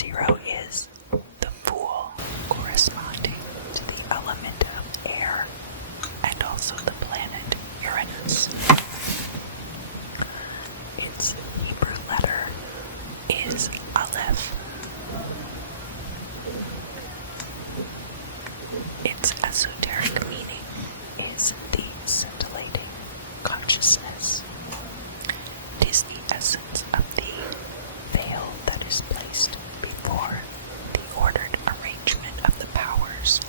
0 is the Fool, corresponding to the element of air, and also the planet Uranus. Its Hebrew letter is Aleph. Its esoteric meaning is the scintillating consciousness. It is the essence of the veil that is placed before the ordered arrangement of the powers.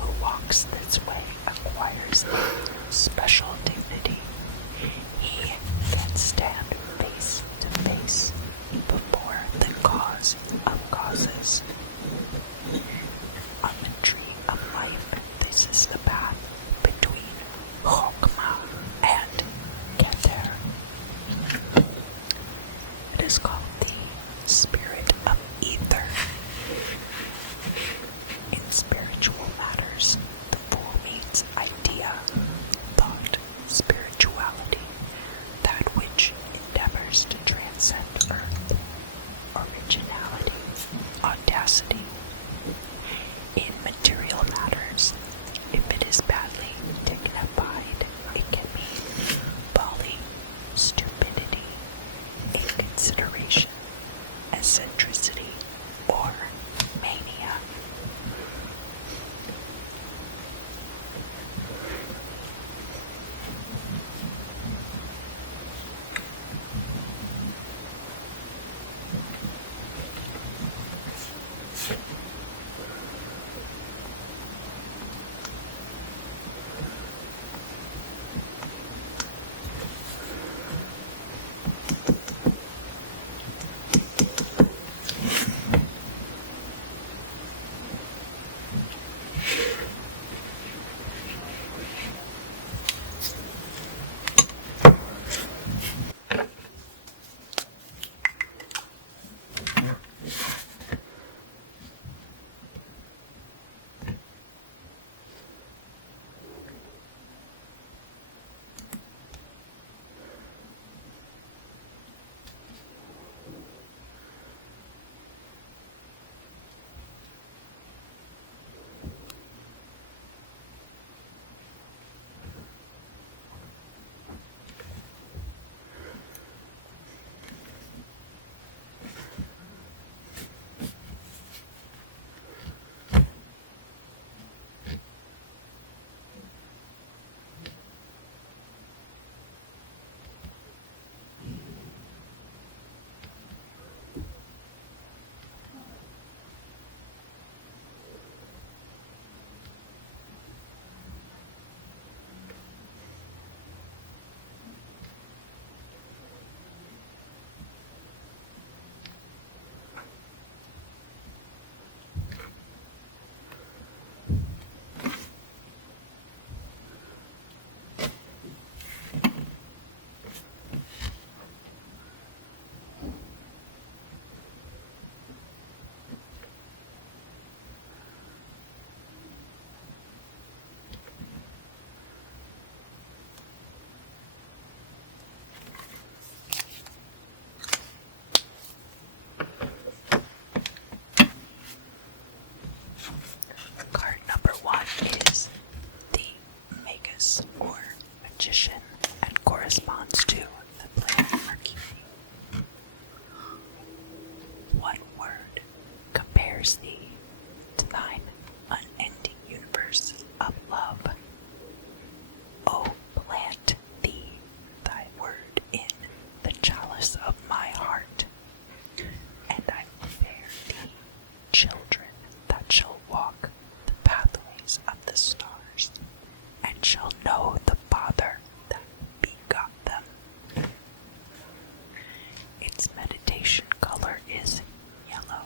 Who walks this way acquires special dignity. He can stand face to face before the cause of causes. On the tree of life, this is the path between Chokmah and Keter. It is called the spirit of ether. In spiritual matters, the Fool means idea, thought, spirituality, that which endeavors to transcend earth, originality, audacity. In material matters, if it is badly dignified, it can mean folly, stupidity, inconsideration, eccentricity, or mania. Card number 1 is the Magus, or Magician, and corresponds to the planet Mercury. One word compares thee to thine unending universe of love. O plant thee thy word in the chalice of my heart, and I will bear thee children that shall walk the pathways of the stars, and shall know the Father that begot them. Its meditation color is yellow.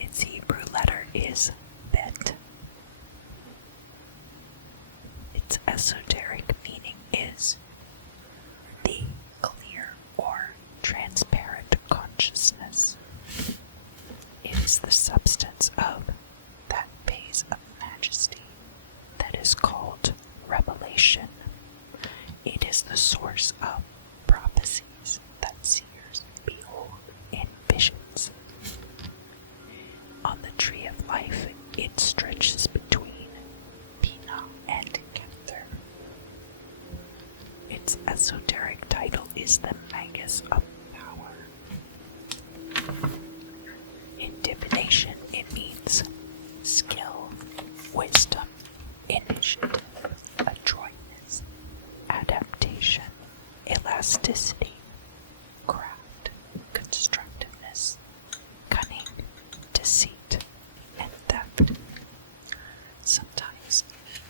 Its Hebrew letter is Bet. Its esoteric meaning is the clear or transparent consciousness. It is the substance of that phase of majesty that is called revelation. It is the source of prophecies that seers behold in vision. Its esoteric title is the Magus of Power. In divination, it means skill, wisdom, initiative, adroitness, adaptation, elasticity, craft, constructiveness, cunning, deceit, and theft. Sometimes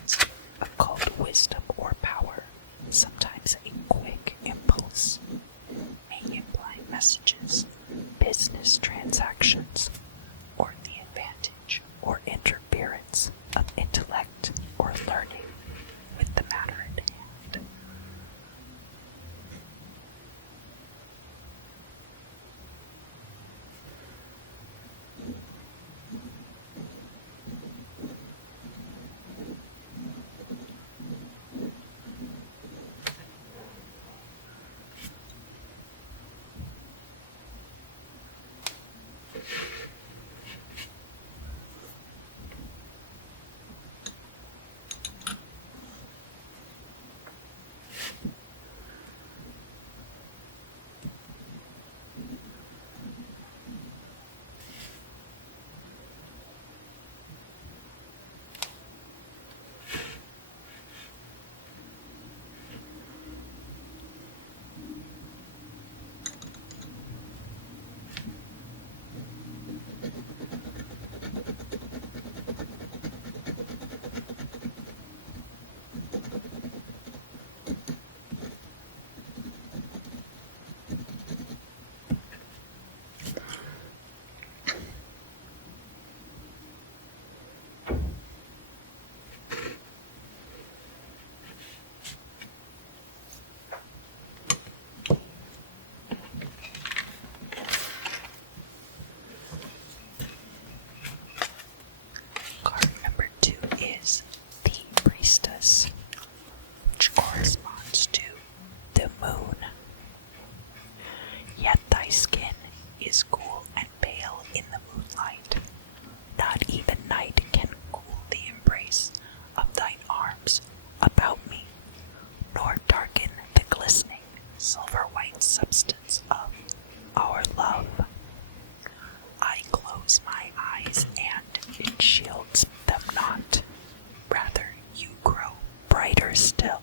it's occult wisdom or power, sometimes a quick impulse, may imply messages, business transactions, or the advantage or interference of intellect or learning with the matter at hand. Which corresponds to the moon. Yet thy skin is cool and pale in the moonlight. Not even night can cool the embrace of thine arms about me, nor darken the glistening silver-white substance of our love. I close my eyes and it shields them not. Rather, you grow brighter still.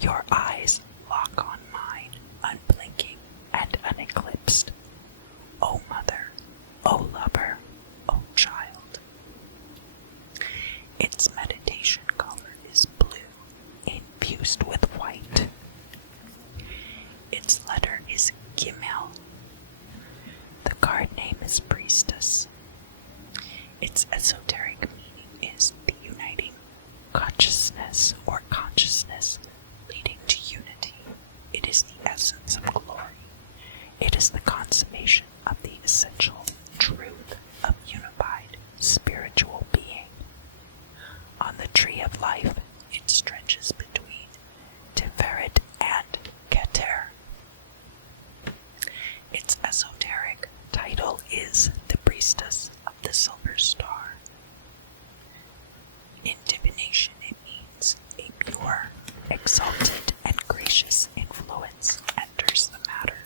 Your eyes lock on mine, unblinking and uneclipsed. O mother, O lover, O child. Its meditation color is blue, infused with white. Its letter is Gimel. The card name is Priestess. Its esoteric meaning is the uniting consciousness or consciousness leading to unity. It is the essence of glory. It is the consummation of the essential truth of unified spiritual being. On the tree of life, it stretches between Tiferet and Keter. Its esoteric title is the Priestess of the Silver Star. In divination, it means a pure, exalted, and gracious influence enters the matter.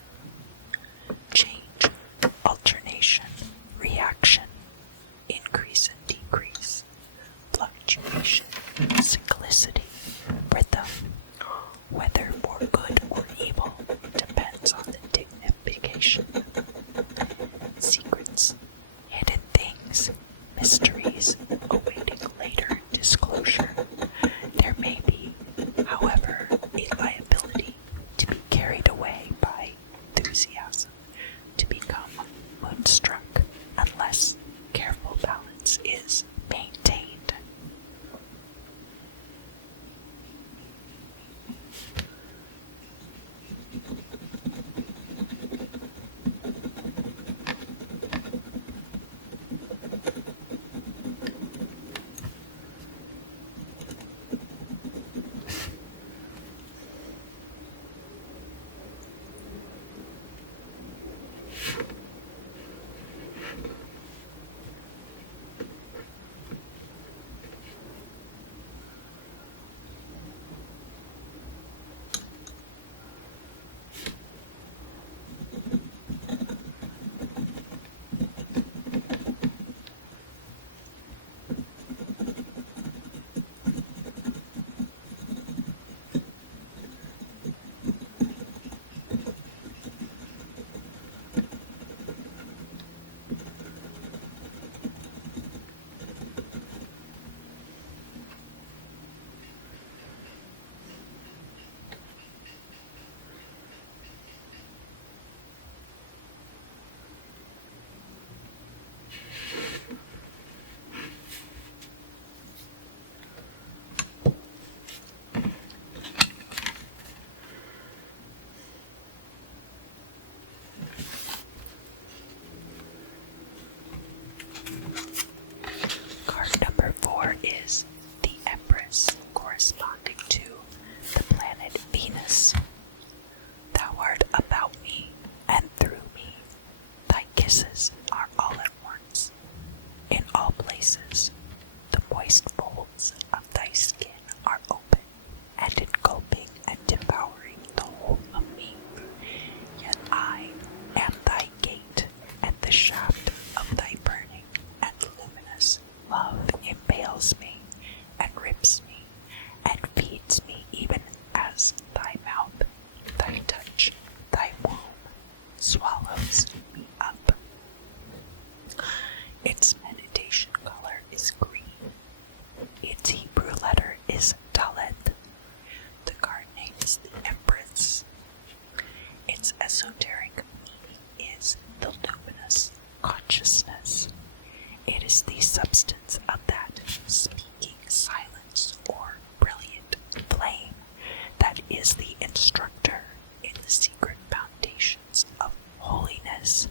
instructor in the secret foundations of holiness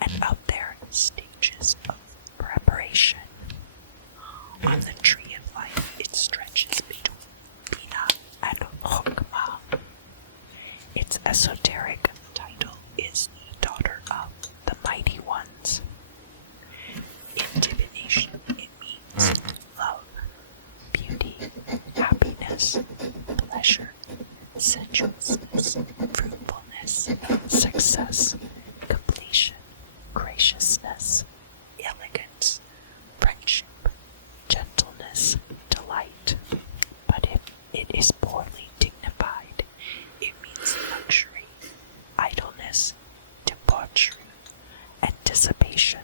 and of their stages of preparation. On the tree of life it stretches between Bina and Chokmah. Its esoteric title is the daughter of the mighty ones. In divination it means love, beauty, happiness, pleasure, sensuousness, fruitfulness, success, completion, graciousness, elegance, friendship, gentleness, delight. But if it is poorly dignified, it means luxury, idleness, debauchery, and dissipation.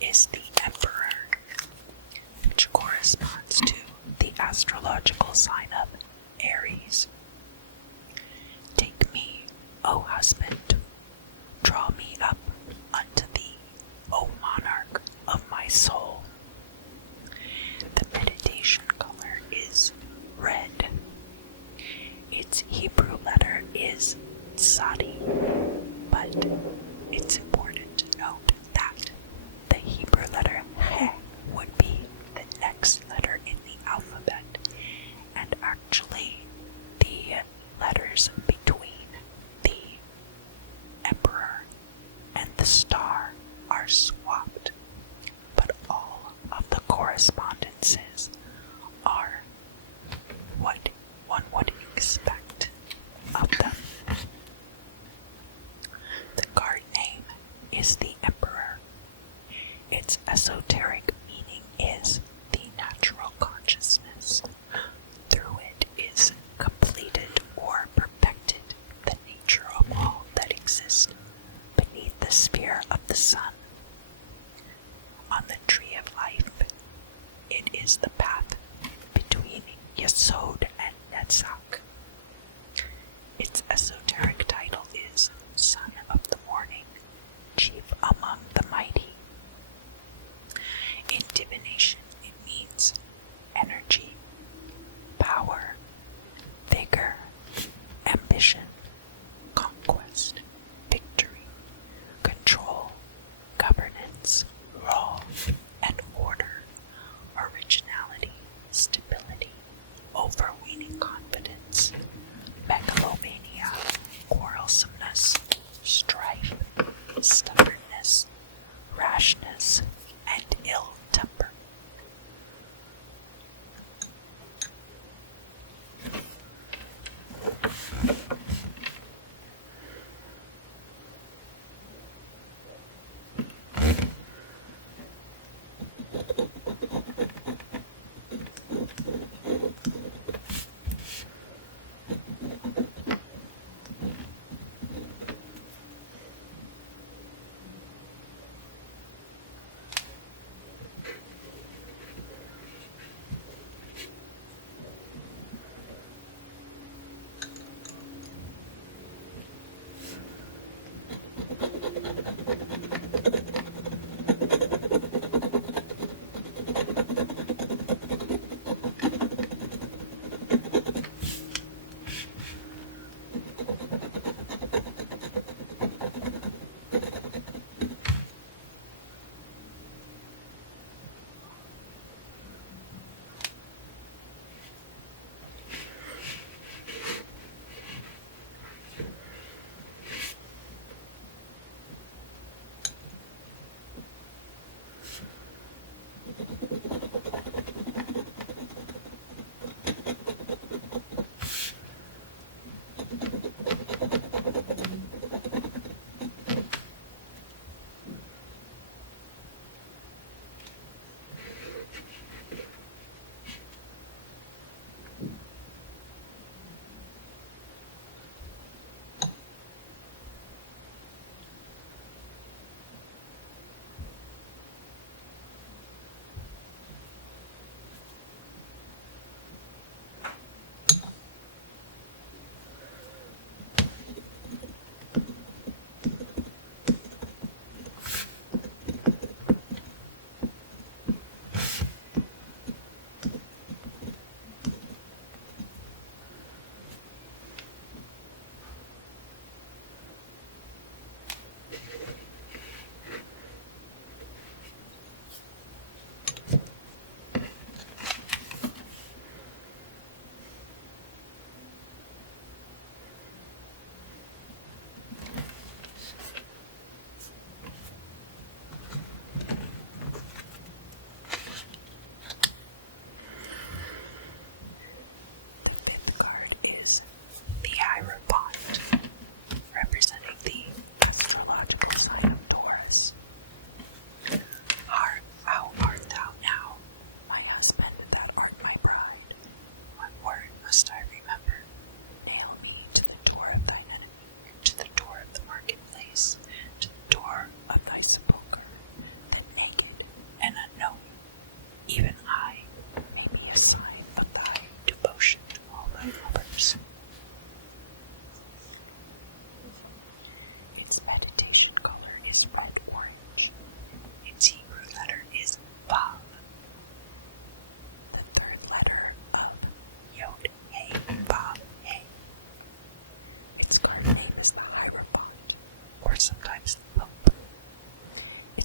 Is the Emperor, which corresponds to the astrological sign of Aries. Take me, O husband, draw me up unto thee, O monarch of my soul. The meditation color is red. Its Hebrew letter is Tzaddi, but it's important to note that the Hebrew letter Heh would be the next letter in the alphabet, and actually the letters between the Emperor and the star are swapped, but all of the correspondences are what one would expect of them. The card name is the Emperor. Its esoteric meaning is the natural consciousness. Through it is completed or perfected the nature of all that exists beneath the sphere of the sun. On the tree of life, it is the path between Yesod and Netzach. Its esoteric title is Son of the Morning, Chief among the Mighty. In divination, it means energy, power, vigor, ambition, conquest, victory, control, governance, law, and order, originality, stability, overweening confidence, megalomania, quarrelsomeness, strife, stubbornness, rashness, and ill temper.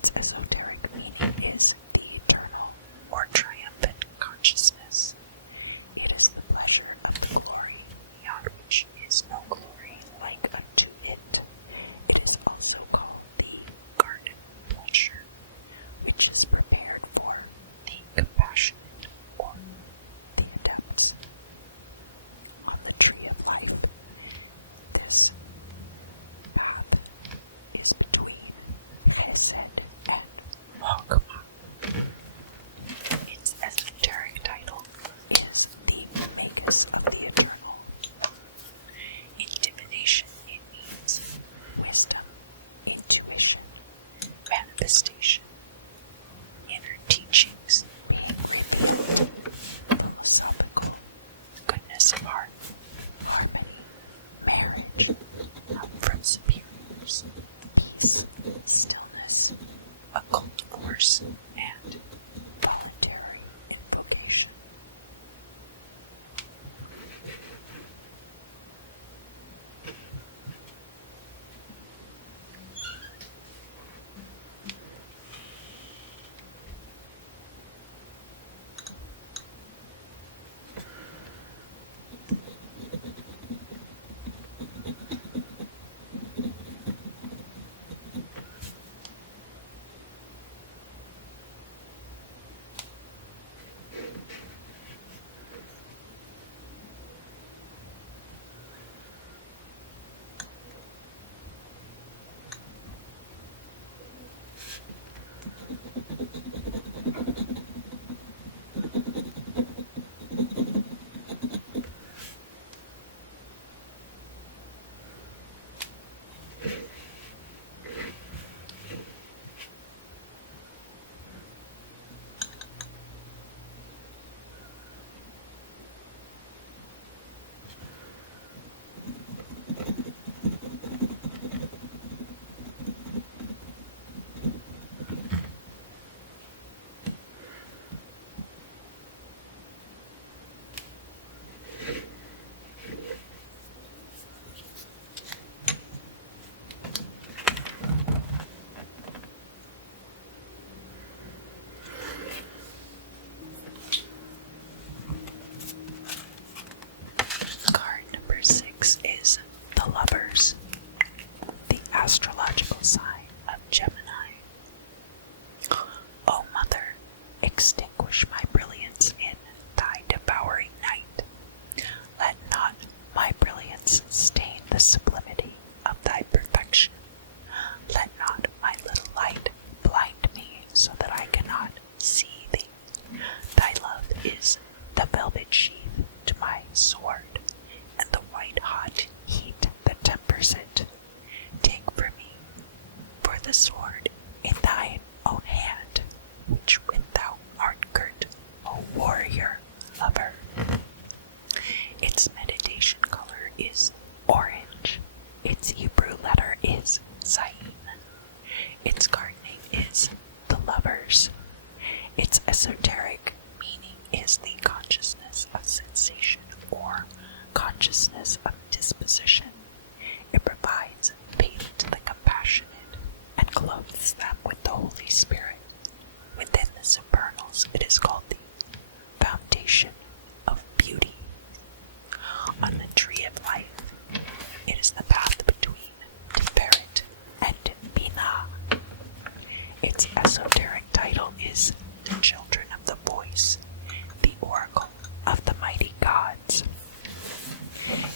Its esoteric meaning is the eternal or triumphant consciousness. It is the pleasure of the glory, beyond which is no glory like unto it. It is also called the garden pleasure, which is prepared for the compassionate or the adepts. On the tree of life, this path is between Hesed and Hokmah. Its esoteric title is the Magus of the Eternal. In divination, it means wisdom, intuition, manifestation, inner teachings being revealed, philosophical, goodness of heart, harmony, marriage, help from superiors, peace, stillness, occult force, and voluntary invocation. Card number 6 is the Lovers, the astrological sign of Gemini. O Mother, extinguish my brilliance in thy devouring night. Let not my brilliance stain the sublimity of thy perfection. Let not my little light blind me so that I cannot see thee. Thy love is the velvet sheath to my sword, and the white-hot heat that tempers it. Take for me, for the sword in thine own hand, which with thou art girt, O warrior lover. Its meditation color is orange. Its Hebrew letter is Zayin. Its card name is the Lovers. Its esoteric meaning is the consciousness of sensation or consciousness of disposition. It provides faith to the compassionate and clothes them with the Holy Spirit. Within the supernals, it is called the foundation of beauty. On the tree of life, it is the path between Tiferet and Binah. Its esoteric title is the Children of the Voice, the Oracle of the Mighty Gods.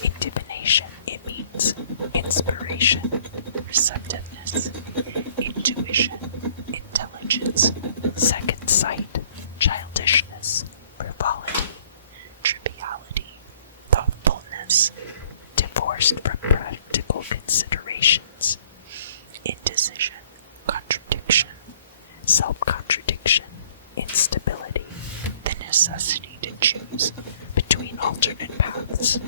In divination, it means inspiration, receptiveness, intuition, intelligence, second sight, childishness, frivolity, triviality, thoughtfulness, divorced from practical considerations, indecision, contradiction, self-contradiction, instability, the necessity to choose between alternate paths,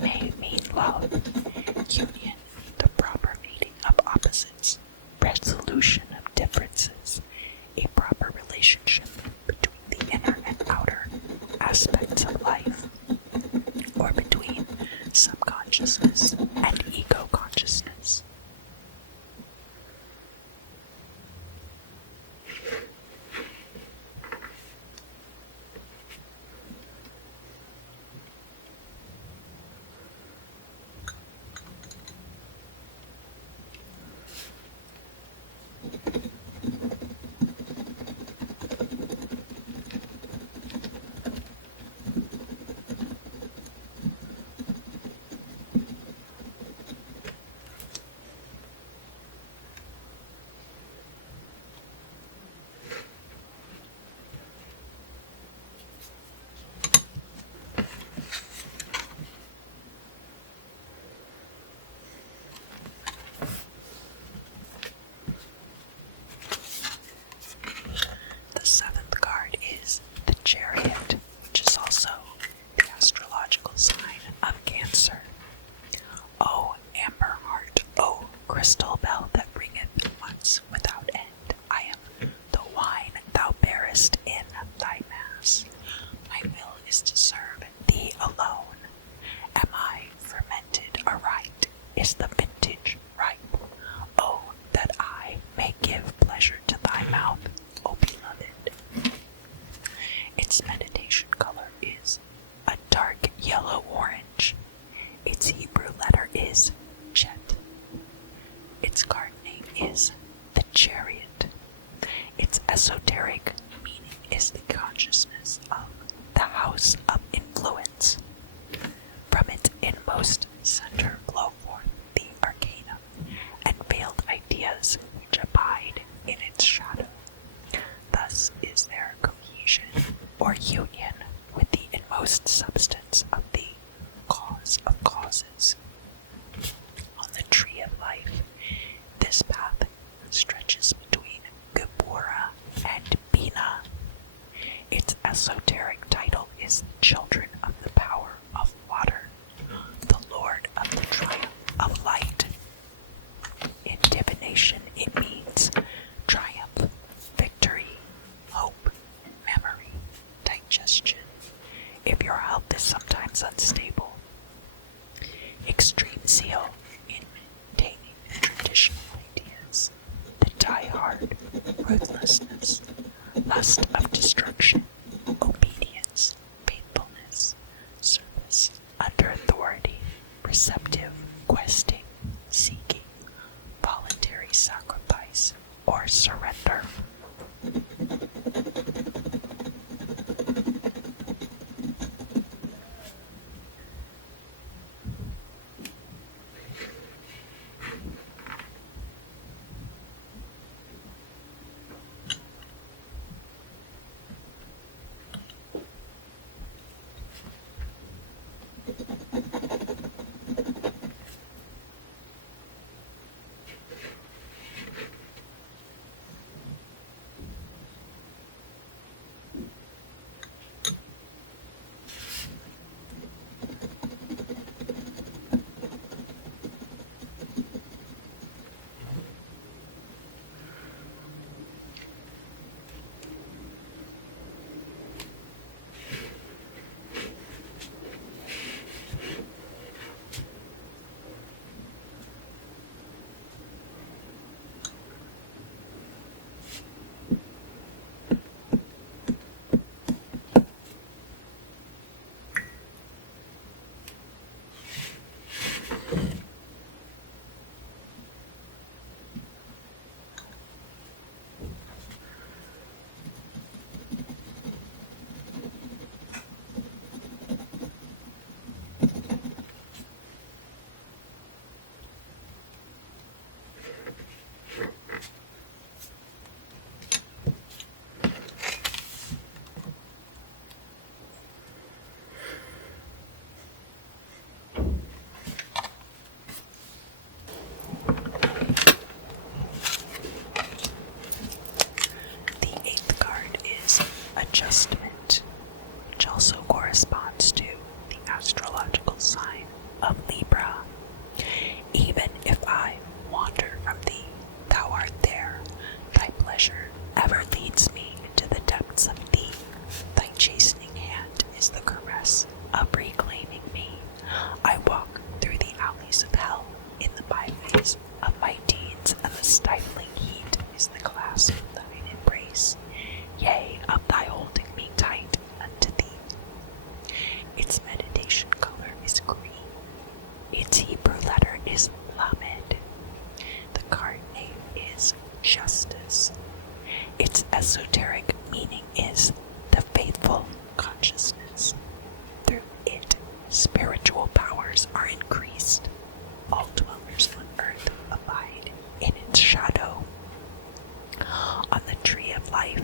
may mean love, union, the proper meeting of opposites, resolution of differences, a proper relationship between the inner and outer aspects of life, or between subconsciousness and ego consciousness. esoteric meaning is the consciousness of the house of influence. From its inmost center glow forth the arcana and veiled ideas which abide in its shadow. Thus is there cohesion or union with the inmost substance of the cause of causes. On the tree of life, this path stretches between Gebura and Bina. Its esoteric title is Children of the Power of Water, the Lord of the Triumph of Light. In divination, it means triumph, victory, hope, memory, digestion, if your health is sometimes unstable. Extreme zeal in maintaining traditional ideas, the die-hard, ruthlessness, lust of destruction, obedience, faithfulness, service under authority, receptive, questing, seeking, voluntary sacrifice, or surrender. Adjustment, which also corresponds to the astrological sign of Libra. Even if I wander from thee, thou art there. Thy pleasure ever leads me into the depths of thee. Thy chastening hand is the caress of reclaiming me. I walk through the alleys of hell in the byways of my deeds, and the stifling heat is the clasp of thine embrace. Yea, of thy holding me tight unto thee. Its meditation color is green. Its Hebrew letter is Lamed. The card name is Justice. Its esoteric meaning is the faithful consciousness. Through it, spiritual powers are increased. All dwellers on earth abide in its shadow. On the tree of life,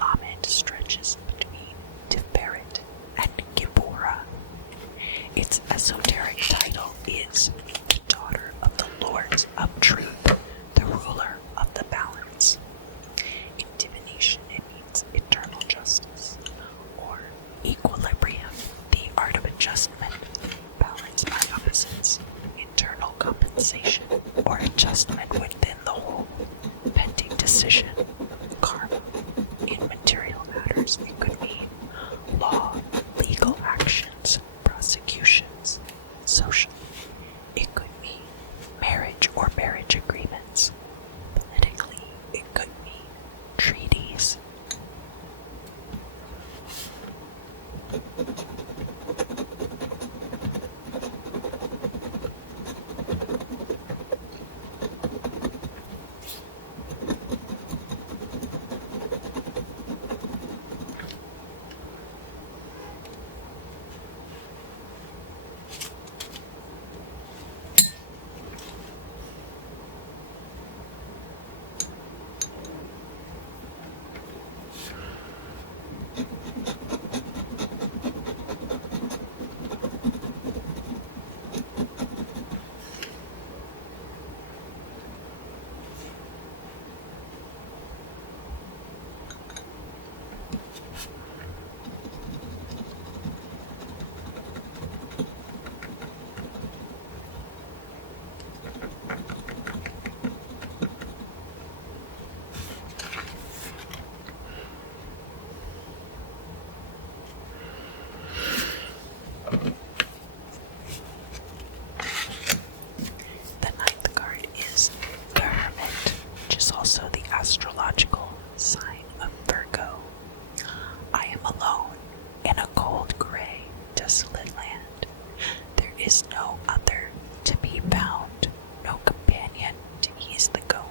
Lamed stretches between Tiferet and Gebura. Its esoteric title is the Daughter of the Lords of Truth, the Ruler of the Balance. In divination, it means eternal justice, or equilibrium, the art of adjustment, balance by opposites, internal compensation, or adjustment within the whole, pending decision, karma. In material matters, it could mean law, legal actions, prosecutions. Socially, it could mean marriage or marriage agreements. Politically, it could mean treaties. astrological sign of Virgo. I am alone in a cold, gray, desolate land. There is no other to be found, no companion to ease the going.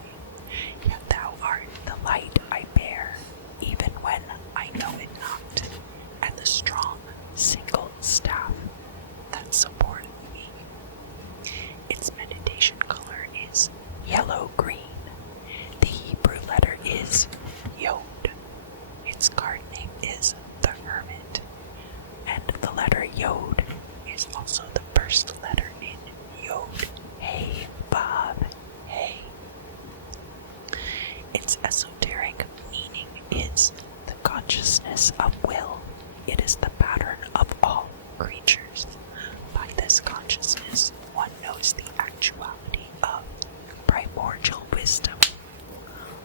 Yet thou art the light I bear, even when I know it not, and the strong single staff that supporteth me. Its meditation color is yellow-green. The Hebrew letter is Yod. Its card name is the Hermit, and the letter Yod is also the first letter in Yod, Hey, Vav, Hey. Its esoteric meaning is the consciousness of will. It is the pattern of all creatures. By this consciousness, one knows the actuality of primordial wisdom.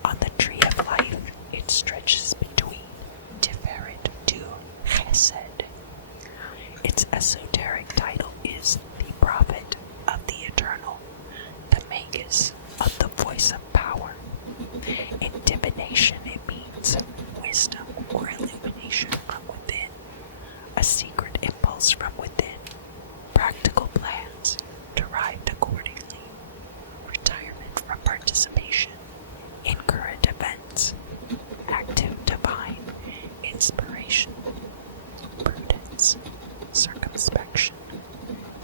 On the tree of life, it stretches between Tiferet to Chesed. Its esoteric title is the Prophet of the Eternal, the Magus of the Voice of Power. In divination, it means wisdom or illumination from within, a secret impulse from within, practical plans derived accordingly, retirement from participation in current events, active divine inspiration, prudence, circumspection,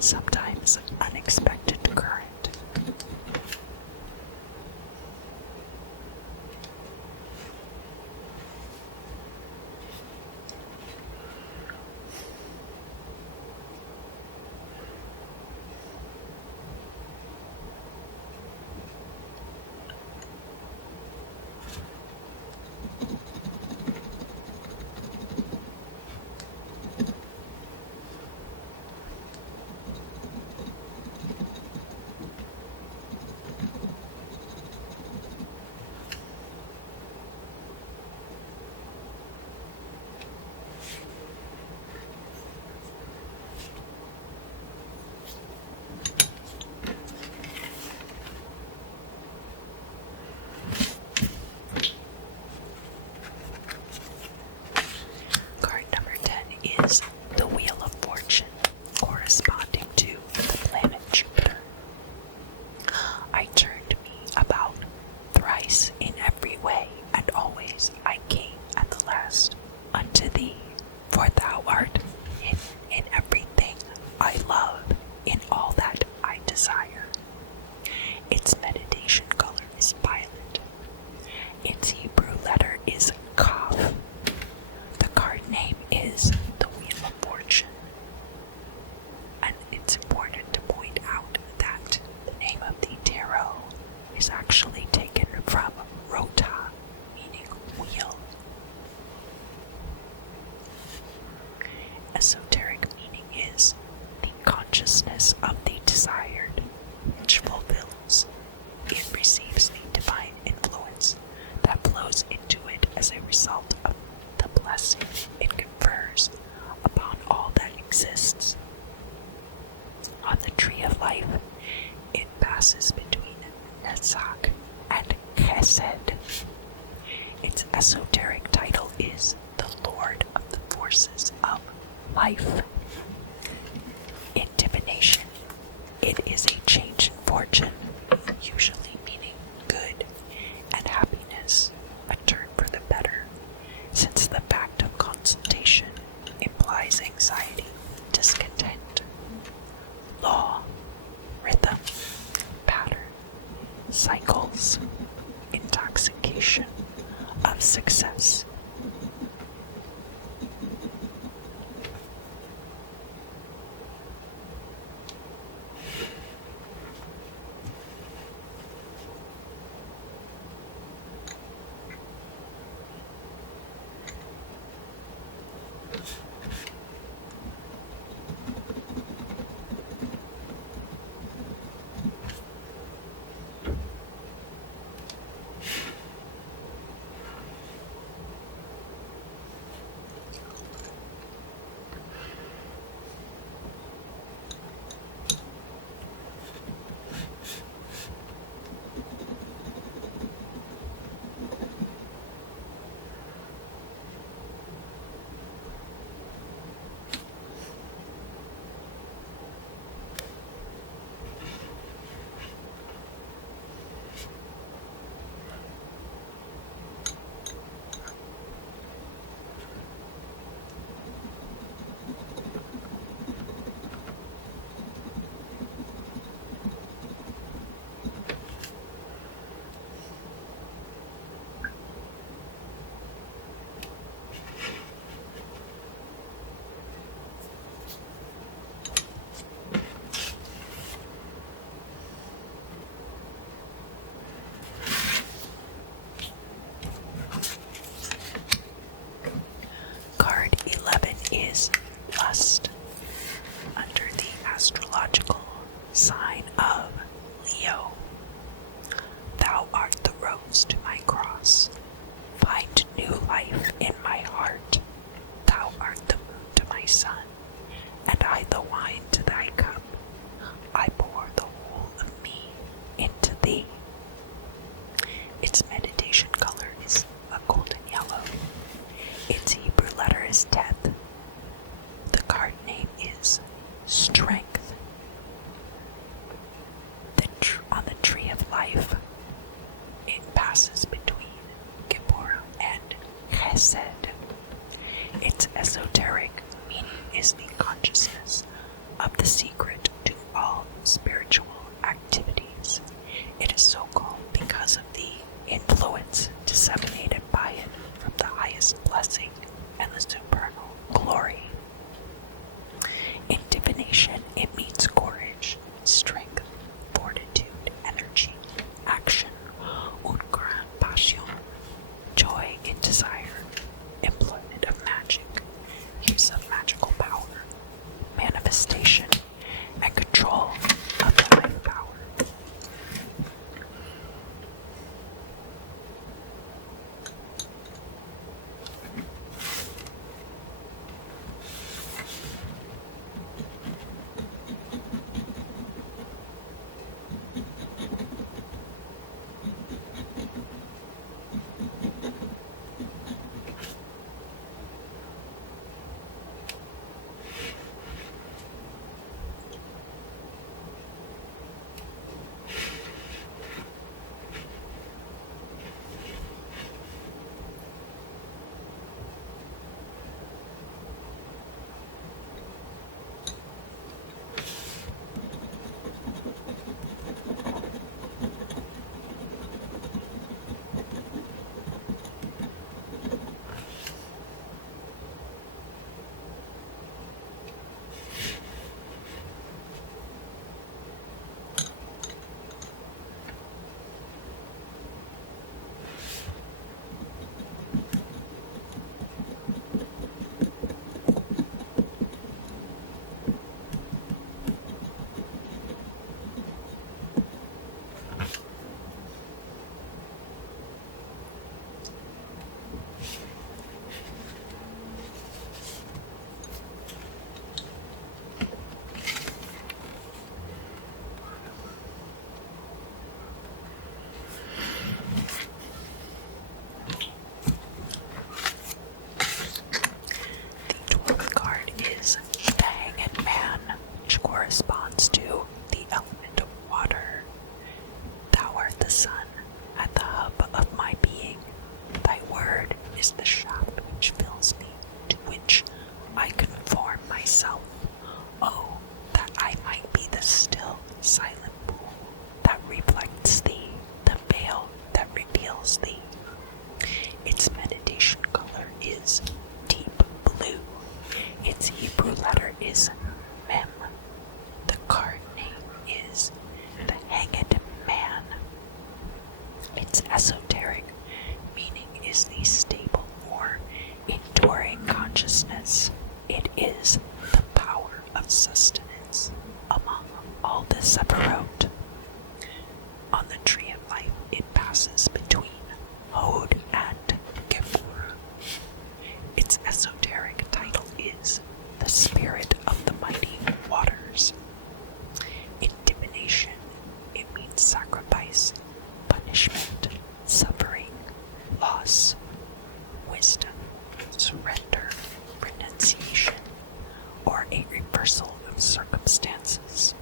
sometimes unexpected current. Is the Wheel of Fortune, corresponding to the planet Jupiter. I turned me about thrice in every way, and always I came at the last unto thee, for thou art hidden in everything I love, in all that I desire. Its meditation color is violet. Its Hebrew letter is Kaf. The card name is the Wheel of Fortune, and it's important to point out that the name of the tarot is actually taken from rota, meaning wheel. Esoteric meaning is the consciousness of the desired, which fulfills. It receives the divine influence that flows into it as a result of the blessing it confers upon all that exists. On the tree of life, it passes between Netzach and Chesed. Its esoteric title is the Lord of the Forces of Life. In divination, it is a change in fortune, usually meaning good and happiness, a turn for the better, since the fact of consultation implies anxiety, discontent, law, rhythm, pattern, cycles, intoxication of success. Hesed. Its esoteric meaning is the consciousness of the secret to all spiritual activities. It is so called because of the influence disseminated by it from the highest blessing and the supernal glory. In divination, it means courage, strength, fortitude, energy, action, und grand passion, joy in desire, employment of magic, use of magical power, manifestation, and control of the higher power. Corresponds to the element of water. Thou art the sun at the hub of my being. Thy word is the shaft which fills me, to which I conform myself. Oh, that I might be the still, silent pool that reflects thee, the veil that reveals thee. Its meditation color is deep blue. Its Hebrew letter is Mem. The card name is the Hanged Man. Its esoteric meaning is the stable or enduring consciousness. It is the power of sustenance among all the Sephirot. On the tree of life, it passes between Hod and Gevurah. Its esoteric title is the Spirit of the Mighty Waters. In divination, it means sacrifice, punishment, suffering, loss, wisdom, surrender, renunciation, or a reversal of circumstances.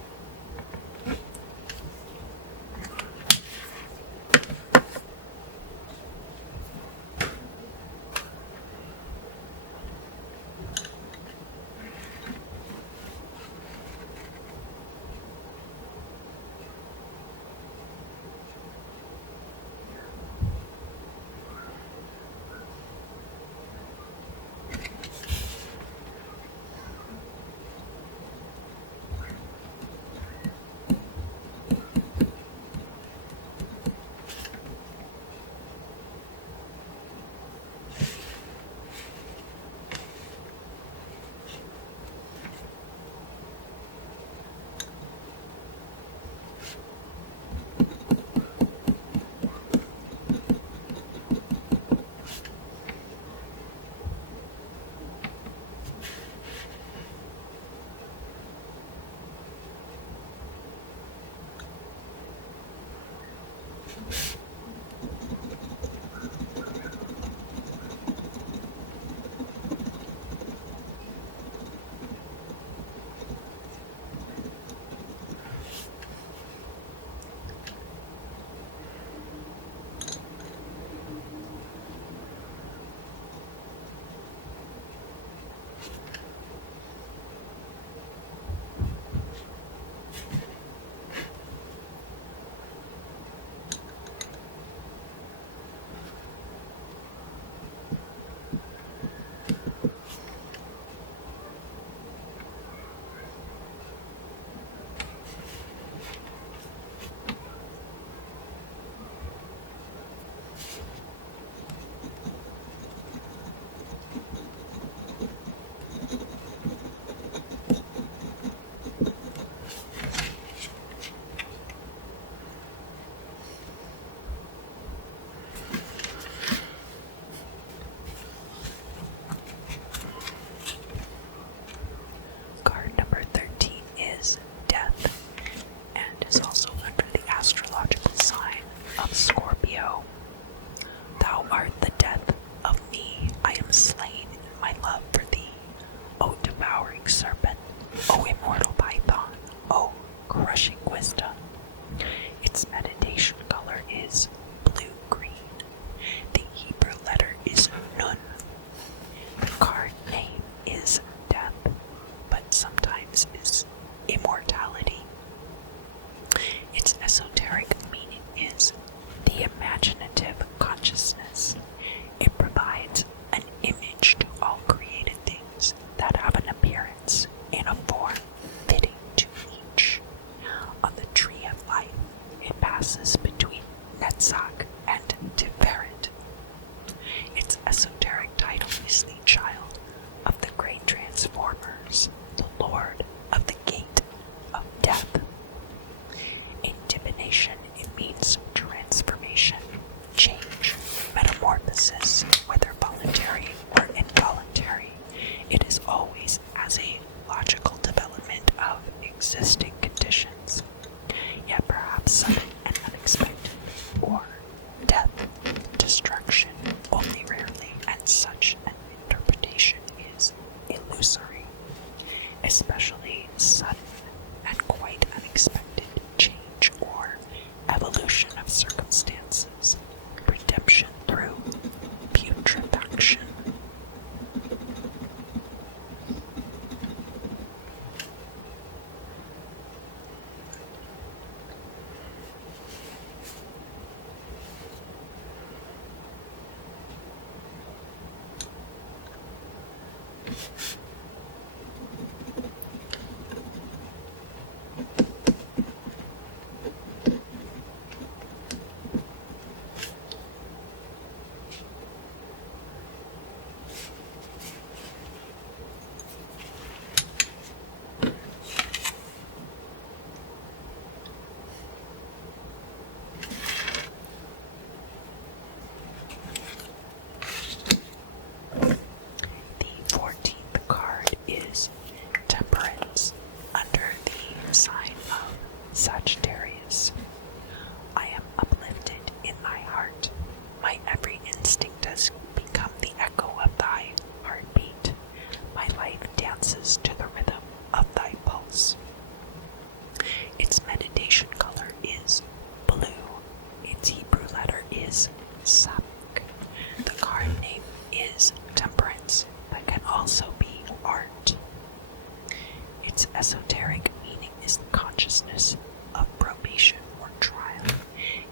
esoteric meaning is the consciousness of probation or trial.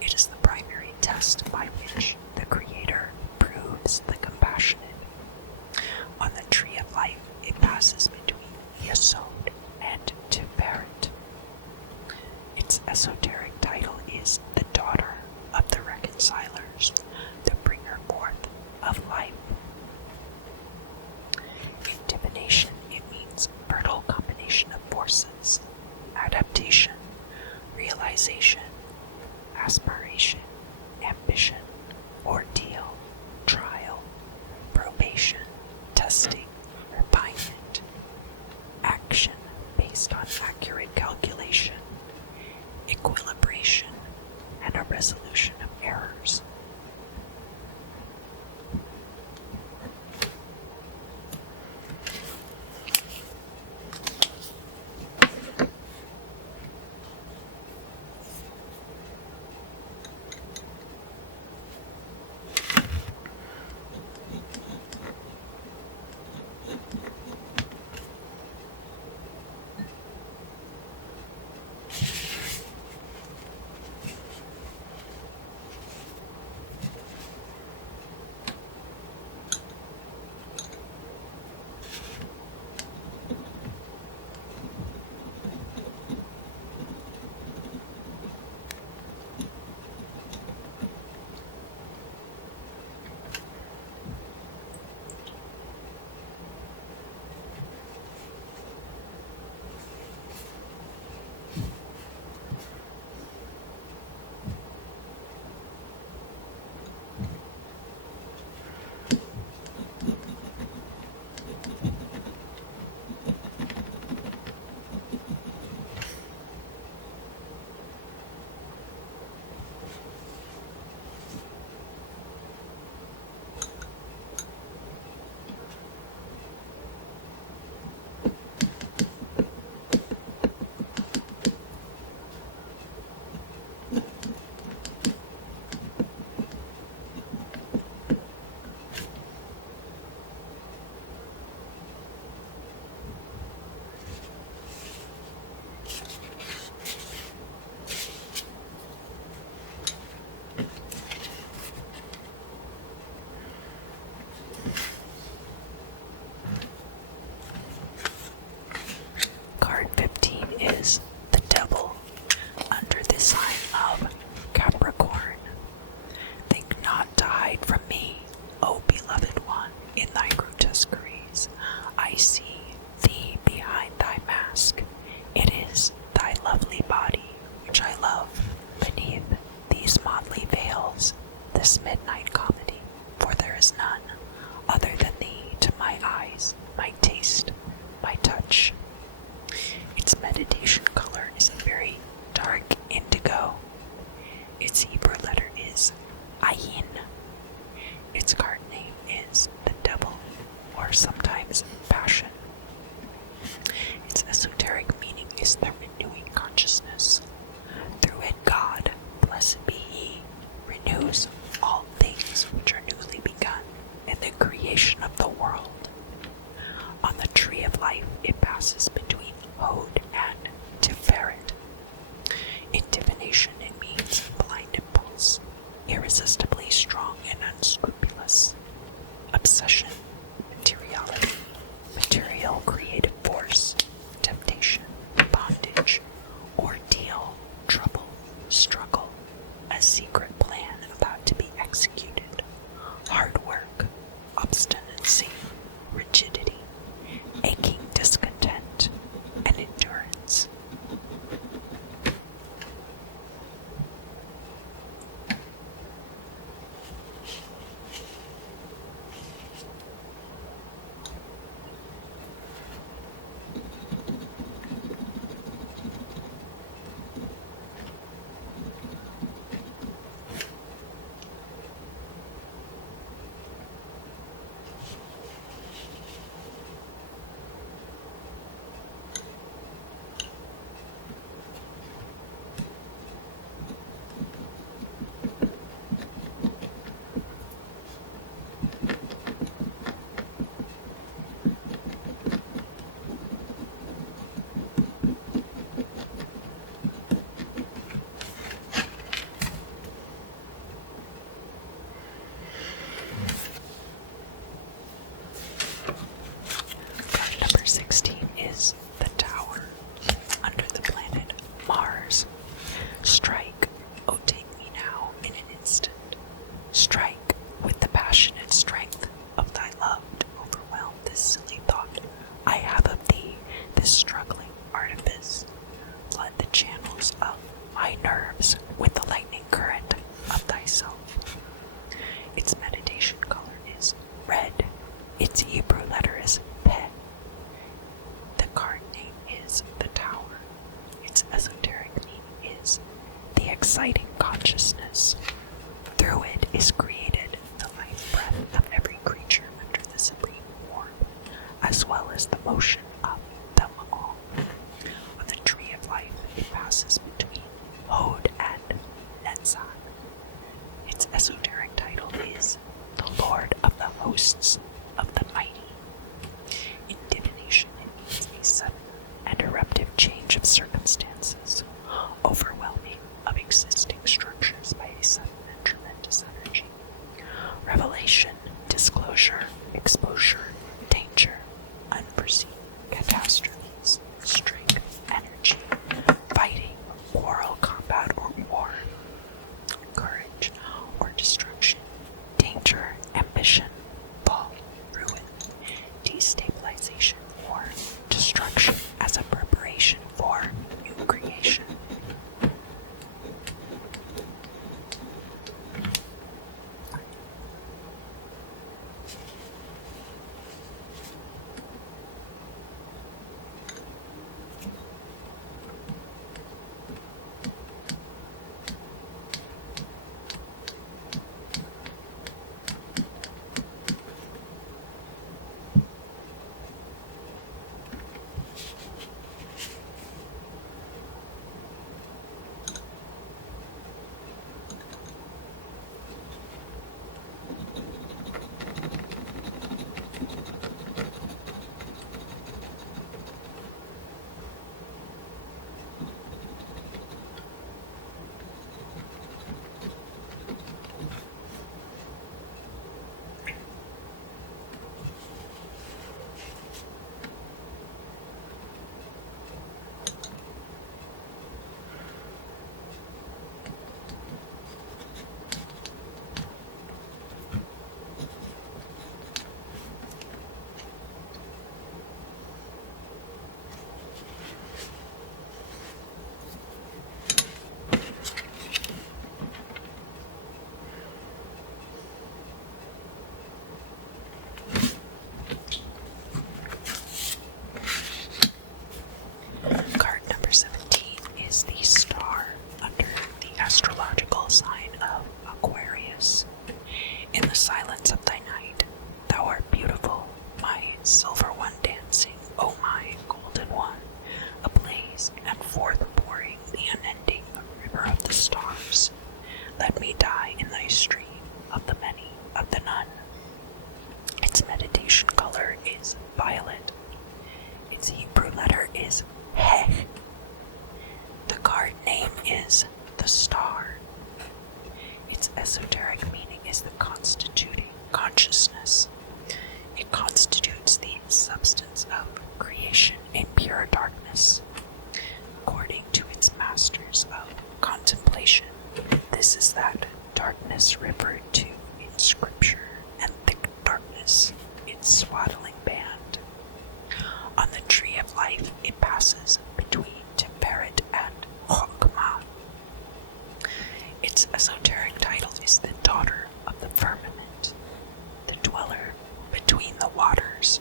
It is the primary test by which the Creator proves the compassionate. On the tree of life, it passes between Yesod and Tiferet. Its esoteric title is the daughter of the reconcilers, the bringer forth of life. In divination, it means fertile combination of forces, adaptation, realization, aspiration, ambition, ordeal, trial, probation, testing, refinement, action based on accurate calculation, equilibration, and a resolution of errors. Card 15 is the devil under the sign of Capricorn. Think not to hide from me, O beloved one, in thy grotesqueries. I see thee behind thy mask. It is thy lovely body which I love beneath these motley veils, this midnight comedy, for there is none other than thee to my eyes, my taste, my touch. Its meditation color is a very dark indigo. Its Hebrew letter is Ayin. Its card name is the devil, or sometimes passion. Its esoteric meaning is the renewing consciousness. Through it God, blessed be He, renews all things which are newly begun in the creation of the world. On the tree of life it passes between Hod and Tiferet. In divination it means blind impulse, irresistibly strong and unscrupulous, obsession, materiality, material creative force, temptation, bondage, ordeal, trouble, struggle, a secret plan about to be executed, hard work, obstinacy, rigidity, aching discontent, and endurance. thy nerves with the lightning current of thyself. Its meditation color is red. Its Hebrew letter is Peh. The card name is the Tower. Its esoteric meaning is the exciting consciousness. Through it is created the life breath of every creature under the supreme form, as well as the motion of them all. On the tree of life, it passes between Hod and Netzach. Its esoteric title is the Lord of the Hosts of the Mighty. In divination, it means a sudden and eruptive change of circumstances, overwhelming of existing structures by a sudden and tremendous energy. Revelation, disclosure, exposure, danger, unforeseen catastrophes, strength, energy, fighting, moral combat or war, courage or destruction, danger, ambition, fall, ruin, destabilization, war, destruction as a preparation for new creation. Card number 17 is the star under the astrological sign of Aquarius. In the silence of thy night, thou art beautiful, my silver one dancing, O my golden one, ablaze and forth pouring the unending river of the stars. Let me die in thy stream of the many of the none. Its meditation color is violet. Its Hebrew letter is Heh. The card name is the Star. Its esoteric meaning is the constituting consciousness. It constitutes the substance of creation in pure darkness. According to its masters of contemplation, this is that darkness referred to in scripture, and thick darkness, its swaddling band. On the tree of life, it passes between Tiferet and Chokmah. Its esoteric title is the Daughter of the Firmament, the dweller between the waters.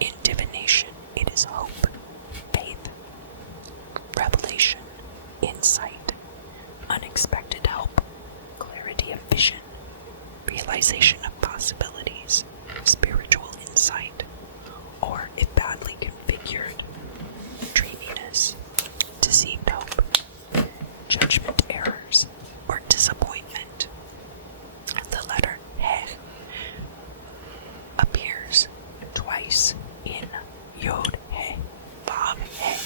In divination, it is hope, faith, revelation, insight, unexpected help, clarity of vision, realization of possibilities, spiritual insight, or if badly configured, dreaminess, deceived hope, judgment errors, or disappointment. The letter Heh appears twice in Yod Heh, Vav Heh.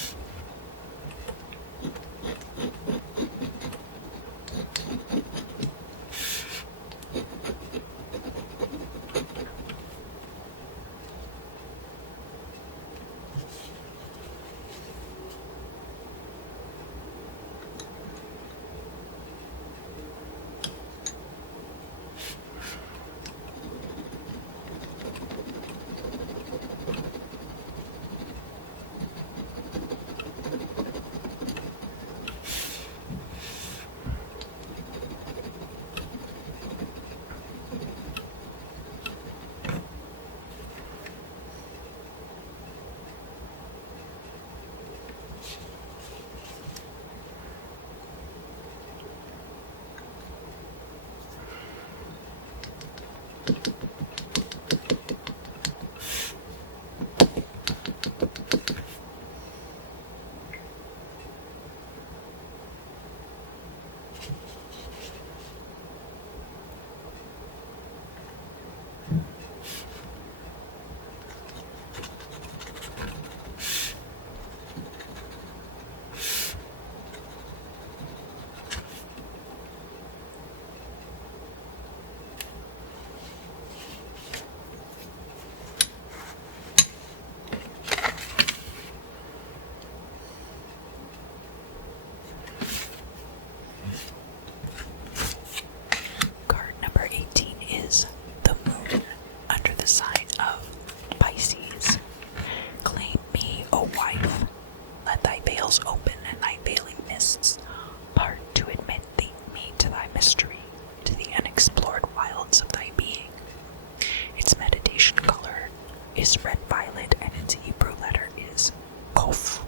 is red violet and its Hebrew letter is Kof.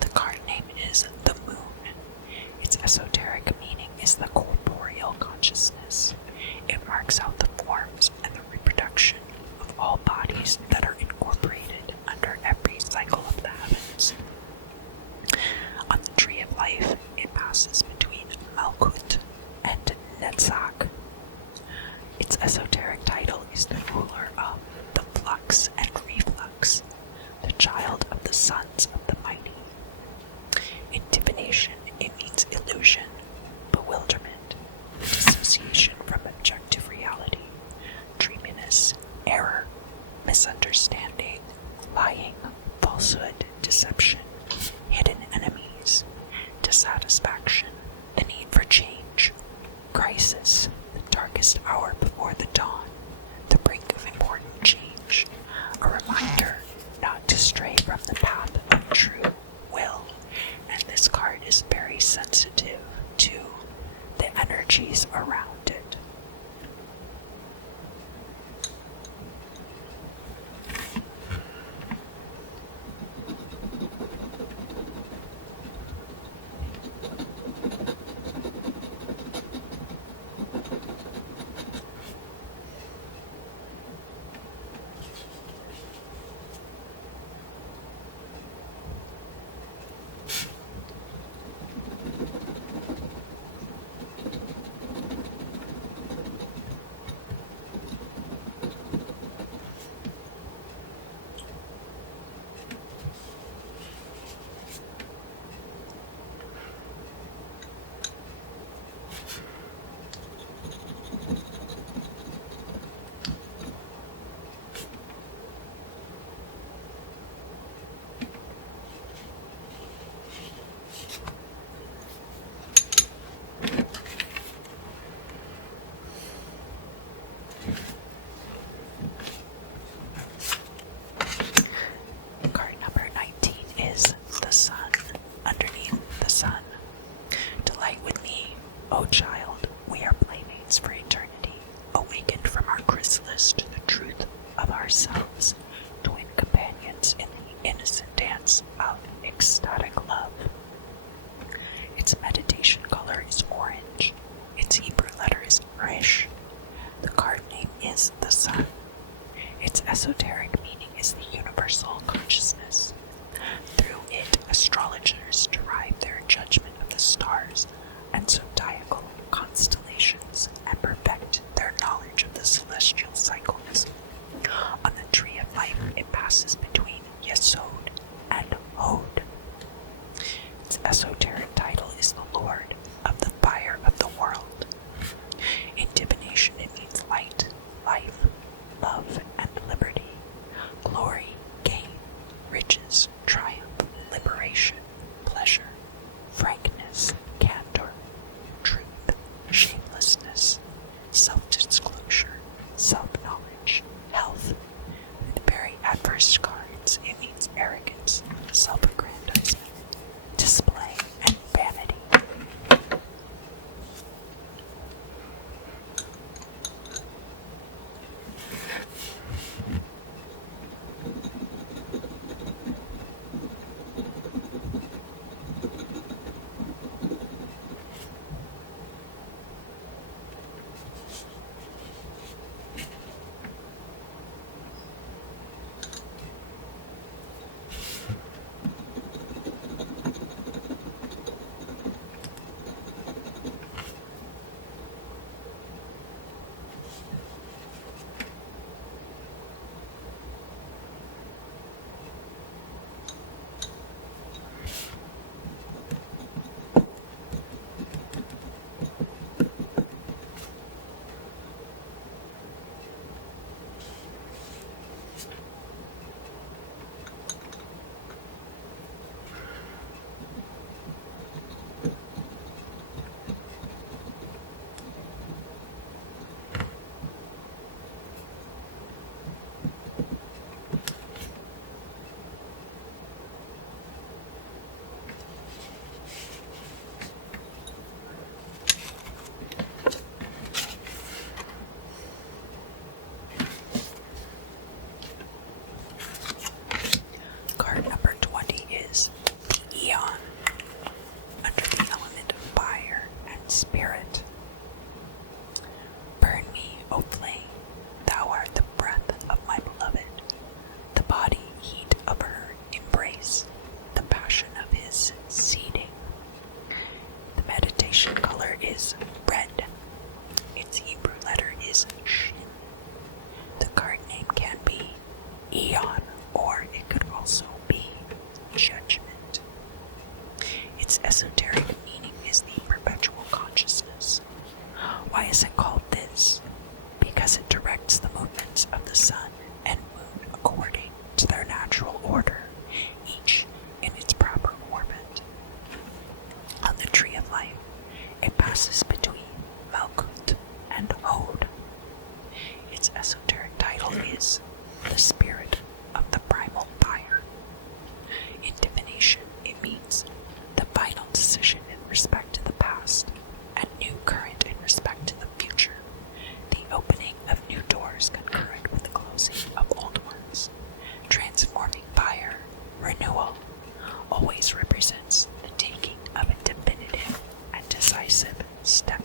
The card name is the Moon. Its esoteric meaning is the corporeal consciousness. It marks out the forms and the reproduction of all bodies that are incorporated under every cycle of the heavens. On the tree of life, it passes between Malkut and Netzach. Its esoteric title is the ruler of the flux and reflux, the child of the sons of the mighty. In divination, it means illusion, bewilderment, dissociation from objective reality, dreaminess, error, misunderstanding, lying, falsehood, deception, hidden enemies, dissatisfaction, the need for change, crisis, the darkest hour before the dawn, the brink of important change, a reminder not to stray from the path of true will. And this card is very sensitive to the energies around it. O child, we are playmates for eternity, awakened from our chrysalis to the truth of ourselves, twin companions in the innocent dance of ecstatic love. Its meditation color is orange. Its Hebrew letter is Resh. The card name is the Sun. Its esoteric meaning is the universal consciousness. Through it, astrologers derive their judgment of the stars and zodiacal constellations and perfect their knowledge of the celestial cycles. On the tree of life, it passes between Yesod and Hod. Its esoteric title is the Lord of the Fire of the World. In divination, it means light, life, love, and liberty, glory, gain, riches, triumph, liberation, pleasure, frankness, candor, truth, shamelessness, self-disclosure, self-knowledge, health. With very adverse cards, it means arrogance, self-aggrandizement, display, and vanity. eon, or it could also be judgment. Its esoteric meaning is the perpetual consciousness. Why is it called this? Because it directs the movements of the sun and moon according to their natural order, each in its proper orbit. On the tree of life, it passes between Malkuth and Hod. Its esoteric title is the spirit of the primal fire. In divination, it means the final decision in respect to the past and new current in respect to the future, the opening of new doors concurrent with the closing of old ones. Transforming fire, renewal, always represents the taking of a definitive and decisive step.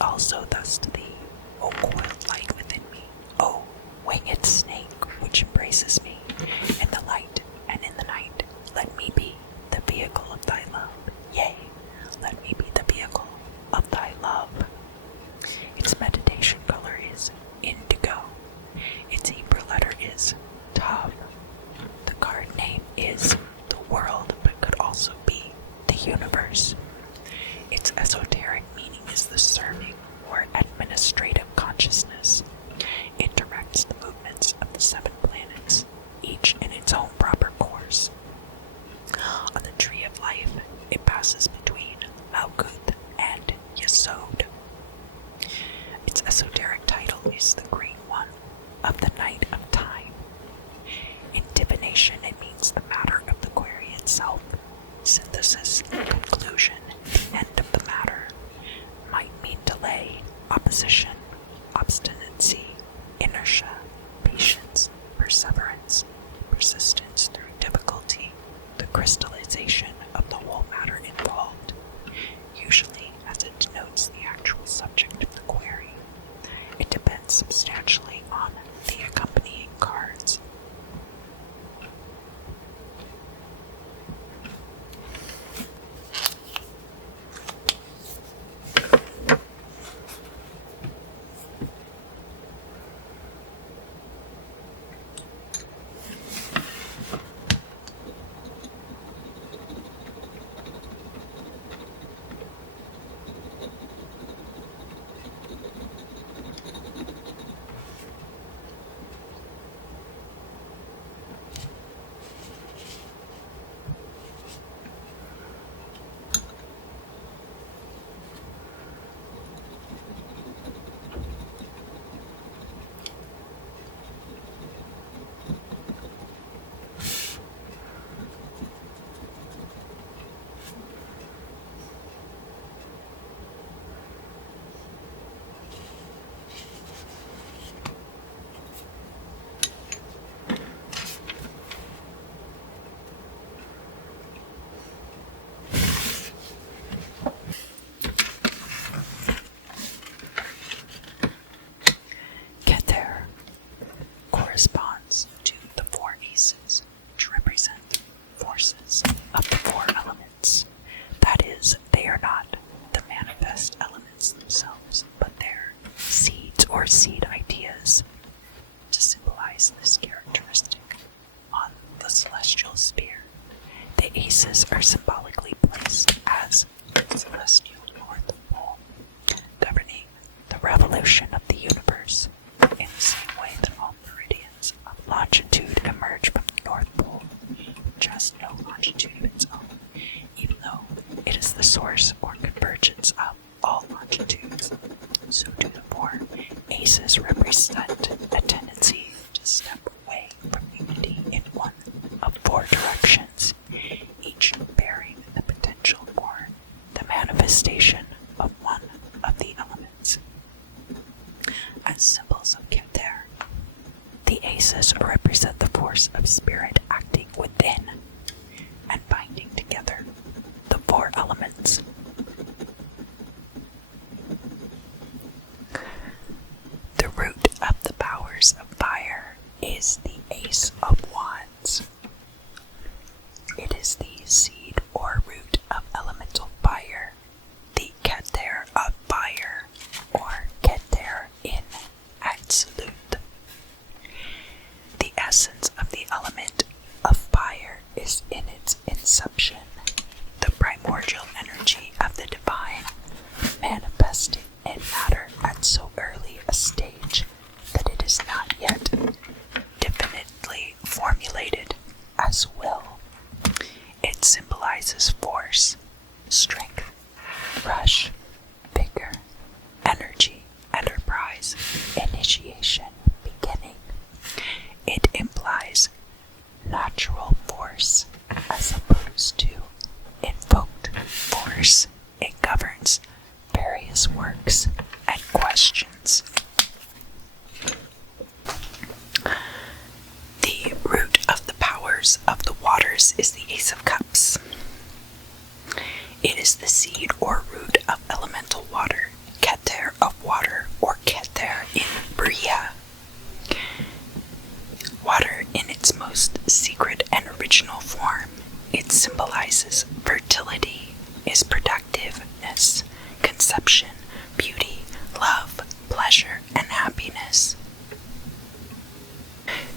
Also thus to thee, O coiled light within me, O winged snake which embraces me, in the light and in the night, let me be the vehicle of thy love. Yea, let me be the vehicle of thy love. Its meditation color is indigo. Its Hebrew letter is Tav. The card name is the world, but could also be the universe. Its esoteric meaning is the serving or administrative consciousness. It directs the movements of the 7 planets, each in its own proper course. On the tree of life, it passes between Malkuth and Yesod. Its esoteric title is the Green One of the Night of Time. In divination, it means the matter of the query itself, synthesis, conclusion, the end of the matter. Might mean delay, opposition, obstinacy, inertia, patience, perseverance, persistence through difficulty, the crystallization of the whole matter involved, usually as it denotes the actual subject of the query. It depends substantially on the accompanying cards. or seed ideas. To symbolize this characteristic on the celestial sphere, the aces are symbolically placed as the celestial North Pole, governing the revolution of the universe, in the same way that all meridians of longitude emerge from the North Pole, which has no longitude of its own, even though it is the source or convergence of all longitudes. So do the four aces represent a tendency to step away from unity in one of four directions, each bearing the potential for the manifestation of one of the elements. As symbols of Keter, the aces represent the force of spirit acting within and binding together the four elements. The root of the powers of fire is the Ace of Wands. It is the seed or root of elemental fire, the Keter of fire, or Keter in absolute. The essence of the element of fire is in its inception, the primordial energy of the divine, manifested in matter at so early a stage that it is not yet definitely formulated as will. It symbolizes force, strength, rush, vigor, energy, enterprise, initiation, beginning. It implies natural force as opposed to invoked force. It governs various works and questions. The root of the powers of the waters is the Ace of Cups. It is the seed or root of elemental water, Keter of water, or Keter in Bria. Water in its most secret and original form. It symbolizes fertility, is productiveness, conception, beauty, love, pleasure, and happiness.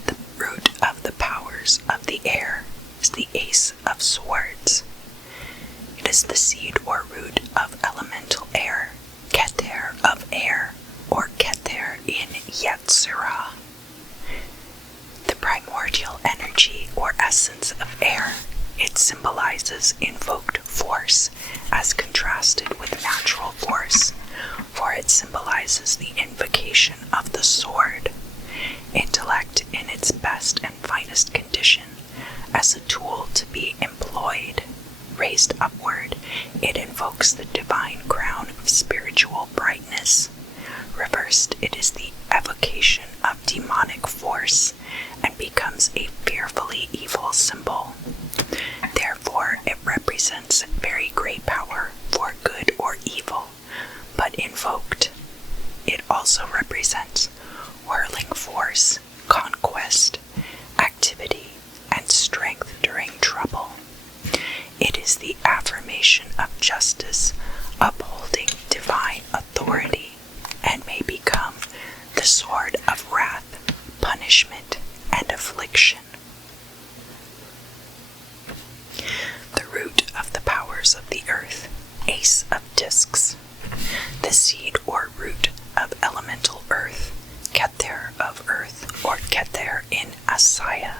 The root of the powers of the air is the Ace of Swords. It is the seed or root of elemental air, Keter of air, or Keter in Yetzirah. The primordial energy or essence of air. It symbolizes invoked force as contrasted with natural force, for it symbolizes the invocation of the sword, intellect in its best and finest condition, as a tool to be employed. Raised upward, it invokes the divine crown of spiritual brightness. Reversed, it is the evocation of demonic force and becomes a fearfully evil symbol. Therefore, it represents very great power for good or evil, but invoked. It also represents whirling force, conquest, activity, and strength during trouble. It is the affirmation of justice, upholding divine authority, and may become the sword of wrath, punishment, and affliction. The root of the powers of the earth, Ace of Discs. The seed or root of elemental earth, Keter of earth, or Keter in Asaya.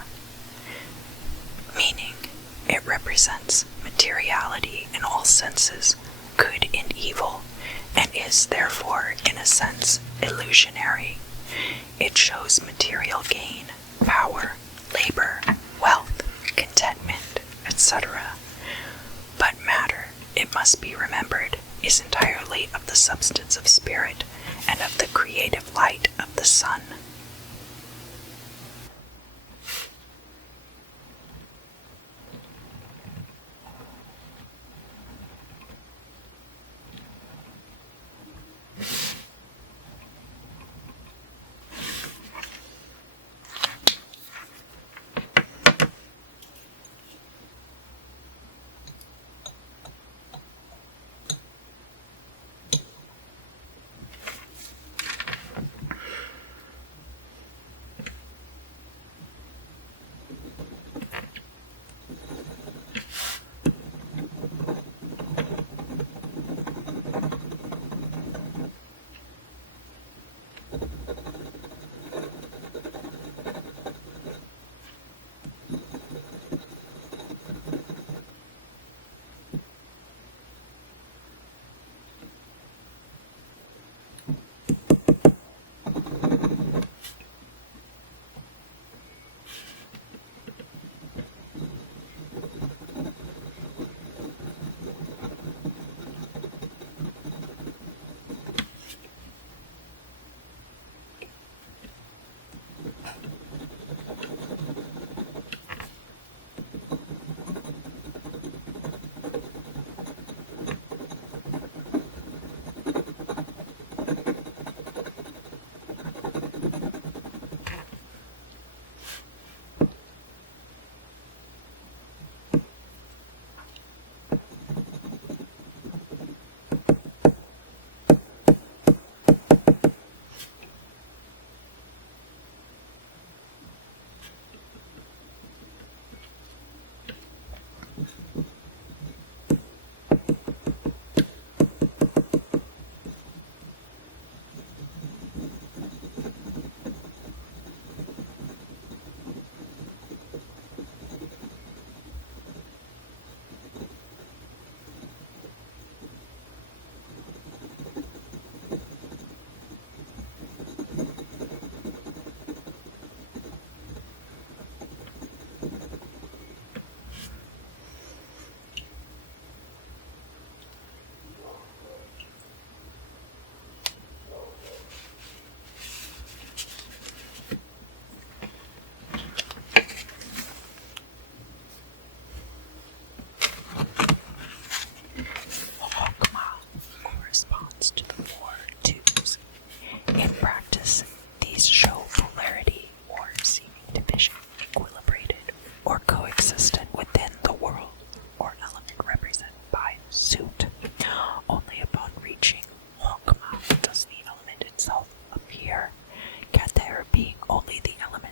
Meaning, it represents materiality in all senses, good and evil, and is therefore, in a sense, illusionary. It shows material gain, power, labor, wealth, contentment, etc. But matter, it must be remembered, is entirely of the substance of spirit and of the creative light of the sun.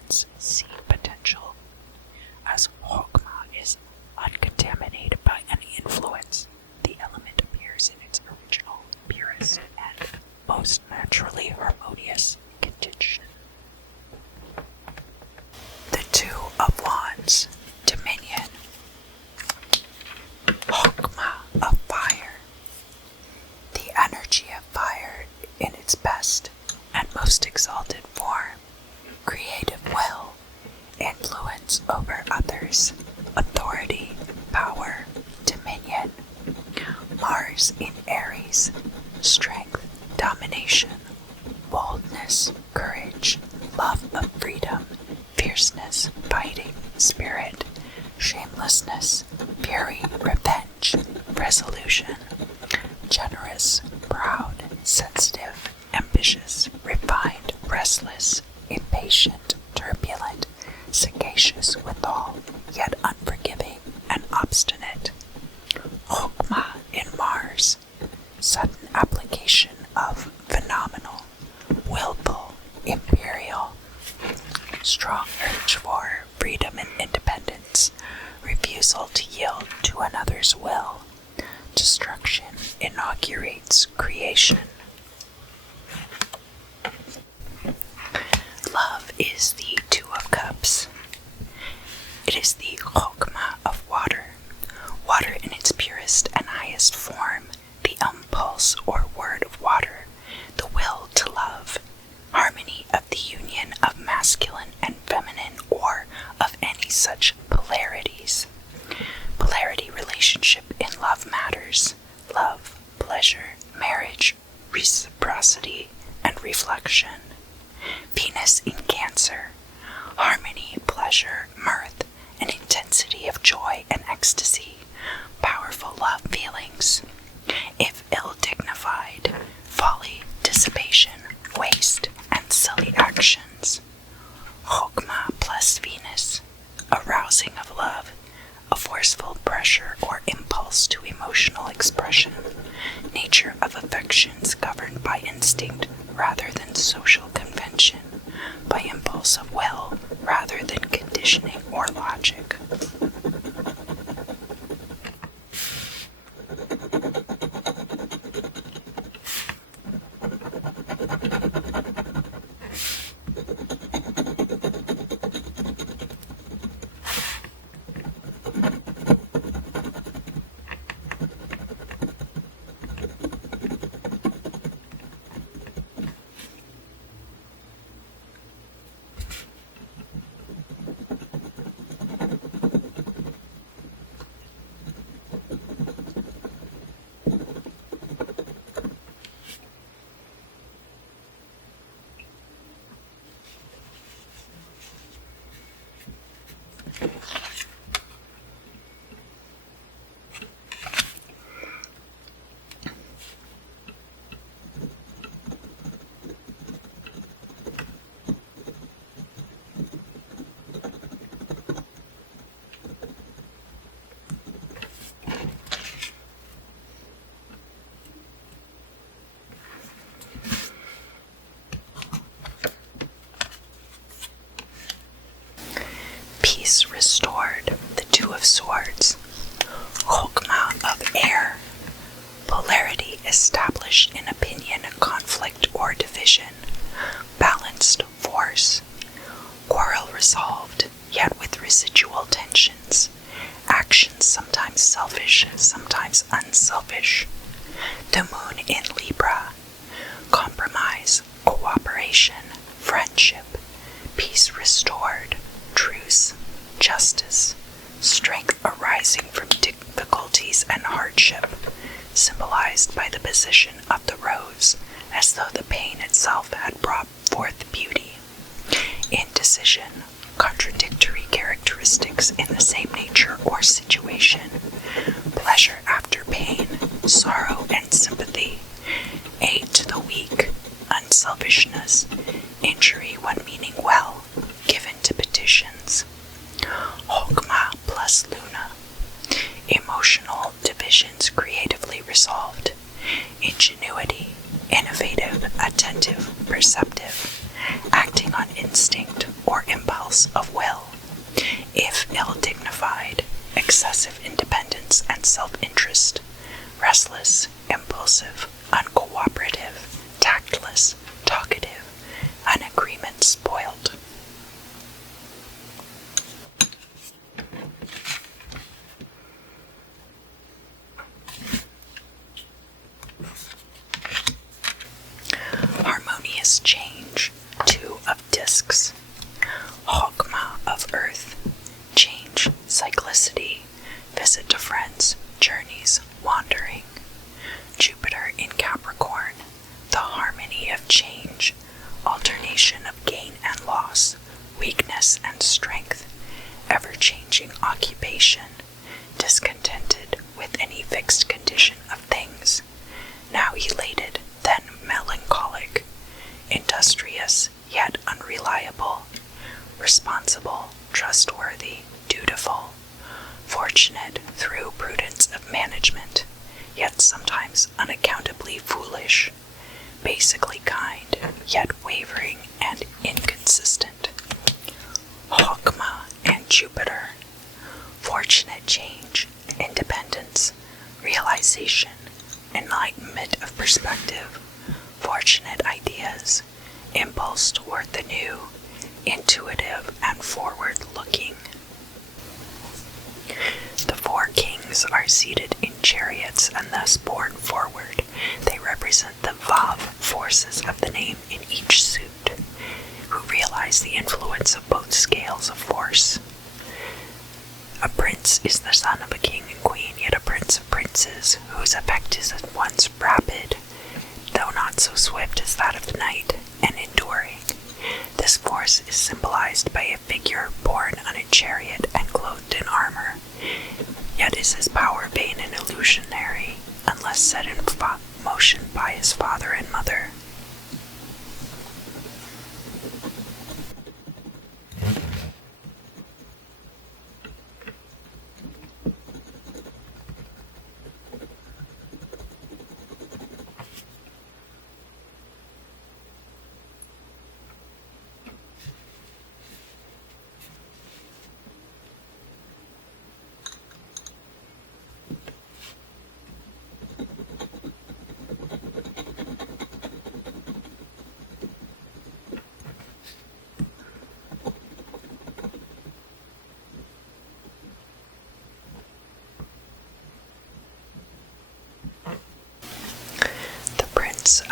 its seed potential. As Chokmah is uncontaminated by any influence, the element appears in its original, purest, and most naturally harmonious condition. The Two of Wands, Dominion. Chokmah of fire. The energy of fire in its best and most exalted form. Creative will, influence over others, authority, power, dominion. Mars in Aries, strength, domination, boldness, courage, love of freedom, fierceness, fighting, spirit, shamelessness, fury, revenge, resolution. Generous, proud, sensitive, ambitious, refined, restless, impatient, turbulent, sagacious withal, yet unforgiving and obstinate. Chokmah in Mars, sudden application of phenomenal, willful, imperial, strong urge for freedom and independence, refusal to yield to another's will. Destruction inaugurates creation. Love is the Two of Cups. It is the Chokmah of water. Water in its purest and highest form, the impulse or word of water, the will to love, harmony of the union of masculine and feminine or of any such polarities. Polarity relationship in love matters. Love, pleasure, marriage, reciprocity, and reflection. Venus in Cancer, harmony, pleasure, mirth, and intensity of joy and ecstasy, powerful love feelings. If ill-dignified, folly, dissipation, waste, and silly actions. Chokmah plus Venus, arousing of love, a forceful pressure or impulse to emotional expression, nature of affections governed by instinct rather than social convention, by impulse of will rather than conditioning or logic. Restored, the Two of Swords. Chokmah of air, polarity established in opinion, conflict, or division, balanced force, quarrel resolved, yet with residual tensions, actions sometimes selfish, sometimes unselfish. The moon in Libra, compromise, cooperation, friendship, peace restored, truce, justice, strength arising from difficulties and hardship, symbolized by the position of the rose, as though the pain itself had brought forth beauty. Indecision, contradictory characteristics in the same nature or situation, pleasure after pain, sorrow and sympathy, aid to the weak, unselfishness, injury when meaning well, given to petitions. Chokmah plus Luna, emotional divisions creatively resolved, ingenuity, innovative, attentive, perceptive, acting on instinct or impulse impulse of will. If ill-dignified, excessive independence and self-interest, restless, impulsive, uncooperative, tactless, talkative, an agreement spoiled. Harmonious change, 2 of discs. Hokmah of earth, change, cyclicity, visit to friends, journeys, wandering. Jupiter in Capricorn, the harmony of change, alternation of gain and loss, weakness and strength, ever-changing occupation, discontented with any fixed condition of things, now elated, then melancholic, industrious yet unreliable, responsible, trustworthy, dutiful, fortunate through prudence of management, yet sometimes unaccountably foolish, basically kind, yet wavering and inconsistent. Hokmah and Jupiter, fortunate change, independence, realization, enlightenment of perspective, fortunate ideas, impulse toward the new, intuitive and forward-looking. The 4 kings are seated in chariots and thus borne forward. They represent the Vav forces of the name in each suit, who realize the influence of both scales of force. A prince is the son of a king and queen, yet a prince of princes, whose effect is at once rapid, though not so swift as that of the knight, and enduring. This force is symbolized by a figure borne on a chariot and clothed in armor, yet is his power vain and illusionary, unless set in motion by his father and mother.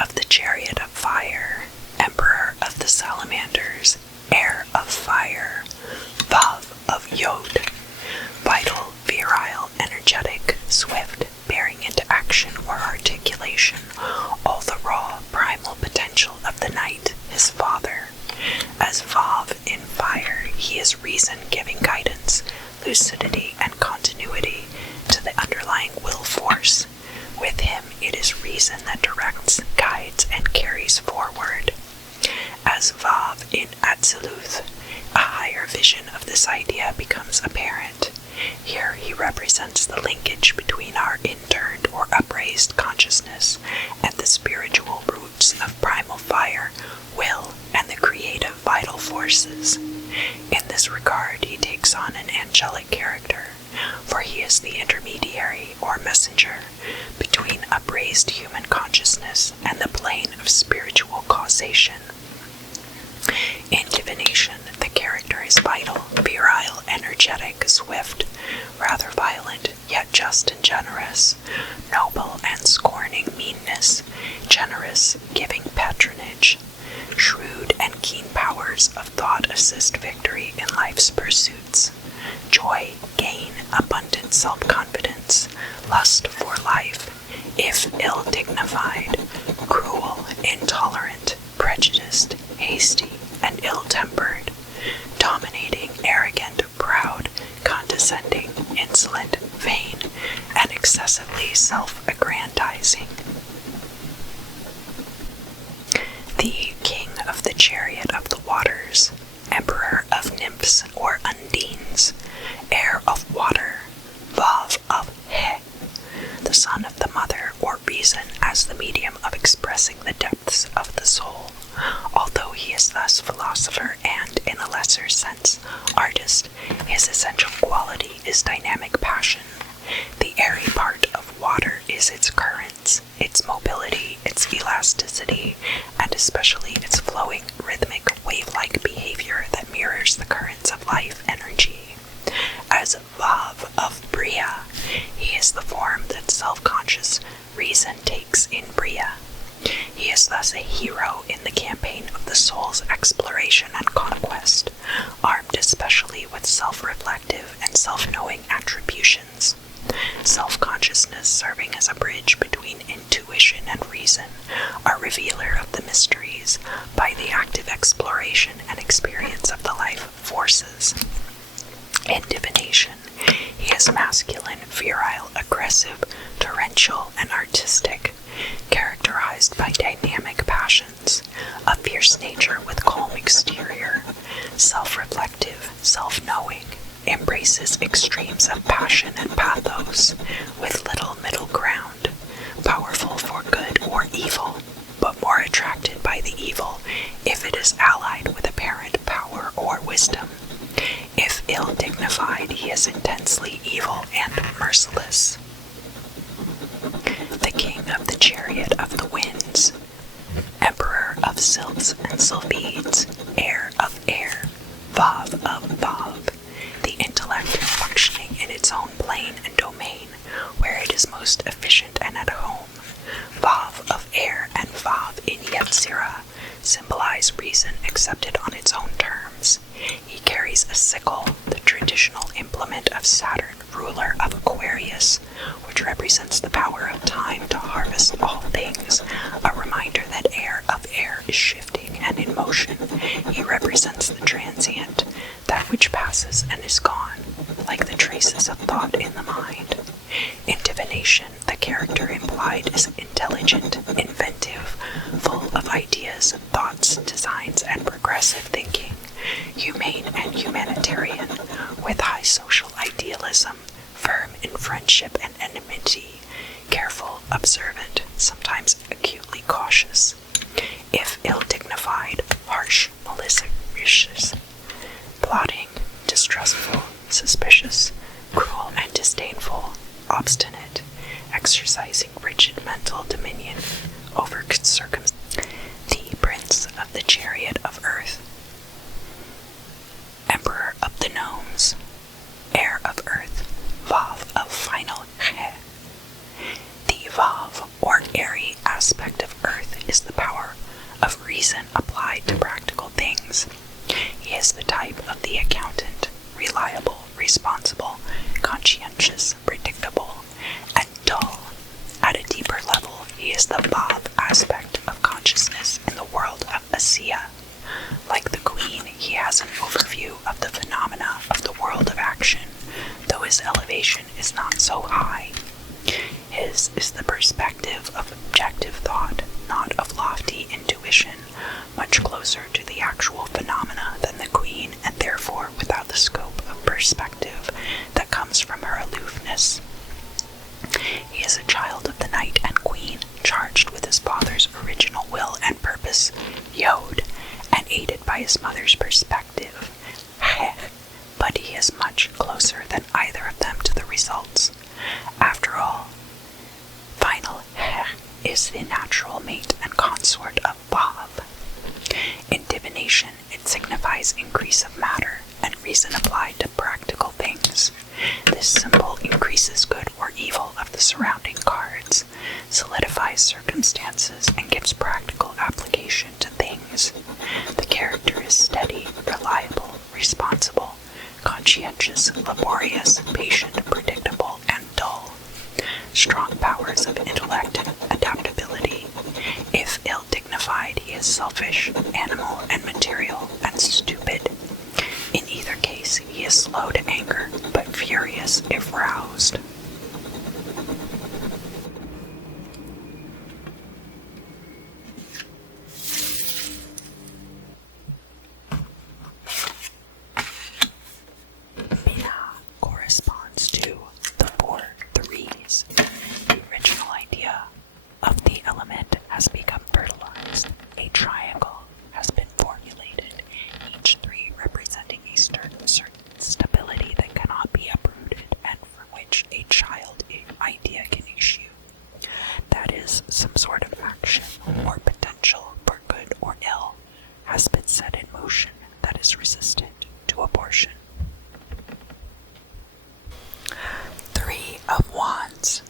Of the chariot of fire, emperor of the salamanders, heir of fire, Vav of Yod, vital, virile, energetic, swift, bearing into action or articulation all the raw, primal potential of the knight, his father. As Vav in fire, he is reason giving guidance, lucidity, and continuity to the underlying will force. With him, it is reason that directs, guides, and carries forward. As Vav in Atziluth, a higher vision of this idea becomes apparent. Here he represents the linkage between our interned or upraised consciousness and the spiritual roots of primal fire, will, and the creative vital forces. In this regard, he takes on an angelic character, for he is the intermediary or messenger between upraised human consciousness and the plane of spiritual causation. In divination, the character is vital, virile, energetic, swift, rather violent, yet just and generous, noble and scorning meanness, generous, giving patronage. Shrewd and keen powers of thought assist victory in life's pursuits. Joy, gain, abundant self-confidence, lust for life, if ill-dignified, cruel, intolerant, prejudiced, hasty, and ill-tempered, dominating, arrogant, proud, condescending, insolent, vain, and excessively self-aggrandizing. The king of the chariot of the waters, emperor of nymphs or undines, heir of water, Vav of Heh, the son of the mother or reason as the medium of expressing the depths of the soul, although he is thus philosopher and, in a less composer, sense artist. His essential quality is dynamic passion. The airy part of water is its currents, its mobility, its elasticity, and especially its flowing, rhythmic, wave-like behavior that mirrors the currents of life energy. As Vav of Bria, he is the form that self-conscious reason takes in Bria. He is thus a hero in the campaign of the soul's exploration and conquest, armed especially with self-reflective and self-knowing attributions. Self-consciousness serving as a bridge between intuition and reason, a revealer of the mysteries by the active exploration and experience of the life forces. In divination, he is masculine, virile, aggressive, torrential, and artistic, characterized by dynamic passions, a fierce nature with calm exterior, self-reflective, self-knowing, embraces extremes of passion and pathos, with little middle ground, powerful for good or evil, but more attracted by the evil if it is allied with apparent power or wisdom. If ill-dignified, he is intensely evil and merciless. The king of the chariot of the winds, emperor of silks and sylphides, heir of air, Vav of Vav, the intellect functioning in its own plane and domain, where it is most efficient and at home. Vav of air and Vav in Yetzirah symbolize reason accepted on its own terms. He carries a sickle, the traditional implement of Saturn, ruler of Aquarius, which represents the power of time to harvest all things, a reminder that air of air is shifting and in motion. He represents the transient, that which passes and is gone, like the traces of thought in the mind. In divination, the character implied is intelligent, inventive, full of ideas, thoughts, designs, and progressive thinking, humane and humanitarian, with high social idealism, firm in friendship and enmity, careful, observant, sometimes acutely cautious. If ill-dignified, harsh, malicious, plotting, distrustful, suspicious, cruel and disdainful, obstinate, exercising rigid mental dominion over circumstances. The prince of the chariot of earth, emperor of the gnomes, heir of earth, Vav of final Heh. The Vav, or airy aspect of earth, is the power of reason applied to practical things. He is the type of the accountant, reliable, responsible, conscientious, predictable, and dull. At a deeper level, he is the Vav aspect of consciousness in the world of Asiya. Like the queen, he has an overview of the phenomena of the world of action, though his elevation is not so high. His is the perspective of objective thought, not of lofty intuition, much closer to the actual phenomena than the queen, and therefore without the scope of perspective that comes from her aloofness. He is a child of the night and queen, charged with his father's original will and purpose, Yod, and aided by his mother's perspective, Heh, but he is much closer than either of them to the results. After all, final Heh is the natural mate and consort of Vav. In divination, it signifies increase of matter and reason applied to practical things. This symbol increases good or evil of the surrounding cards, solidifies circumstances, and gives practical application to things. The character is steady, reliable, responsible, conscientious, laborious, patient, predictable, and dull. Strong powers of intellect and adaptability. If ill-dignified, he is selfish, animal, and material, and stupid. In either case, he is slow to anger, but furious if roused. Bina corresponds to the 4 threes. The original idea of the element has become fertilized. A triangle has been formulated, each 3 representing has been set in motion that is resistant to abortion. 3 of Wands,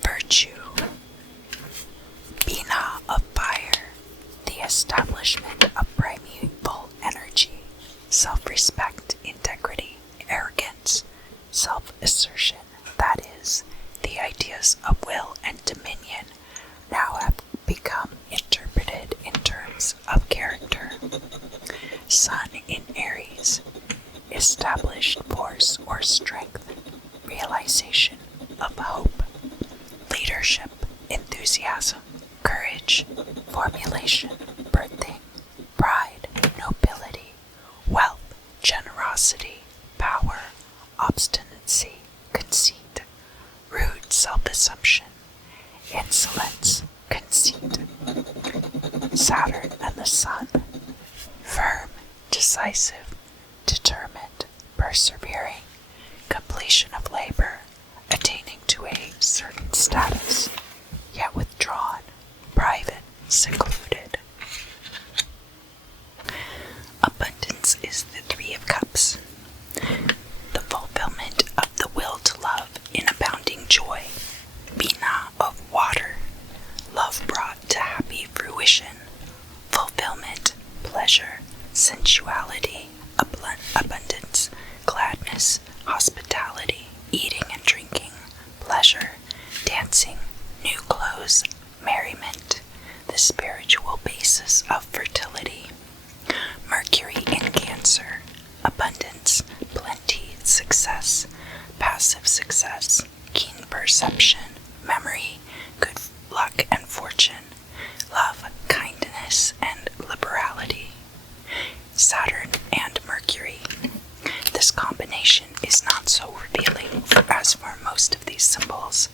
virtue. Bina of fire, the establishment of primeval energy, self-respect, integrity, arrogance, self-assertion, that is, the ideas of will and dominion now have become interpreted in terms of character. Sun in Aries, established force or strength, realization of hope, leadership, enthusiasm, courage, formulation, birthing, pride, nobility, wealth, generosity, power, obstinacy, conceit, rude self-assumption, insolence, conceit. Saturn and the Sun, firm, decisive, determined, persevering, completion of labor, attaining to a certain status, yet withdrawn, private, secluded. Abundance is the 3 of Cups, the fulfillment of the will to love in abounding joy. Bina of water, love brought to happy fruition, fulfillment, pleasure, sensuality, abundance, gladness, hospitality, eating and drinking, pleasure, dancing, new clothes, merriment, the spiritual basis of fertility. Mercury in Cancer, abundance, plenty, success, passive success, keen perception, memory, good luck and fortune, love, kindness, and liberality. Saturn and Mercury. This combination is not so revealing as for most of these symbols.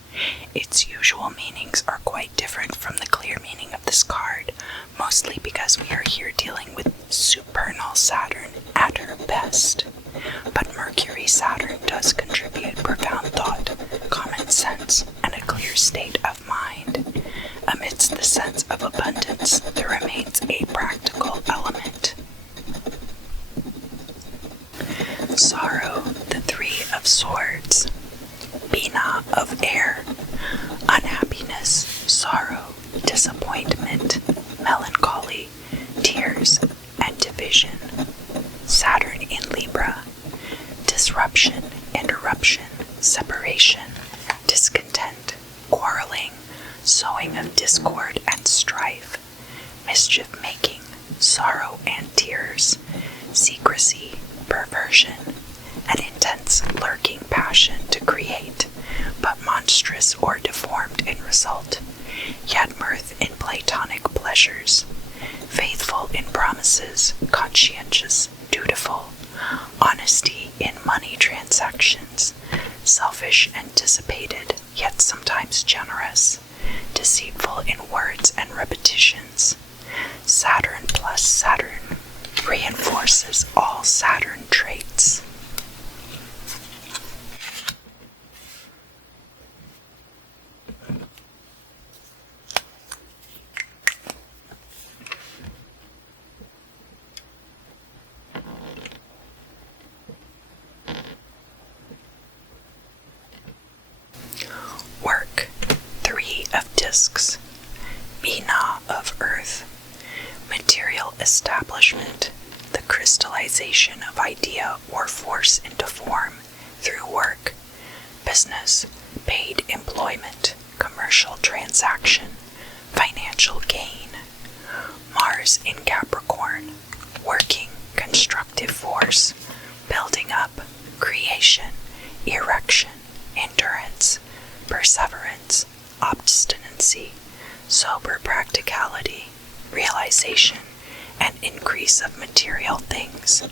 Its usual meanings are quite different from the clear meaning of this card, mostly because we are here dealing with supernal Saturn at her best. But Mercury-Saturn does contribute profound thought, common sense, and a clear state of mind. Amidst the sense of abundance, there remains a practical element. Sorrow, the 3 of Swords. Bina of air, unhappiness, sorrow, disappointment, melancholy, tears, and division. Saturn in Libra, disruption, interruption, separation, discontent, quarreling, sowing of discord and strife, mischief-making, sorrow and tears, secrecy, perversion, an intense lurking passion to create, but monstrous or deformed in result, yet mirth in platonic pleasures, faithful in promises, conscientious, dutiful, honesty in money transactions, selfish and dissipated, yet sometimes generous, deceitful in words and repetitions. Saturn plus Saturn reinforces all Saturn traits. Work, 3 of Discs. Bina of Earth, material establishment, the crystallization of idea or force into form through work, business, paid employment, commercial transaction, financial gain. Mars in Capricorn, working, constructive force, building up, creation, erection, endurance, perseverance, obstinacy, sober practicality, realization, and increase of material things,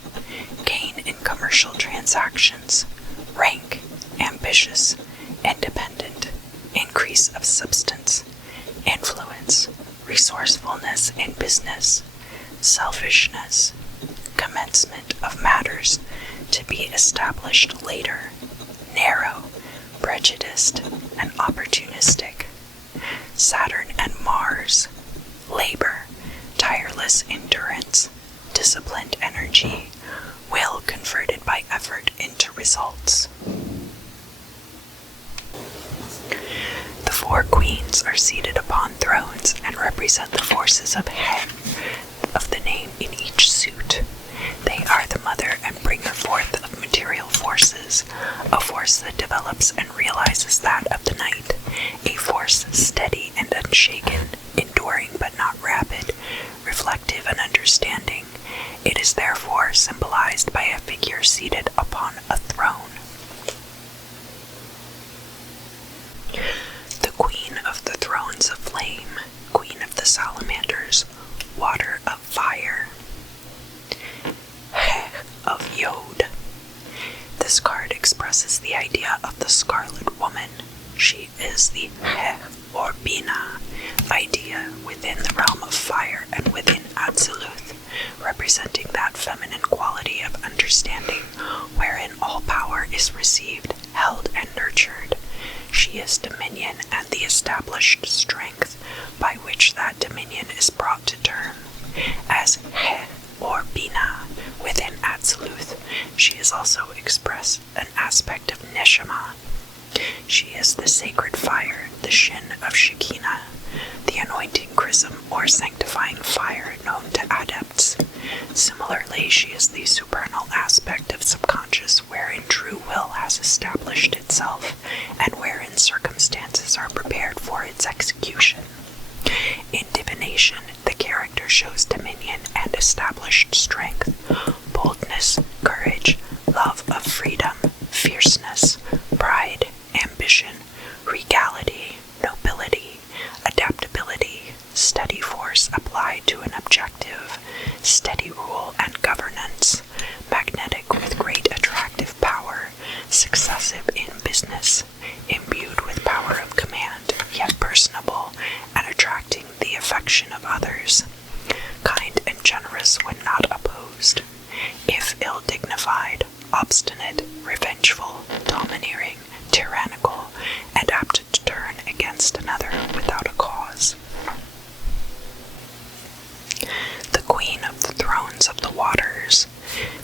gain in commercial transactions, rank, ambitious, independent, increase of substance, influence, resourcefulness in business, selfishness, commencement of matters to be established later, narrow, prejudiced, and opportunistic. Saturn and Mars, labor, tireless endurance, disciplined energy, will converted by effort into results. The four queens are seated upon thrones and represent the forces of Heh, of the name in each suit. They are the mother and bringer forth of material forces, a force that develops and realizes that of the night, a force steady and unshaken, enduring but not rapid, reflective and understanding. It is therefore symbolized by a figure seated upon a throne. The queen of the thrones of flame, queen of the salamanders, water of fire, Heh of Yod. This card expresses the idea of the Scarlet Woman. She is the Heh or Bina idea within the realm of fire and within Absolute, representing that feminine quality of understanding wherein all power is received, held, and nurtured. She is dominion and the established strength by which that dominion is brought to term. As Heh or Bina within Absolute, she is also expressed an aspect of Neshama. She is the sacred fire, the Shin of Shekinah, the anointing chrism or sanctifying fire known to adepts. Similarly, she is the supernal aspect of subconscious wherein true will has established itself and wherein circumstances are prepared for its execution. In divination, the character shows dominion and established strength, boldness, courage, love of freedom, fierceness, pride, ambition, regality, nobility, adaptability, steady force applied to an objective, steady rule and governance, magnetic with great attractive power, successive in business, imbued with power of command, yet personable, and attracting the affection of others, kind and generous when not opposed, if ill-dignified, obstinate, revengeful, domineering, tyrannical, and apt to turn against another without a cause. The queen of the thrones of the waters,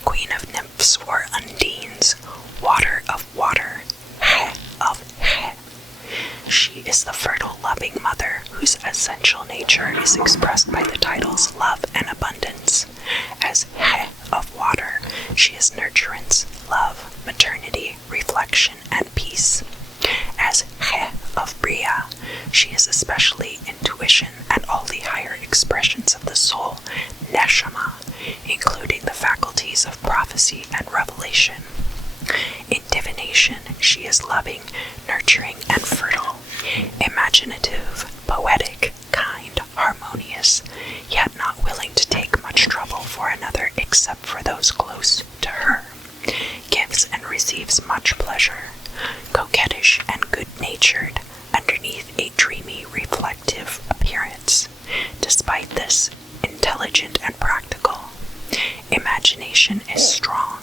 queen of nymphs or undines, water of water, Heh of Heh. She is the fertile, loving mother whose essential nature is expressed by the titles love and abundance. As Heh of water, she is nurturance, love, maternity, reflection, and peace. As Heh of Bria, she is especially intuition and all the higher expressions of the soul, Neshama, including the faculties of prophecy and revelation. In divination, she is loving, nurturing, and fertile, imaginative, poetic, kind, harmonious, yet not willing to take much trouble for another except for those close to her, gives and receives much pleasure, coquettish and good-natured, underneath a dreamy, reflective appearance. Despite this, intelligent and practical. Imagination is strong,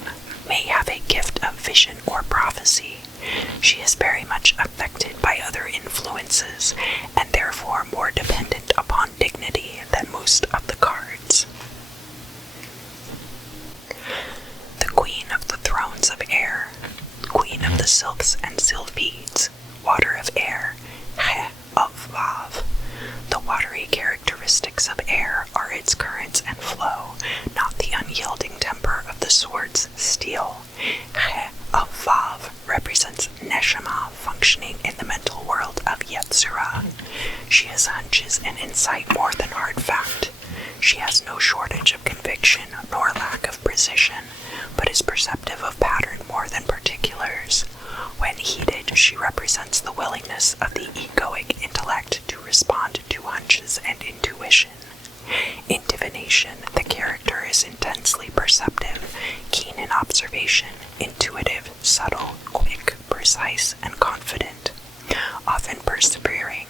may have a gift of vision or prophecy. She is very much affected by other influences, and therefore more dependent upon dignity than most of the cards. The queen of the thrones of air, queen of the sylphs and sylphides, water of air, Heh of Vav. The watery characteristics of air are its currents and flow, not the unyielding temper of the sword's steel. Heh of Vav represents Neshama functioning in the mental world of Yetzirah. She has hunches and insight more than hard fact. She has no shortage of conviction nor lack of precision, but is perceptive of pattern more than particulars. When heated, she represents the willingness of the egoic intellect to respond to hunches and intuition. In divination, the character is intensely perceptive, keen in observation, intuitive, subtle, quick, precise, and confident, often persevering,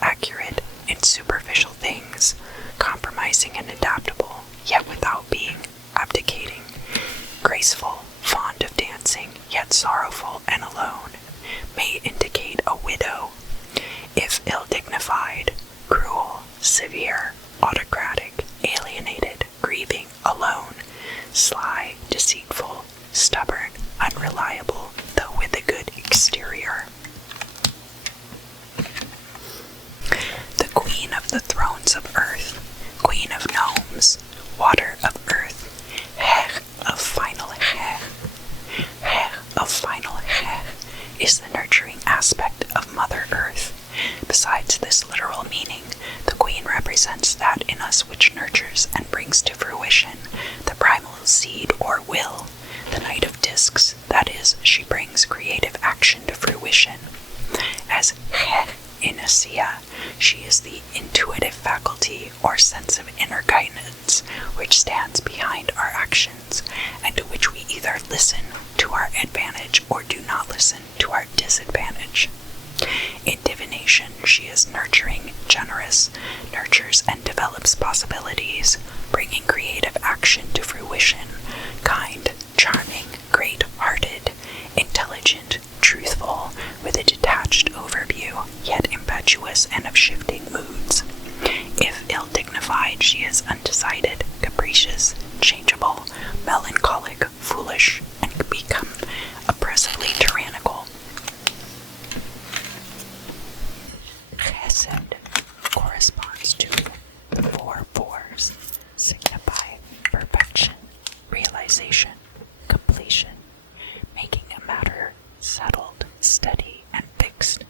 accurate in superficial things, compromising and adaptable, yet without being abdicating, graceful, fond of dancing, yet sorrowful and alone, may indicate a widow, if ill-dignified, cruel, severe, autocratic, alienated, grieving, alone, sly, deceitful, stubborn, unreliable, though with a good exterior. The queen of the thrones of earth, queen of gnomes, water of earth, Heh of final Heh. Heh of final Heh is the nurturing aspect of Mother Earth. Besides this literal meaning, the queen represents that in us which nurtures and brings to fruition the primal seed or will, the Knight of Discs, that is, she brings creative action to fruition. As Heh in Asiya, she is the intuitive faculty or sense of inner guidance which stands behind our actions, and to which we either listen to our advantage or do not listen to our disadvantage. In divination, she is nurturing, generous, nurtures and develops possibilities, bringing creative action to fruition, kind, charming, great-hearted, intelligent, truthful, with a detached overview, yet impetuous and of shifting moods. If ill-dignified, she is undecided, capricious, changeable, melancholic, foolish, and can become oppressively tyrannical. Chesed corresponds to the 4 fours, signify perfection, realization, completion, making a matter settled, steady, and fixed,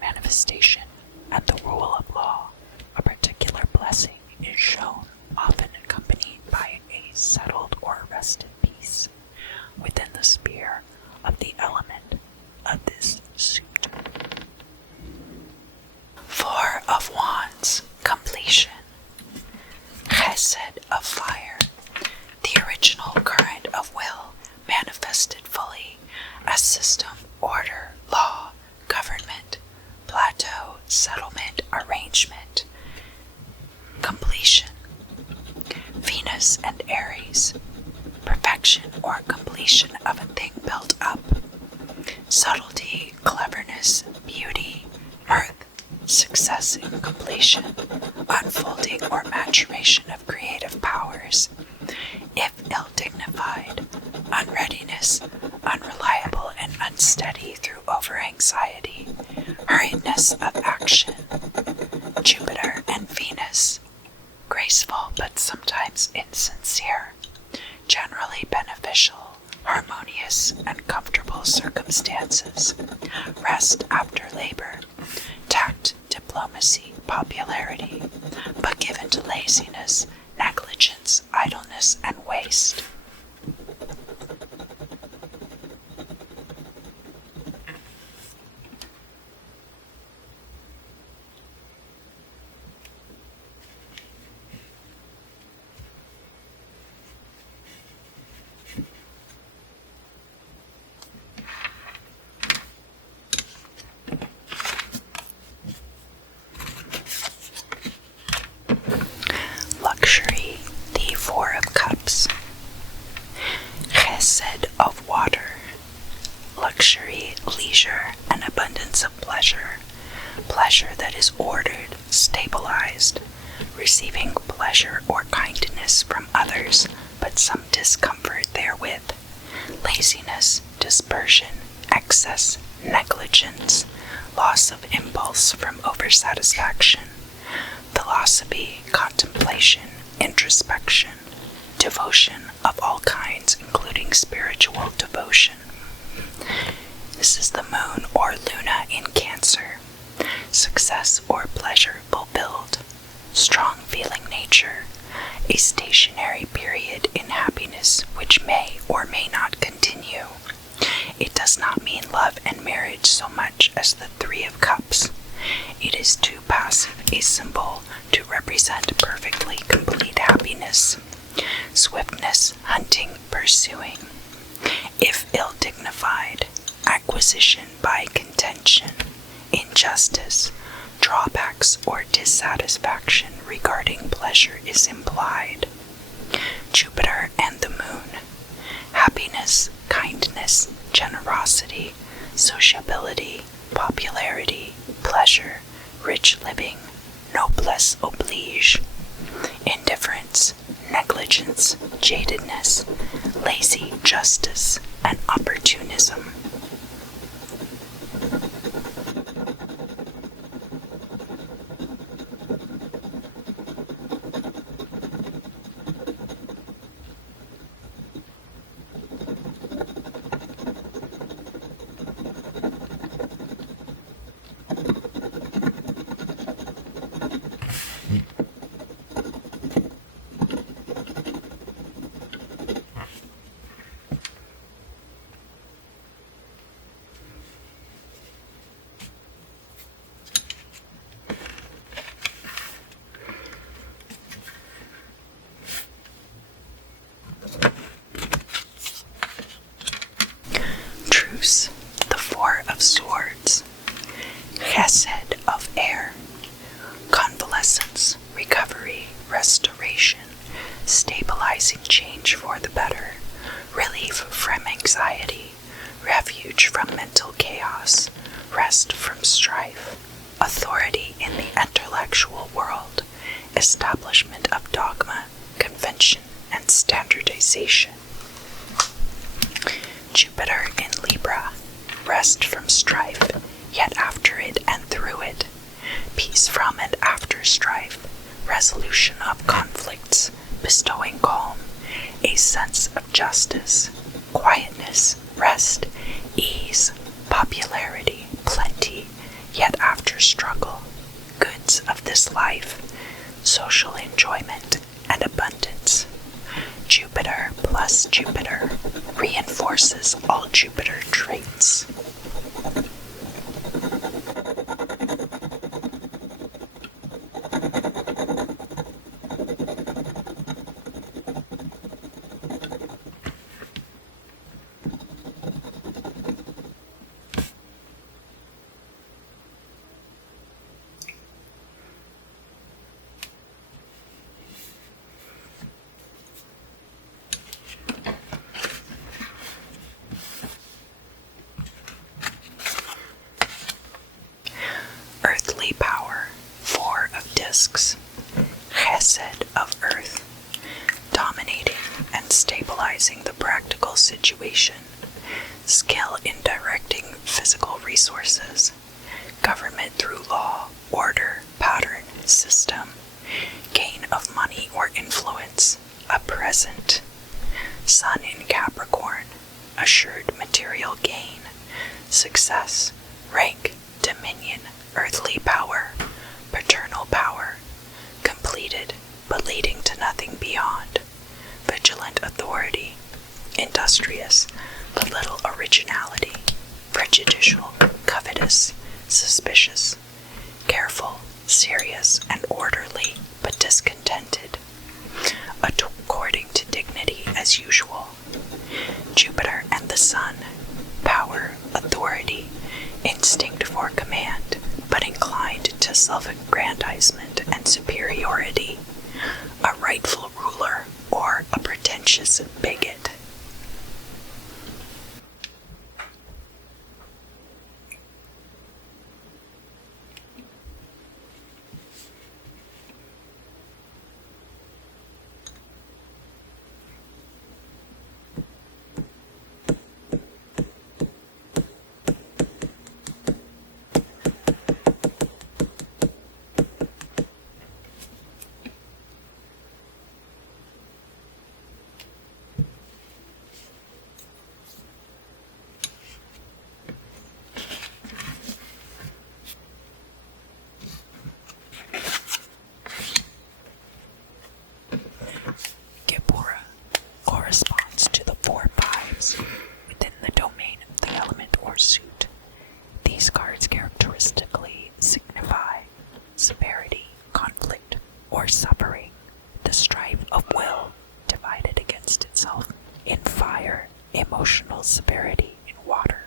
manifestation, and the rule of law. A particular blessing is shown, often accompanied by a settled or rested peace, within the sphere of the element of this suit. 4 of Wands, completion. Chesed of fire, the original current of will, manifested fully as system, order, law, government, plateau, settlement, arrangement, completion. Venus and Aries, perfection or completion of a thing built up, subtlety, cleverness, beauty, mirth, success in completion, unfolding or maturation of creative powers. If ill-dignified, unreadiness, unreliable and unsteady through over-anxiety, hurriedness of action. Jupiter and Venus, graceful but sometimes insincere, generally beneficial, harmonious and comfortable circumstances, rest after labor, tact, diplomacy, popularity, but given to laziness, negligence, idleness, and waste. Luxury, the 4 of Cups. Chesed of water. Luxury, leisure, and abundance of pleasure. Pleasure that is ordered, stabilized, receiving pleasure or kindness from others, but some discomfort therewith. Laziness, dispersion, excess, negligence, loss of impulse from oversatisfaction. Philosophy, contemplation, introspection, devotion of all kinds, including spiritual devotion. This is the moon or luna in Cancer. Success or pleasure fulfilled. Strong feeling nature. A stationary period in happiness which may or may not continue. It does not mean love and marriage so much as the 3 of Cups. It is too passive a symbol to represent perfectly complete happiness. Swiftness, hunting, pursuing. If ill-dignified, acquisition by contention, injustice, drawbacks or dissatisfaction regarding pleasure is implied. Jupiter and the moon. Happiness, kindness, generosity, sociability, popularity, pleasure, rich living, noblesse oblige. Indifference, negligence, jadedness, lazy justice, and opportunism. The Four of Swords, Chesed of Air, Convalescence, Recovery, Restoration, Stabilizing Change for the Better, Relief from Anxiety, Refuge from Mental Chaos, Rest from Strife, Authority in the Intellectual World, Establishment of Dogma, Convention, and Standardization. Jupiter in Libra, rest from strife, yet after it and through it, peace from and after strife, resolution of conflicts, bestowing calm, a sense of justice, quietness, rest, ease, popularity, plenty, yet after struggle, goods of this life, social enjoyment, and abundance. Jupiter plus Jupiter reinforces all Jupiter traits. Earthly power, Four of Discs, Chesed of Earth, dominating and stabilizing the practical situation, skill in directing physical resources, government through law, order, pattern, system, gain of money or influence, a present, Sun in Capricorn, assured material gain, success, rank, dominion, earthly power, paternal power, completed but leading to nothing beyond, vigilant authority, industrious but little originality, prejudicial, covetous, suspicious, careful, serious, and orderly but discontented, according to dignity as usual. Jupiter and the Sun, power, authority, instinct for command, but inclined to self-aggrandizement and superiority, a rightful ruler or a pretentious bigot. Corresponds to the 4 fives within the domain of the element or suit. These cards characteristically signify severity, conflict, or suffering, the strife of will divided against itself in fire, emotional severity in water,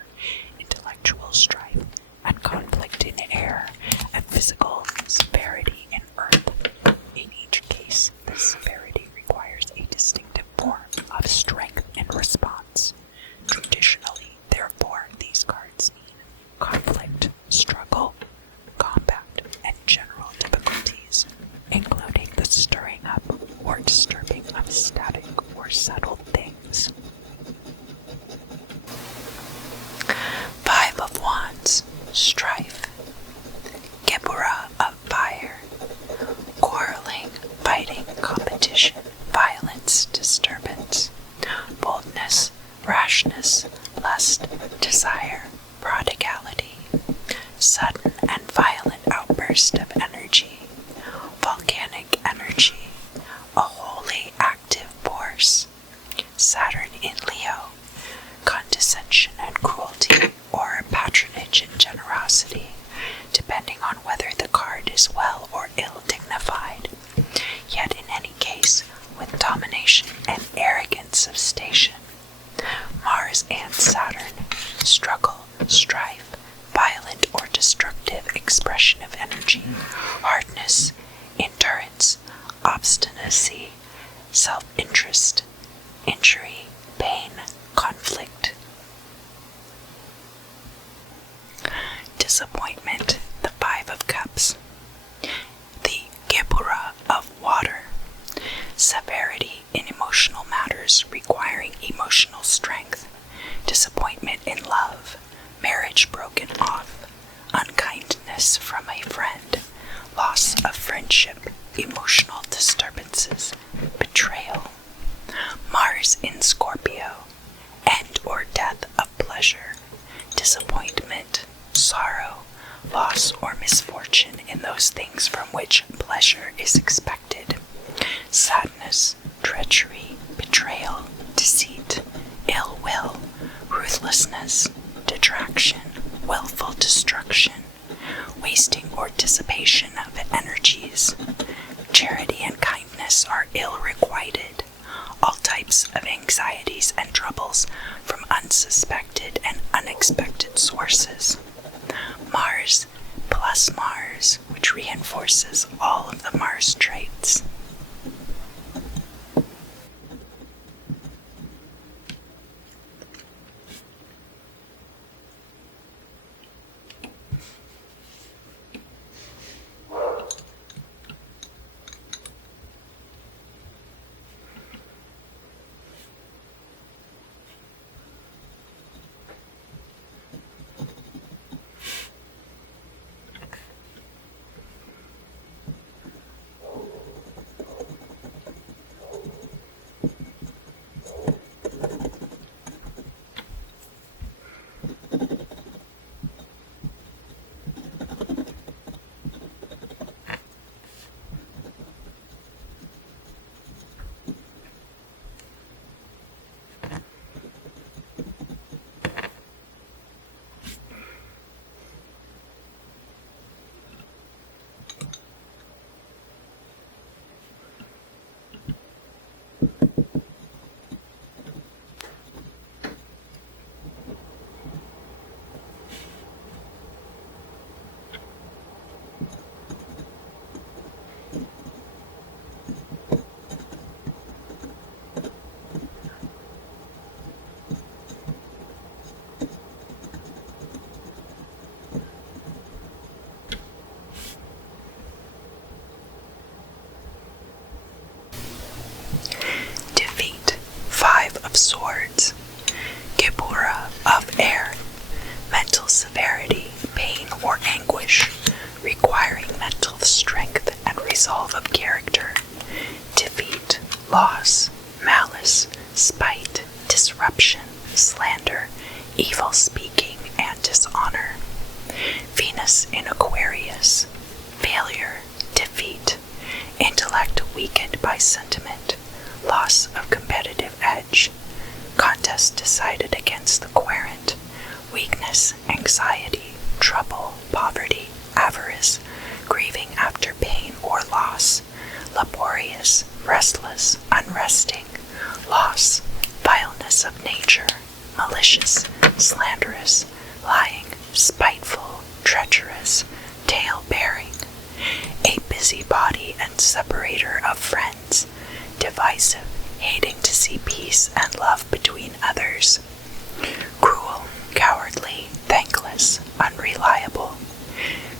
intellectual strife and conflict in air, and physical severity in earth. In each case, the severity requires a distinctive form of strength in response. Traditionally, therefore, these cards mean conflict, struggle, combat, and general difficulties, including the stirring up or disturbing desire, prodigality, sudden and violent outburst of energy, volcanic energy, a wholly active force. Saturn in Leo, condescension and cruelty, or patronage and generosity, depending on whether the card is well or ill dignified, yet in any case with domination and arrogance of station. Mars and Saturn, struggle, strife, violent or destructive expression of energy, hardness, endurance, obstinacy, self-interest, injury, pain, conflict. Disappointment, the Five of Cups. The Gebura of water. Severity in emotional matters requiring emotional strength. Disappointment in love. Marriage broken off. Unkindness from a friend. Loss of friendship. Emotional disturbances. Betrayal. Mars in Scorpio. End or death of pleasure. Disappointment. Sorrow. Loss or misfortune in those things from which pleasure is expected. Sadness, treachery, betrayal, deceit, ill will, ruthlessness, detraction, willful destruction, wasting or dissipation of energies. Charity and kindness are ill requited. All types of anxieties and troubles from unsuspected and unexpected sources. Mars plus Mars, which reinforces all of the Mars traits. Of Swords, Gebura of air, mental severity, pain or anguish, requiring mental strength and resolve of character, defeat, loss, malice, spite, disruption, slander, evil speaking, and dishonor. Venus in Aquarius, failure, defeat, intellect weakened by sentiment, loss of competitive edge, contest decided against the querent, weakness, anxiety, trouble, poverty, avarice, grieving after pain or loss, laborious, restless, unresting, loss, vileness of nature, malicious, slanderous, lying, spiteful, treacherous, tale-bearing, a busybody and separator of friends, divisive, hating to see peace and love between others, cruel, cowardly, thankless, unreliable,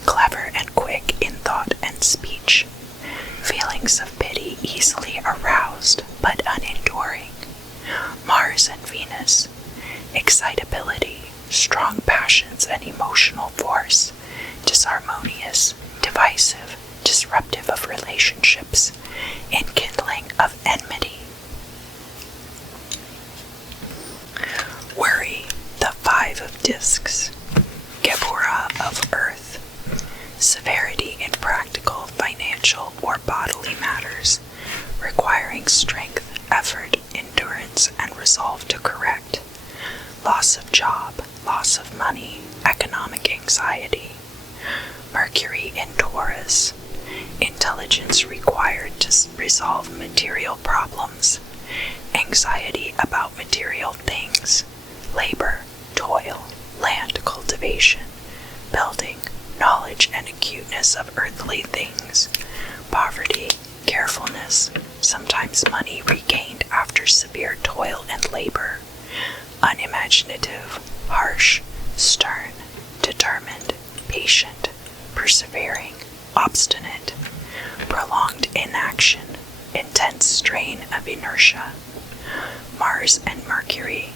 clever and quick in thought and speech, feelings of pity easily aroused but unenduring. Mars and Venus, excitability, strong passions and emotional force, disharmonious, divisive, disruptive of relationships, enkindling of enmity. Worry, the Five of discs. Geburah of earth. Severity in practical, financial, or bodily matters, requiring strength, effort, endurance, and resolve to correct. Loss of job, loss of money, economic anxiety. Mercury in Taurus. Intelligence required to resolve material problems. Anxiety about material things. Labor, toil, land cultivation, building, knowledge and acuteness of earthly things. Poverty, carefulness, sometimes money regained after severe toil and labor. Unimaginative, harsh, stern, determined, patient, persevering, obstinate. Prolonged inaction, intense strain of inertia. Mars and Mercury.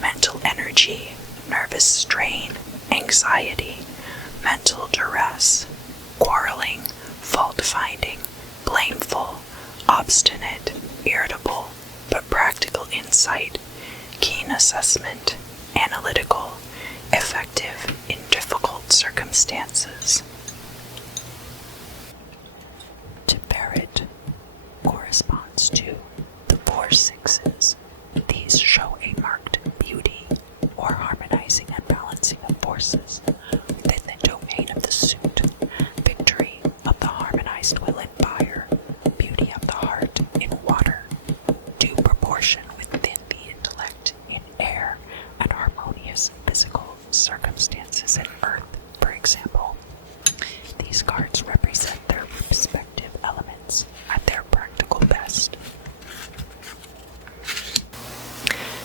Mental energy, nervous strain, anxiety, mental duress, quarreling, fault-finding, blameful, obstinate, irritable, but practical insight, keen assessment, analytical, effective in difficult circumstances. Tiferet corresponds to the 4 sixes. These show a marked beauty or harmonizing and balancing of forces within the domain of the suit, victory of the harmonized will in fire, beauty of the heart in water, due proportion within the intellect in air, and harmonious physical circumstances in earth, for example. These cards represent their respective elements at their practical best.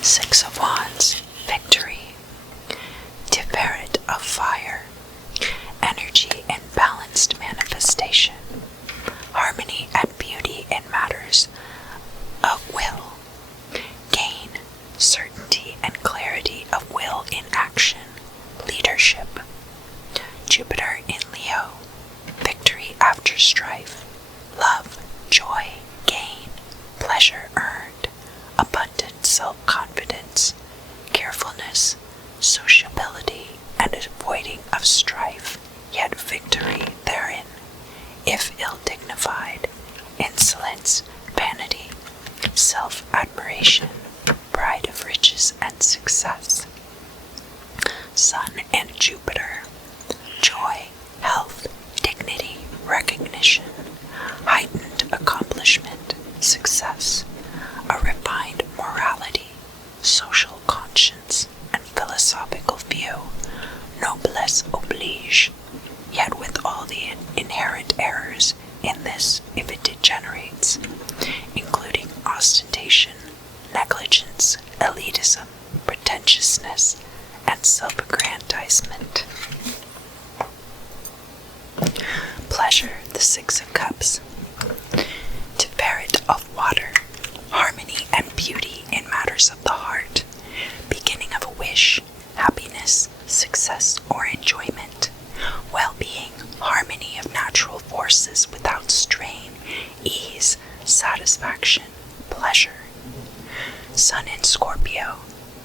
6 of Wands, victory. Tiferet of fire, energy and balanced manifestation, harmony and beauty in matters of will, gain, certainty and clarity of will in action, leadership. Jupiter in Leo, victory after strife, love, joy, gain, pleasure earned, abundant self-confidence, carefulness, sociability, and avoiding of strife, yet victory therein, if ill-dignified, insolence, vanity, self-admiration, pride of riches and success. Sun and Jupiter, joy, health, dignity, recognition, heightened accomplishment, success, a refined morality, social conscience, and philosophical view, noblesse oblige, yet with all the inherent errors in this if it degenerates, including ostentation, negligence, elitism, pretentiousness, and self-aggrandizement. Pleasure, the 6 of Cups. Tiferet of water, harmony and beauty in matters of the heart, beginning of a wish, happiness, success or enjoyment, well-being, harmony of natural forces without strain, ease, satisfaction, pleasure. Sun in Scorpio,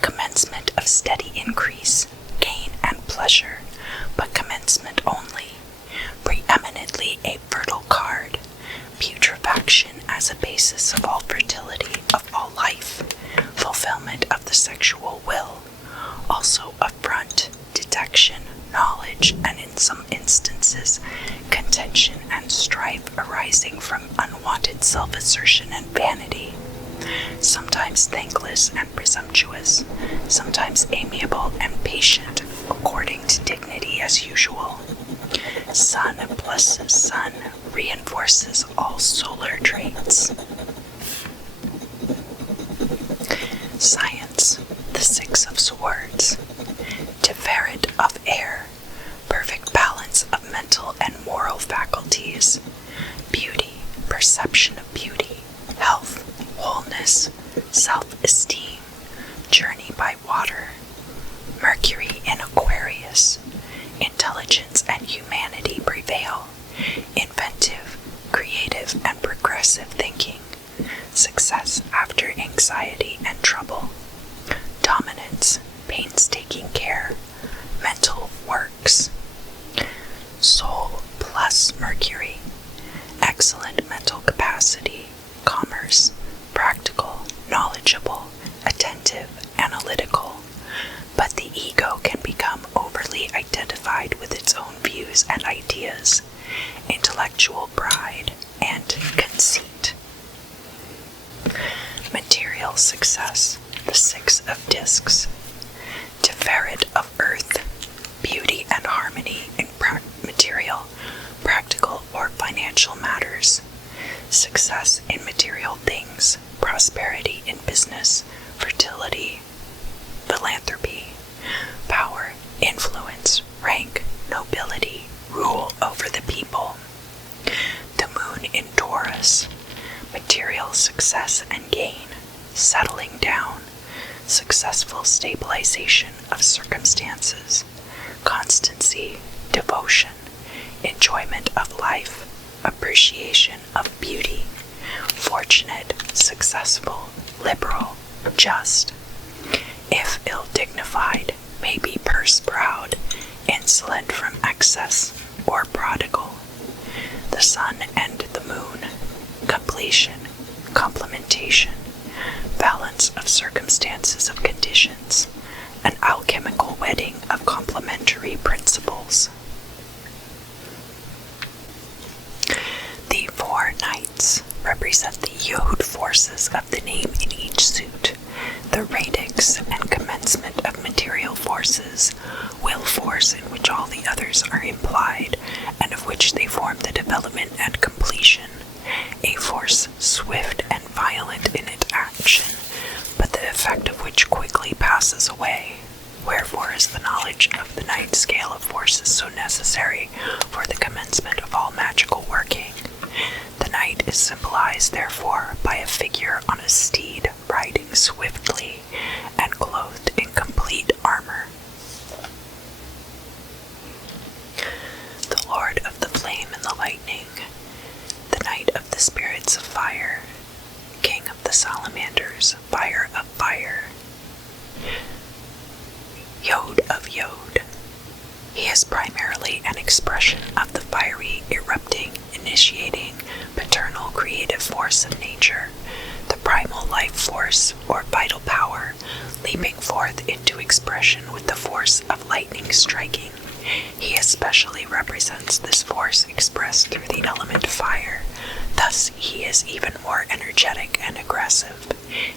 commencement of steady increase, gain and pleasure, but commencement only, preeminently a fertile card, putrefaction as a basis of all fertility, of all life, fulfillment of the sexual will, also affront, detection, knowledge, and in some instances, contention and strife arising from unwanted self-assertion and vanity, sometimes thankless and presumptuous, sometimes amiable and patient, according to dignity as usual. Sun plus Sun reinforces all solar traits. Science, the 6 of Swords. Tiferet of air, perfect balance of mental and moral faculties. Beauty, perception of beauty, health, wholeness, self-esteem, journey by water. Mercury in Aquarius, intelligence and humanity prevail, inventive, creative, and progressive thinking, success after anxiety and trouble, dominance, painstaking care, mental works. Soul plus Mercury, excellent mental capacity, commerce, practical, knowledgeable, attentive, analytical. But the ego can become overly identified with its own views and ideas, intellectual pride, and conceit. Material success, the Six of Discs. Tiferet of Earth, beauty and harmony in material, practical, or financial matters. Success in material things, prosperity in business, fertility, philanthropy, power, influence, rank, nobility, rule over the people. The moon in Taurus, material success and gain, settling down, successful stabilization of circumstances, constancy, devotion, enjoyment of life, appreciation of beauty, fortunate, successful, liberal, just. If ill-dignified, may be purse-proud, insolent from excess, or prodigal. The sun and the moon, completion, complementation, balance of circumstances of conditions, an alchemical wedding of complementary principles. The 4 knights represent the yod forces of the name in each suit, the radix and commencement of material forces, will force in which all the others are implied, and of which they form the development and completion, a force swift and violent in its action, but the effect of which quickly passes away. Wherefore is the knowledge of the night scale of forces so necessary for the commencement of all magical working. The knight is symbolized, therefore, by a figure on a steed riding swiftly and clothed in complete armor. The Lord of the Flame and the Lightning, the Knight of the Spirits of Fire, King of the Salamanders, Fire of Fire, Yod of Yod. He is primarily an expression of the fiery, erupting, initiating, paternal creative force of nature, the primal life force or vital power, leaping forth into expression with the force of lightning striking. He especially represents this force expressed through the element fire. Thus, he is even more energetic and aggressive.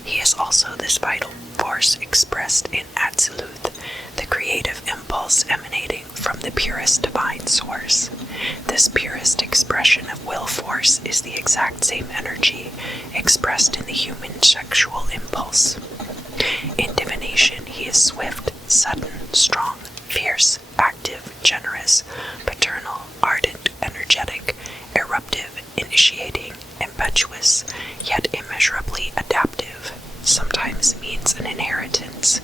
He is also this vital force expressed in Atziluth, the creative impulse emanating from the purest divine source. This purest expression of will force is the exact same energy expressed in the human sexual impulse. In divination, he is swift, sudden, strong, fierce, active, generous, paternal, ardent, energetic, eruptive, initiating, impetuous, yet immeasurably adaptive. Sometimes means an inheritance.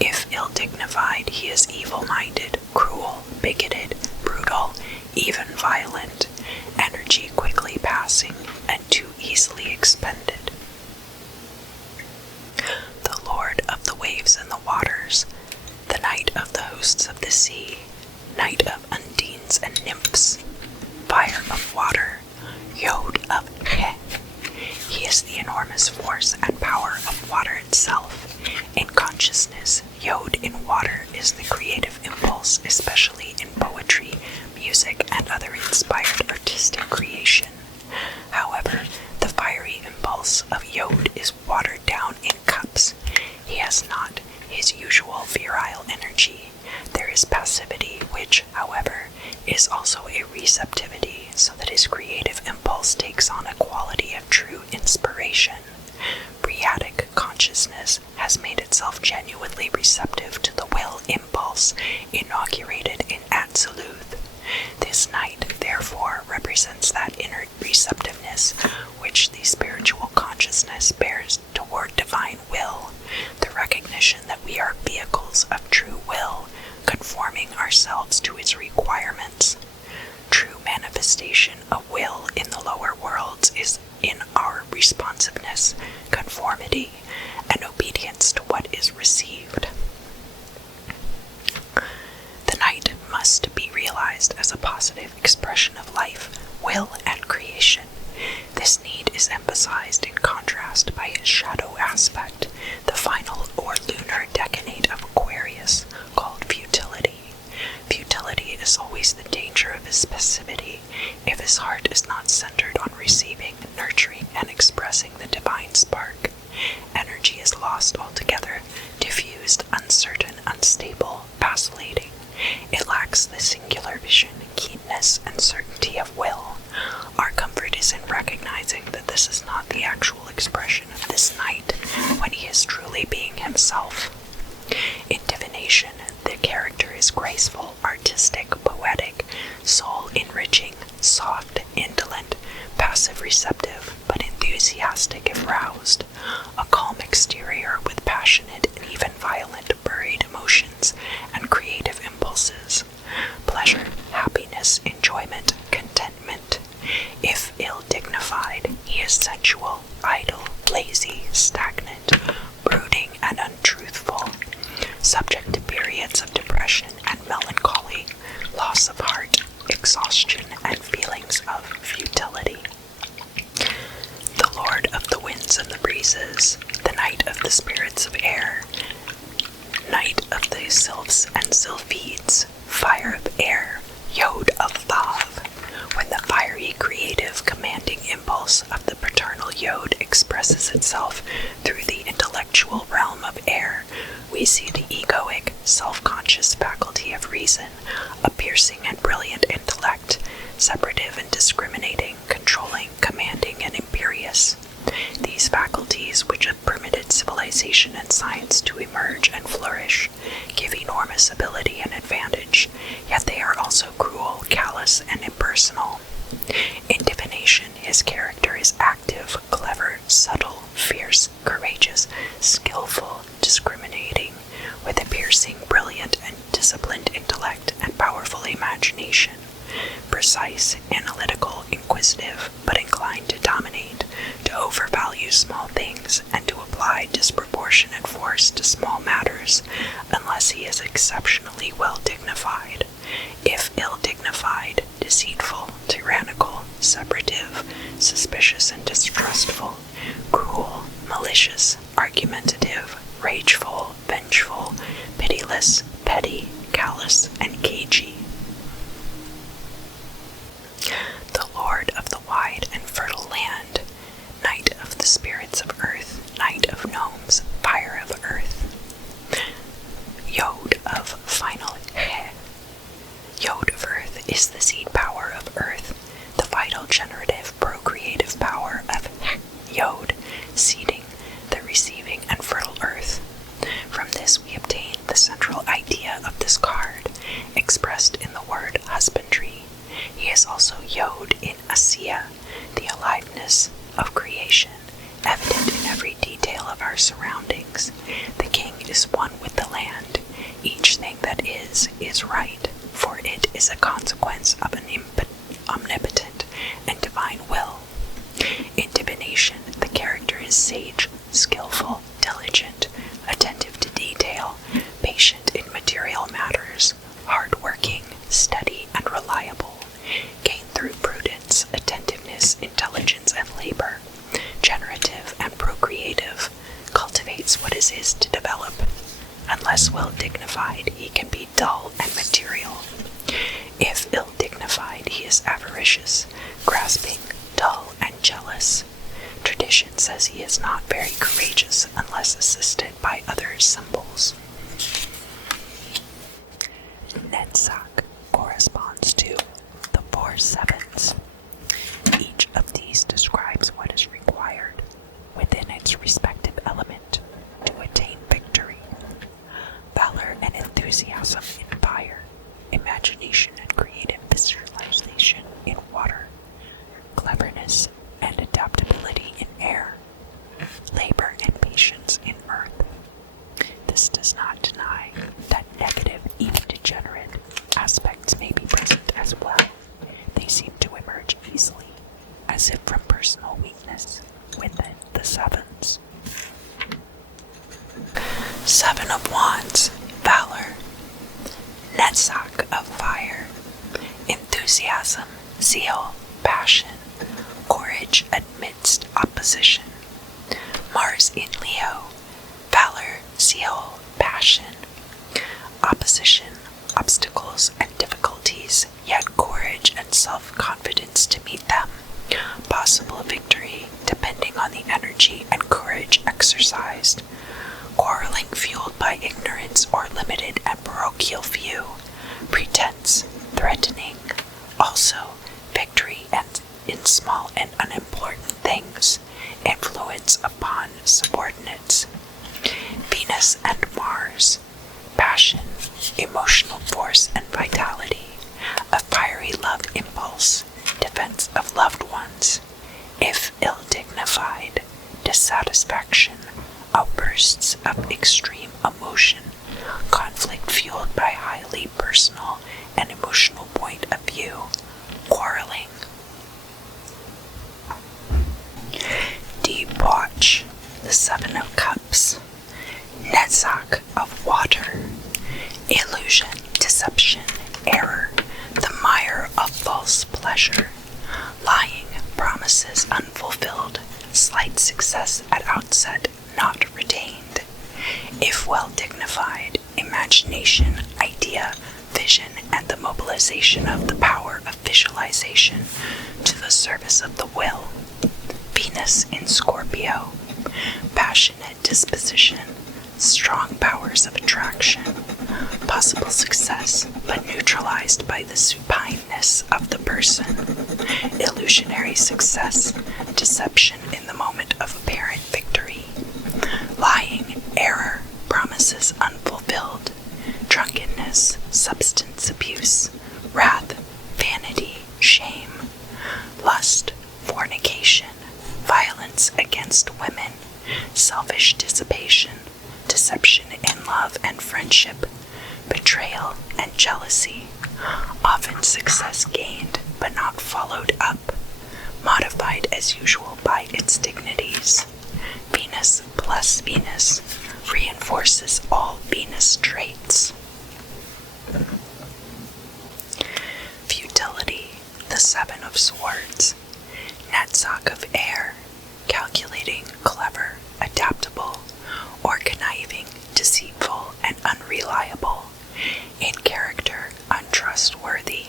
If ill-dignified, he is evil-minded, cruel, bigoted, brutal, even violent, energy quickly passing and too easily expended. The Lord of the waves and the waters, the Knight of the hosts of the sea, Knight of undines and nymphs, Fire of water, Yod of Heh. He is the enormous force and power of water itself. In consciousness, Yod in water is the creative impulse, especially in poetry, music, and other inspired artistic creation. However, the fiery impulse of Yod is watered down in cups. He has not his usual virile energy. There is passivity, which, however, is also a receptivity, so that his creative impulse takes on a quality of true inspiration. Briatic consciousness has made itself genuinely receptive to the will impulse inaugurated in Atziluth. This night, therefore, represents that inner receptiveness which the spiritual consciousness bears toward divine will, the recognition that we are vehicles of true will, conforming ourselves to its requirements. True manifestation of will in the lower worlds is in our responsiveness, conformity, and obedience to what is received. as a positive expression of life, will, and creation. This need is emphasized in contrast by his shadow aspect, the final or lunar decade of Aquarius, called futility. Futility is always the danger of his passivity if his heart is not centered on receiving, nurturing, and expressing the divine spark. Energy is lost altogether, diffused, uncertain, unstable, vacillating. It lacks the singular vision, keenness, and certainty of will. Our comfort is in recognizing that this is not the actual expression of this night when he is truly being himself. In divination, the character is graceful, artistic, poetic, soul-enriching, soft, indolent, passive-receptive, but enthusiastic if roused. A calm exterior with passionate and even violent buried emotions and creative impulses. Pleasure, happiness, enjoyment, contentment. If ill-dignified, he is sensual, idle, lazy, stagnant, brooding, and untruthful, subject to periods of depression and melancholy, loss of heart, exhaustion, and feelings of futility. The Lord of the winds and the breezes, the Knight of the spirits of air, Knight of the sylphs and sylphides, fire of air, Yod of Vav. When the fiery, creative, commanding impulse of the paternal Yod expresses itself through the intellectual realm of air, we see the egoic, self-conscious faculty of reason, a piercing and brilliant intellect, separative and discriminating, controlling, commanding, and imperious. These faculties, which have permitted civilization and science to emerge and flourish, give enormous ability and advantage, yet they are also cruel, callous, and impersonal. In divination, his character is active, clever, subtle, fierce, courageous, skillful, discriminating, with a piercing, brilliant, and disciplined intellect and powerful imagination. Precise, analytical, inquisitive, but inclined to dominate, to overvalue small things, and to apply disproportionate force to small matters, unless he is exceptionally well dignified. If ill-dignified, deceitful, tyrannical, separative, suspicious and distrustful, cruel, malicious, argumentative, rageful, vengeful, pitiless, petty, callous, and cagey. The Lord of the wide and fertile land, Knight of the spirits of earth, Knight of gnomes, fire of earth, Yod of final Heh. Yod of earth is the seed power of earth, the vital generative procreative power of Yod, seeding the receiving and fertile earth. From this we obtain the central idea of this card, expressed in the word husbandry. He is also Yod in Asiya, the aliveness of creation, evident in every detail of our surroundings. The king is one with the land. Each thing that is right, for it is a consequence of an omnipotent and divine will. In divination, the character is sage, skillful, diligent, attentive to detail, patient in material matters, hard-working, steady, and reliable, gained through prudence, attentiveness, intelligence, and labor, generative and procreative, cultivates what is his to develop. Unless well-dignified, he can be dull and material. If ill-dignified, he is avaricious, grasping, dull, and jealous. Tradition says he is not very courageous unless assisted by other symbols. Netzach corresponds to the 4 sevens. Each of these describes what is required within its respective element to attain victory. Valor and enthusiasm in fire, imagination and creative visualization in water, cleverness and adaptability in air, labor and patience in earth. This does not deny that negative, even degenerate, aspects may be present as well. They seem to emerge easily, as if from personal weakness, within the sevens. 7 of Wands, valor. Netzach of fire, enthusiasm, zeal, passion, courage amidst opposition. Mars in Leo, valor, zeal, passion, opposition, obstacles and difficulties, yet courage and self-confidence to meet them. Possible victory depending on the energy and courage exercised. Quarreling fueled by ignorance or limited and parochial view. Pretense, threatening. Also, victory and in small and unimportant things. Influence upon subordinates. Venus and Mars. Passion, emotional force and vitality. A fiery love impulse. Defense of loved ones. If ill-dignified, dissatisfaction. Outbursts of extreme emotion. Conflict fueled by highly personal and emotional point of view. Quarreling. Deep watch. The Seven of Cups. Netzach of water. Illusion, deception, error. The mire of false pleasure. Lying, promises unfulfilled. Slight success at outset not retained. If well dignified, imagination, idea, vision, and the mobilization of the power of visualization to the service of the will. Venus in Scorpio. Passionate disposition, strong powers of attraction, possible success, but neutralized by the supineness of the person. Illusionary success, deception in the moment of apparent victory. Lying, error, promises unfulfilled. Drunkenness, substance abuse, wrath, vanity, shame. Lust, fornication, violence against women, selfish dissipation, deception in love and friendship, betrayal and jealousy, often success gained but not followed up, modified as usual by its dignities. Venus plus Venus reinforces all Venus traits. Futility, the Seven of Swords. Netzach of air, calculating, clever, adaptable, or conniving, deceitful, and unreliable. In character, untrustworthy.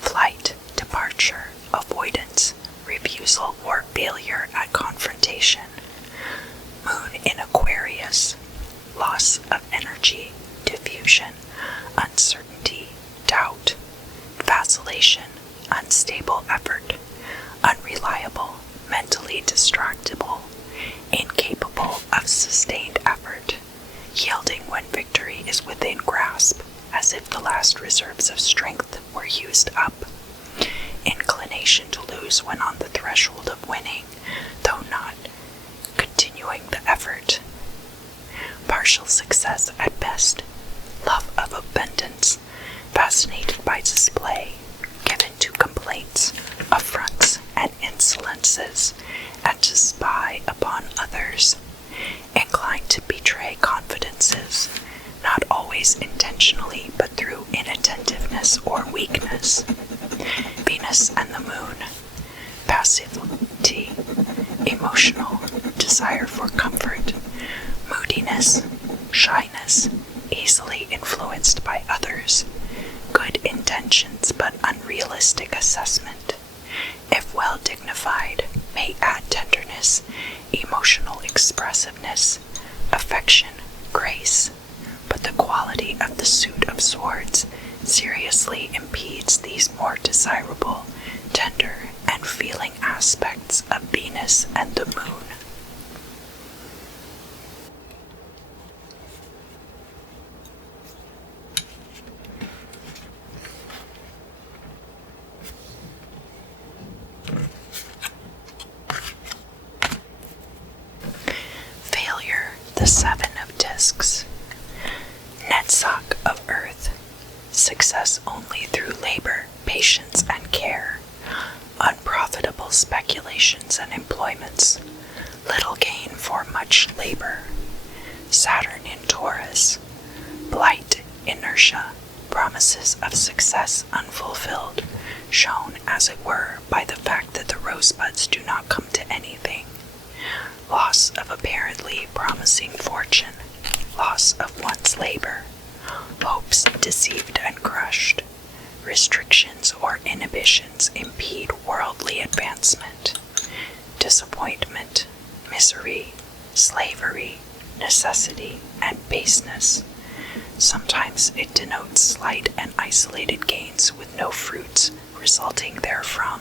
Flight, departure, avoidance, refusal, or failure at confrontation. Moon in Aquarius. Loss of energy, diffusion, uncertainty, doubt, vacillation, unstable effort, unreliable, mentally distractible, incapable of sustained effort, yielding when victory is within grasp, as if the last reserves of strength were used up, inclination to lose when on the threshold of winning, though not continuing the effort, partial success at best, love of abundance, fascinated by display, given to complaints, affronts, and insolences, and to spy upon others, inclined to betray confidences, not always intentionally but through inattentiveness or weakness. Venus and the Moon. Passivity, emotional, desire for comfort, moodiness, shyness, easily influenced by others, good intentions but unrealistic assessment. If well dignified, may add tenderness, emotional expressiveness, affection, grace, but the quality of the suit of swords seriously impedes these more desirable, tender, and feeling aspects of Venus and the Moon. Failure, the Seven of Discs. Netzach of Earth. Success only through labor, patience, and care. Unprofitable speculations and employments. Little gain for much labor. Saturn in Taurus. Blight, inertia, promises of success unfulfilled. shown as it were by the fact that the rosebuds do not come to anything. Loss of apparently promising fortune, loss of one's labor, hopes deceived and crushed, restrictions or inhibitions impede worldly advancement, disappointment, misery, slavery, necessity, and baseness. Sometimes it denotes slight and isolated gains with no fruits resulting therefrom,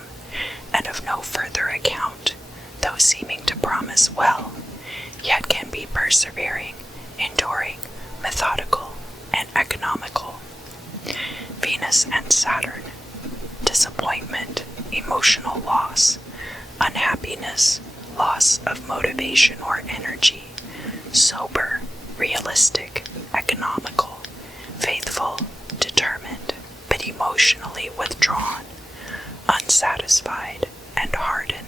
and of no further account, though seeming to promise well, yet can be persevering, enduring, methodical, and economical. Venus and Saturn, disappointment, emotional loss, unhappiness, loss of motivation or energy, sober, realistic, economical, faithful, determined, but emotionally withdrawn, unsatisfied, and hardened.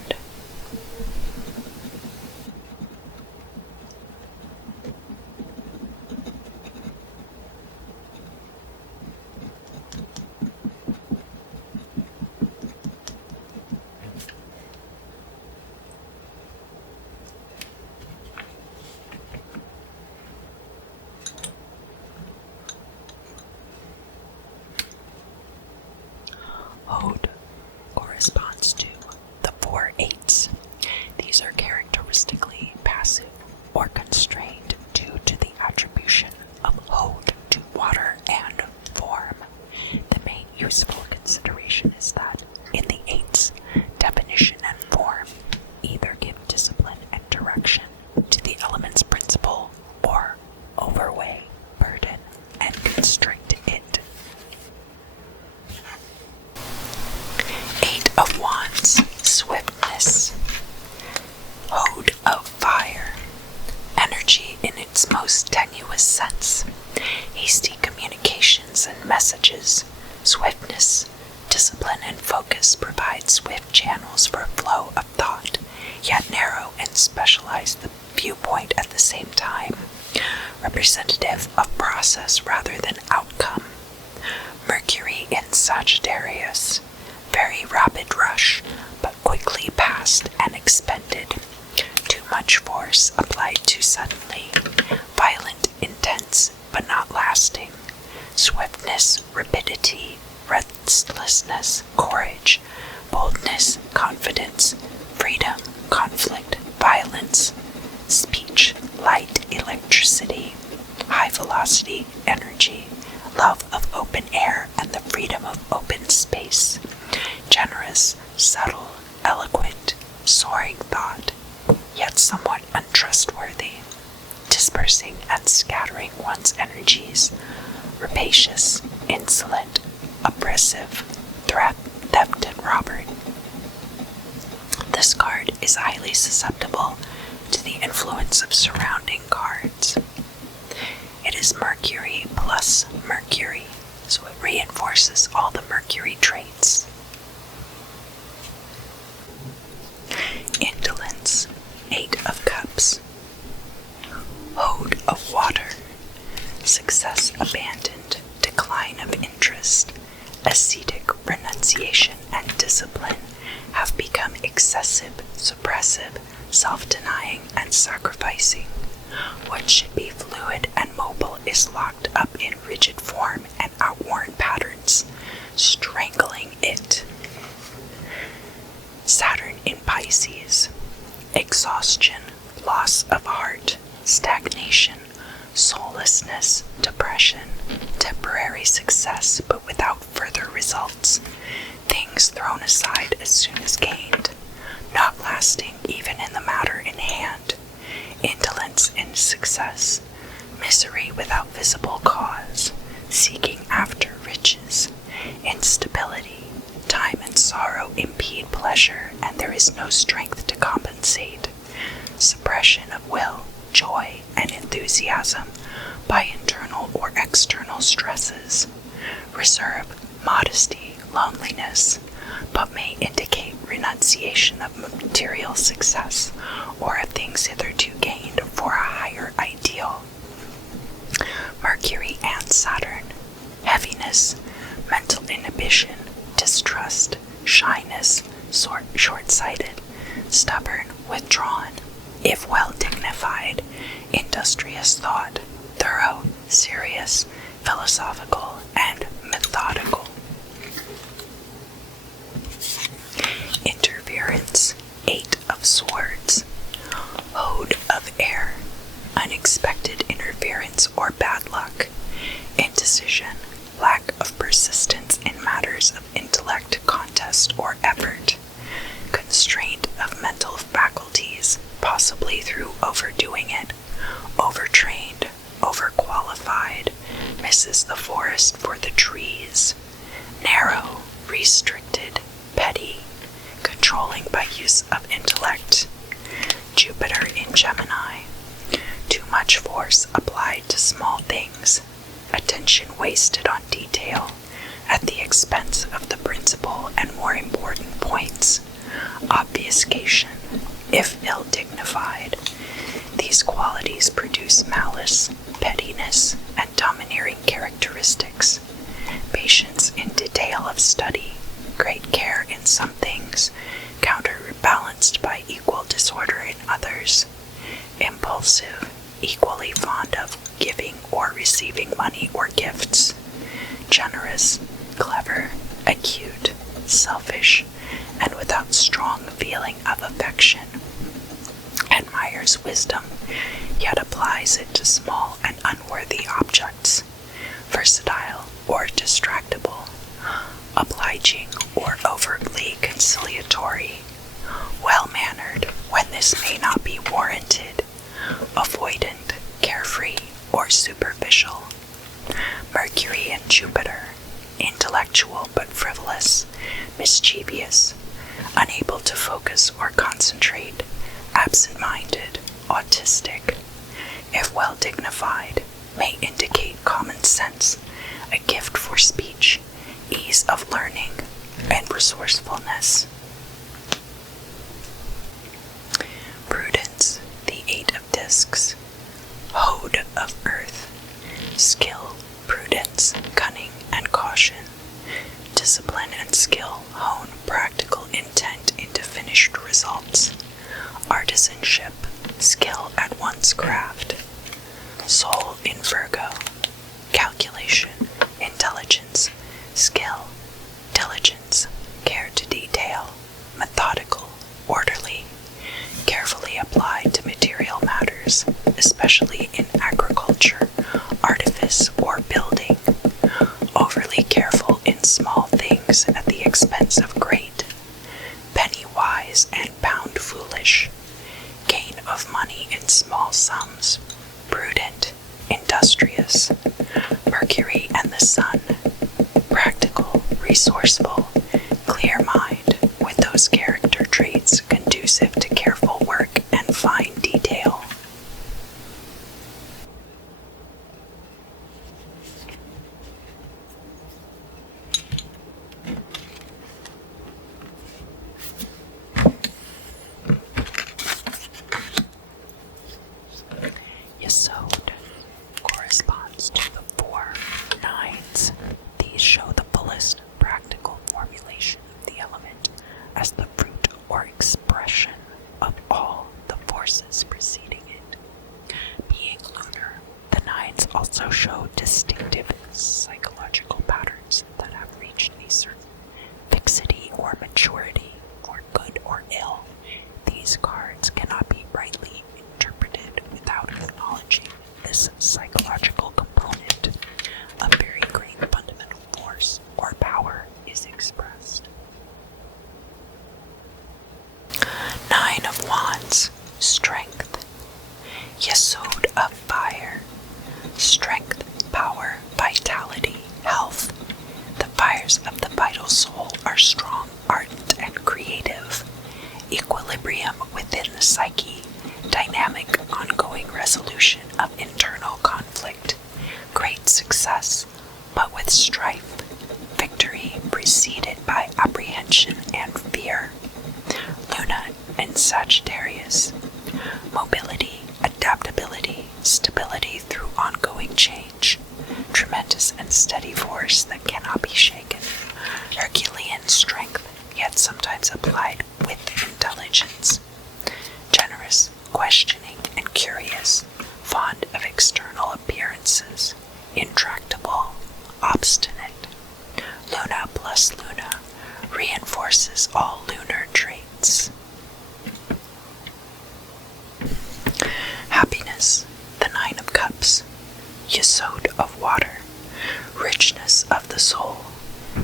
Ode corresponds to the 4 eights. These are characteristically passive or constrained due to the attribution of ode to water and form. The main useful consideration is that in the eights, definition and form either give discipline and direction to the element's principle or overweigh, burden, and constrict it. 8 of Wands, swiftness. Ode of fire, energy in its most tenuous sense, hasty communications and messages, swiftness, discipline and focus provide swift channels for a flow of thought, yet narrow and specialized the viewpoint at the same time, representative of process rather than outcome. Mercury in Sagittarius, very rapid rush, but quickly passed and expended. Too much force applied too suddenly, violent, intense, but not lasting. Swiftness, rapidity, restlessness, courage, boldness, confidence, freedom, conflict, violence, speech, light, electricity, high velocity, energy, love of open air and the freedom of open space, generous, subtle, eloquent, soaring thought, yet somewhat untrustworthy, dispersing and scattering one's energies, rapacious, insolent, oppressive, theft and robbery. This card is highly susceptible to the influence of surrounding cards. It is Mercury plus Mercury, so it reinforces all the Mercury traits. Indolence, 8 of Cups. Ode of water, success abandoned, decline of interest, ascetic renunciation and discipline have become excessive, suppressive, self-denying, and sacrificing. What should be fluid and mobile is locked up in rigid form and outworn patterns, strangling it. Saturn in Pisces, exhaustion, loss of heart, stagnation, soullessness, depression, temporary success but without further results, things thrown aside as soon as gained, not lasting even in the matter in hand, indolence in success, misery without visible cause, seeking after riches, instability, time and sorrow impede pleasure and there is no strength to compensate, suppression of will, joy, and enthusiasm by internal or external stresses, reserve, modesty, loneliness, but may indicate renunciation of material success or of things hitherto gained for a higher ideal. Mercury and Saturn, heaviness, mental inhibition, distrust, shyness, short-sighted, stubborn, withdrawn. If well dignified, industrious thought, thorough, serious, philosophical, and methodical. Interference, 8 of Swords. Ode of air, unexpected interference or bad luck. Indecision, lack of persistence in matters of intellect, contest, or effort. Constraint of mental faculties, possibly through overdoing it. Overtrained, overqualified, misses the forest for the trees. Narrow, restricted, petty, controlling by use of intellect. Jupiter in Gemini. Too much force applied to small things. Attention wasted on detail at the expense of the principal and more important points. Obfuscation, if ill-dignified. These qualities produce malice, pettiness, and domineering characteristics. Patience in detail of study, great care in some things, counterbalanced by equal disorder in others. Impulsive, equally fond of giving or receiving money or gifts. Generous, clever, acute, selfish, and without strong feeling of affection. Admires wisdom, yet applies it to small and unworthy objects. Versatile or distractible. Obliging or overtly conciliatory. Well-mannered when this may not be warranted. Avoidant, carefree, or superficial. Mercury and Jupiter. Intellectual but frivolous, mischievous, unable to focus or concentrate, absent-minded, autistic. If well dignified, may indicate common sense, a gift for speech, ease of learning, and resourcefulness. Prudence, the 8 of Discs. Ode of Earth. Skill, prudence, cunning, and caution. Discipline and skill hone practical intent into finished results. Artisanship, skill at one's craft. Soul in Virgo. Calculation, intelligence, skill, diligence, care to detail, methodical, orderly, carefully applied to material matters, especially in agriculture, artifice, or building. Overly careful in small things at the expense of great. Penny wise and pound foolish. Gain of money in small sums. Prudent, industrious. Mercury and the Sun. Practical, resourceful, clear mind, with those character traits conducive to careful work and fine detail. Yesod corresponds to the 4 nines. These show the fullest practical formulation of the element as the fruit or expression of all the forces preceding it. Being lunar, the nines also show distinctive psychological patterns that have reached a certain fixity or maturity, for good or ill. These cards cannot be rightly interpreted without acknowledging this psychological component. A very great fundamental force or power is expressed. 9 of Wands, strength. Yesod of fire. Strength, power, vitality, health. The fires of the vital soul are strong, ardent, and creative. Equilibrium within the psyche. Dynamic, ongoing resolution of internal conflict. Great success, but with strife. Victory preceded by apprehension and fear. Luna and Sagittarius. Mobility, adaptability, stability through ongoing change. Tremendous and steady force that cannot be shaken. Herculean strength, yet sometimes applied with intelligence. Generous, questioning, and curious, fond of external appearances, intractable, obstinate. Luna plus Luna reinforces all lunar traits. Happiness, the Nine of Cups, Yesod of water, richness of the soul,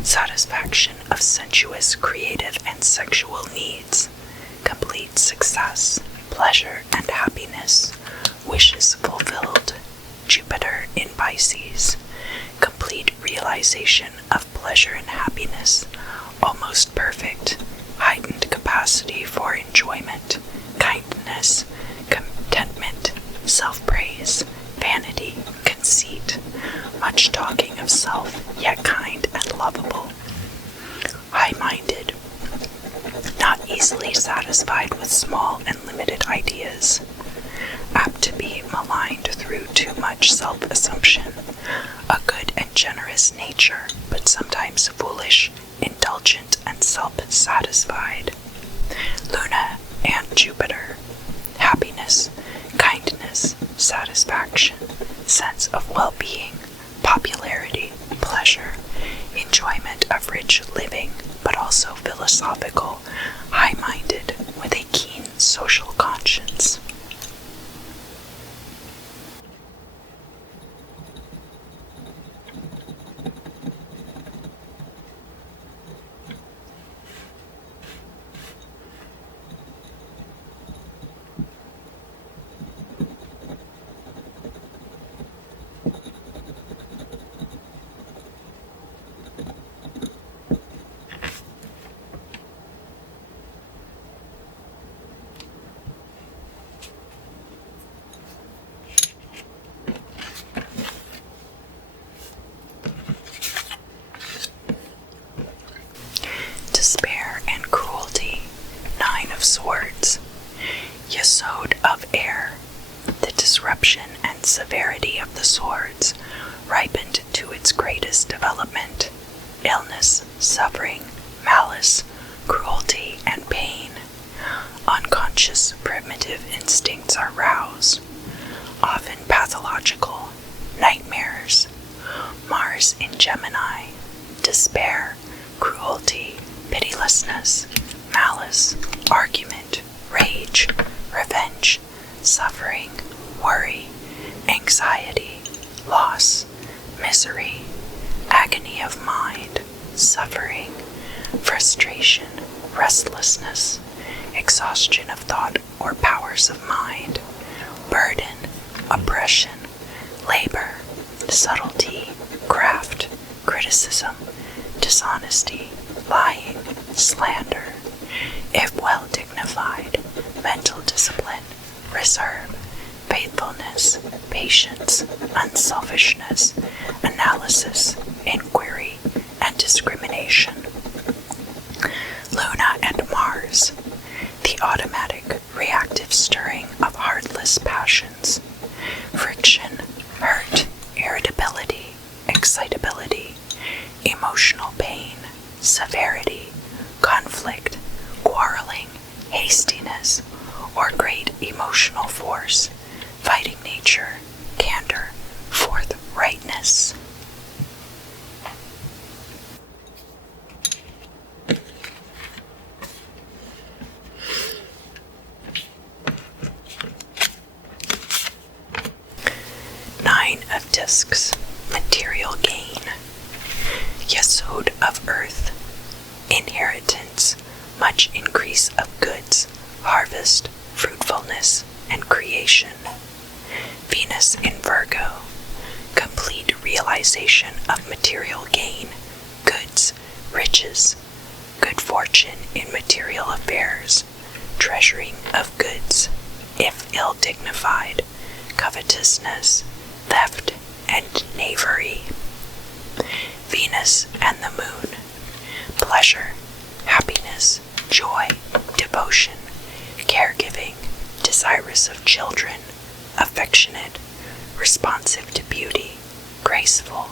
satisfaction of sensuous, creative, and sexual needs, complete success, pleasure and happiness, wishes fulfilled, Jupiter in Pisces, complete realization of pleasure and happiness, almost perfect, heightened capacity for enjoyment, kindness, contentment, self-praise, vanity, conceit, much talking of self, yet kind and lovable, high-minded, not easily satisfied with small and limited ideas, apt to be maligned through too much self-assumption, a good and generous nature, but sometimes foolish, indulgent, and self-satisfied. Luna and Jupiter, happiness, kindness, satisfaction, sense of well-being, popularity, pleasure, enjoyment of rich living, but also philosophical, high-minded, with a keen social conscience. Despair and cruelty, Nine of Swords, Yesod of air, the disruption and severity of the swords, ripened to its greatest development, illness, suffering, malice, cruelty, and pain. Unconscious primitive instincts are roused, often pathological, nightmares. Mars in Gemini, despair, cruelty, pitilessness, malice, argument, rage, revenge, suffering, worry, anxiety, loss, misery, agony of mind, suffering, frustration, restlessness, exhaustion of thought or powers of mind, burden, oppression, labor, subtlety, craft, criticism, dishonesty, lying, slander, if well dignified, mental discipline, reserve, faithfulness, patience, unselfishness, analysis, inquiry, and discrimination. Luna and Mars, the automatic, reactive stirring of heartless passions, friction, hurt, irritability, excitability, emotional pain, severity, conflict, quarreling, hastiness, or great emotional force, fighting nature, candor, forthrightness. Nine of Discs, material gain, Yesod of earth, inheritance, much increase of goods, harvest, fruitfulness, and creation. Venus in Virgo, complete realization of material gain, goods, riches, good fortune in material affairs, treasuring of goods, if ill dignified, covetousness, theft, and knavery. Venus and the Moon, pleasure, happiness, joy, devotion, caregiving, desirous of children, affectionate, responsive to beauty, graceful.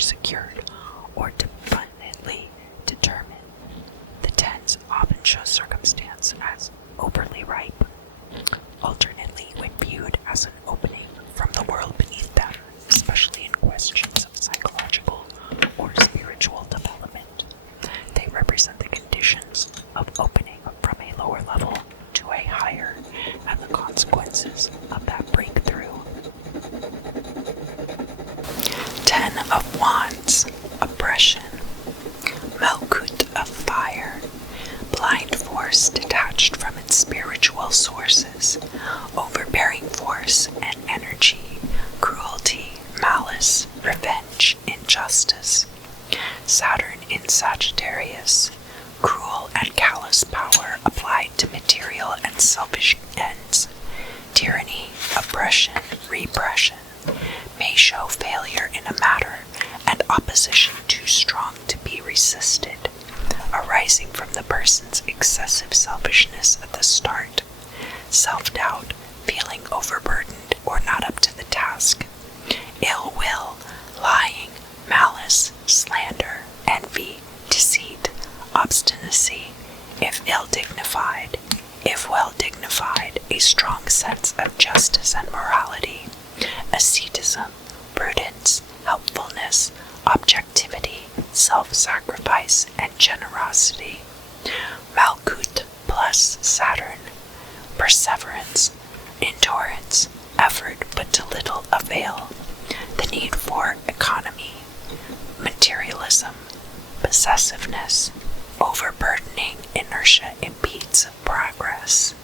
secured or abundantly determined. The tens often show circumstance as overly ripe, alternately when viewed as an opening from the world beneath them, especially in questions of psychological or spiritual development. They represent the conditions of opening from a lower level to a higher and the consequences of that breakthrough. Ten of Wands, oppression. Malkut of fire, blind force detached from its spiritual sources, overbearing force and energy, cruelty, malice, revenge, injustice. Saturn in Sagittarius, cruel and callous power applied to material and selfish ends. Tyranny, oppression, repression, may show failure in a matter and opposition too strong to be resisted, arising from the person's excessive selfishness at the start, self-doubt, feeling overburdened or not up to the task, ill will, lying, malice, slander, envy, deceit, obstinacy, if ill-dignified, if well-dignified, a strong sense of justice and morality, asceticism, prudence, helpfulness, objectivity, self-sacrifice, and generosity. Malkut plus Saturn, perseverance, endurance, effort but to little avail, the need for economy, materialism, possessiveness, overburdening, inertia impedes progress.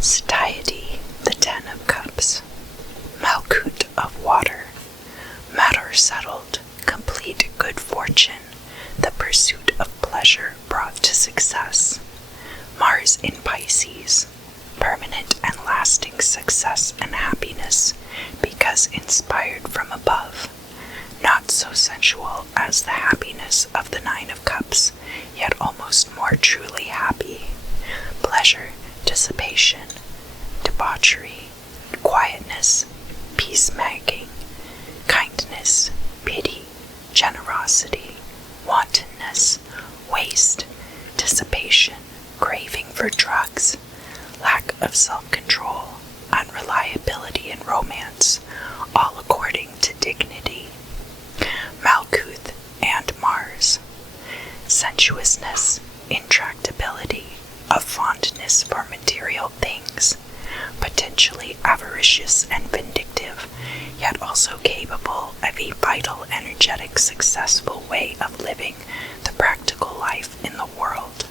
Satiety, the Ten of Cups. Malkut of water, matter settled, complete good fortune, the pursuit of pleasure brought to success. Mars in Pisces, permanent and lasting success and happiness, because inspired from above. Not so sensual as the happiness of the Nine of Cups, yet almost more truly happy. Pleasure, dissipation, debauchery, quietness, peacemaking, kindness, pity, generosity, wantonness, waste, dissipation, craving for drugs, lack of self-control, unreliability in romance, all according to dignity. Malkuth and Mars, sensuousness, intractability, a fondness for material things, potentially avaricious and vindictive, yet also capable of a vital, energetic, successful way of living the practical life in the world.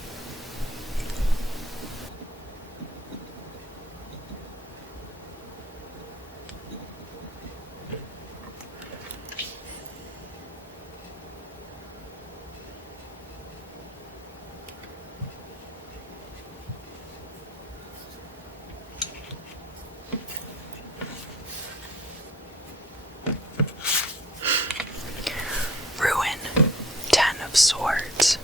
Swords,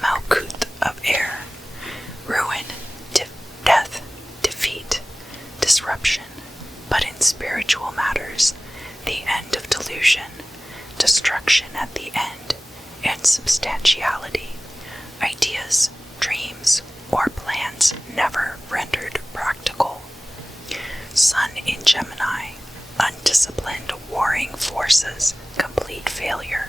Malkut of air, ruin, death, defeat, disruption, but in spiritual matters, the end of delusion, destruction at the end, and substantiality, ideas, dreams, or plans never rendered practical. Sun in Gemini, undisciplined warring forces, complete failure,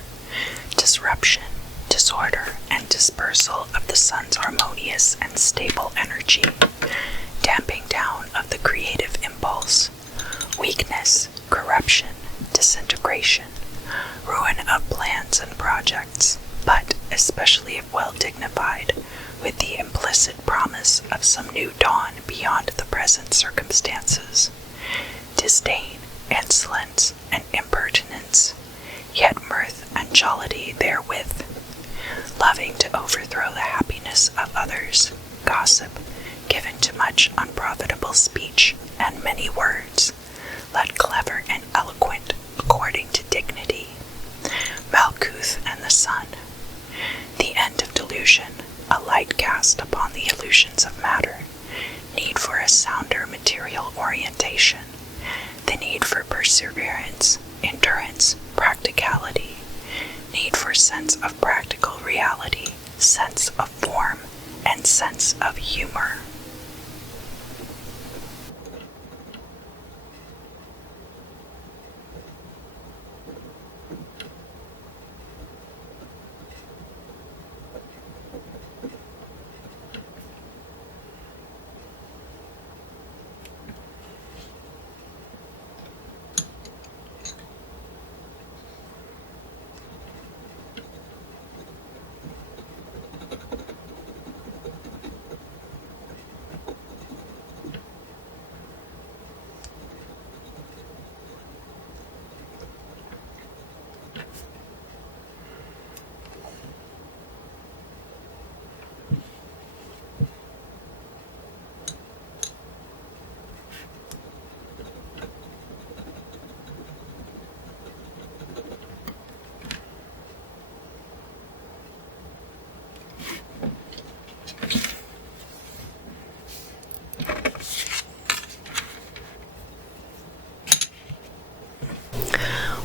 disruption, disorder, and dispersal of the sun's harmonious and stable energy, damping down of the creative impulse, weakness, corruption, disintegration, ruin of plans and projects, but especially if well dignified, with the implicit promise of some new dawn beyond the present circumstances, disdain, insolence, and impertinence, yet mirth and jollity therewith, loving to overthrow the happiness of others, gossip, given to much unprofitable speech and many words, let clever and eloquent according to dignity. Malkuth and the Sun, the end of delusion, a light cast upon the illusions of matter, need for a sounder material orientation, the the need for perseverance, endurance, practicality, need for sense of practical reality, sense of form, and sense of humor.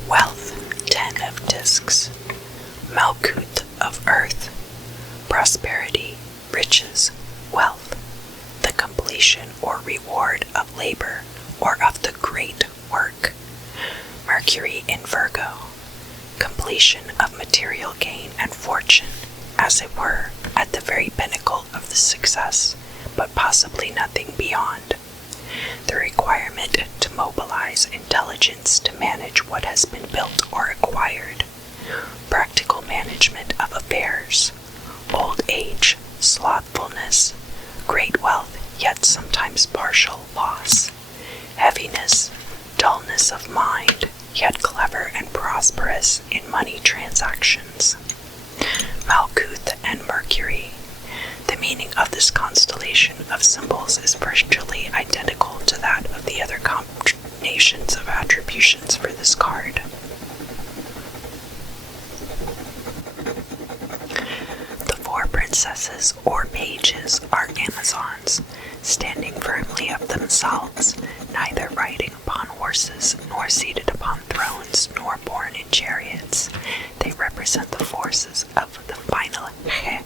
Wealth, 10 of discs. Malkuth of earth. Prosperity, riches, wealth. The completion or reward of labor or of the great work. Mercury in Virgo. Completion of material gain and fortune, as it were, at the very pinnacle of the success, but possibly nothing beyond. The requirement to mobilize intelligence to manage what has been built or acquired. Practical management of affairs. Old age, slothfulness. Great wealth, yet sometimes partial loss. Heaviness, dullness of mind, yet clever and prosperous in money transactions. Malkuth and Mercury. The meaning of this constellation of symbols is virtually identical to that of the other combinations of attributions for this card. The 4 princesses or pages are Amazons, standing firmly of themselves, neither riding upon horses, nor seated upon thrones, nor borne in chariots. They represent the forces of the final Heh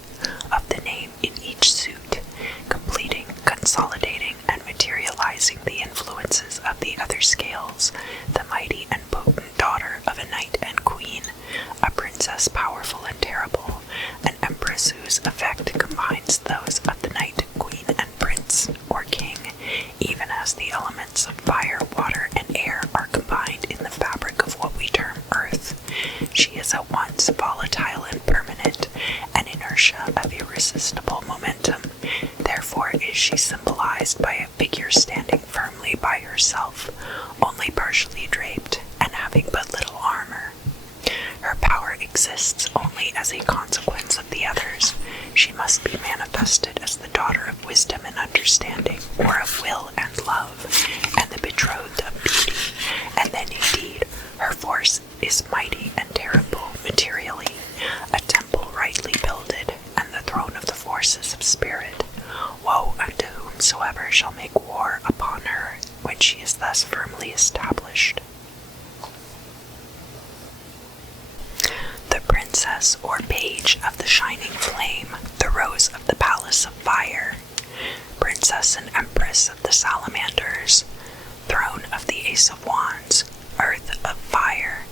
of the name in each suit, completing, consolidating, and materializing the influences of the other scales, the mighty and potent daughter of a knight and queen, a princess powerful and terrible, an empress whose effect combines those of the knight, queen, and prince, or king, even as the elements of fire, water, and air are combined in the fabric of what we term earth. She is at once volatile and permanent, an inertia of irresistible momentum. Therefore is she symbolized by a figure standing firmly by herself, only partially draped, and having but little armor. Her power exists only as a consequence of the others. She must be manifested as the daughter of wisdom and understanding, or of will and love, and the betrothed of beauty, and then indeed her force is mighty and terrible materially, a temple rightly builded, and the throne of the forces of spirit. Woe unto whomsoever shall make war upon her when she is thus firmly established. The princess or page of the shining flame, the rose of the palace of fire. Princess and empress of the salamanders, throne of the ace of wands, earth of fire,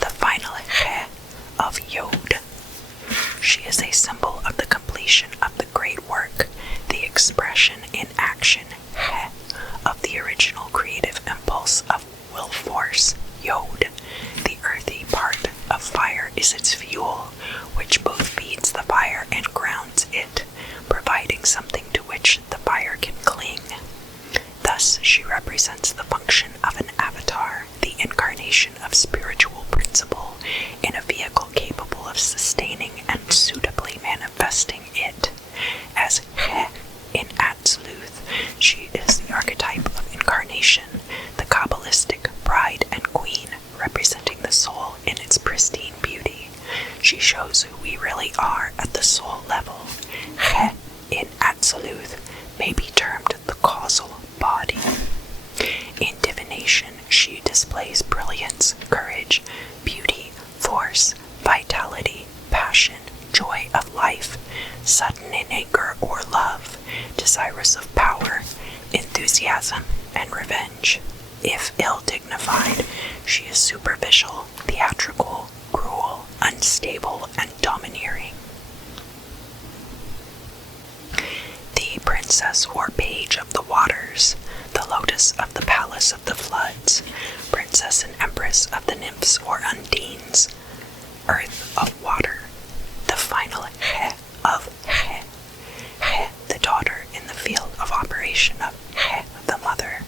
the final Heh of Yod. She is a symbol of the completion of the great work, the expression in action, Heh, of the original creative impulse of will force, Yod. The earthy part of fire is its fuel, which both feeds the fire and grounds it, providing something to which the fire can cling. Thus she represents the function of an avatar, the incarnation of spiritual principle, in a vehicle capable of sustaining and suitably manifesting it. As Heh in Absoluth, she is the archetype of incarnation, the Kabbalistic bride and queen, representing the soul in its pristine beauty. She shows who we really are at the soul level. Heh in Absoluth may be termed the causal body. In divination, displays brilliance, courage, beauty, force, vitality, passion, joy of life, sudden in anger or love, desirous of power, enthusiasm, and revenge. If ill-dignified, she is superficial, theatrical, cruel, unstable, and domineering. The princess or page of the waters, the lotus of the palace of the floods, princess and empress of the nymphs or undines, earth of water, the final Heh of Heh, Heh the daughter in the field of operation of Heh the mother.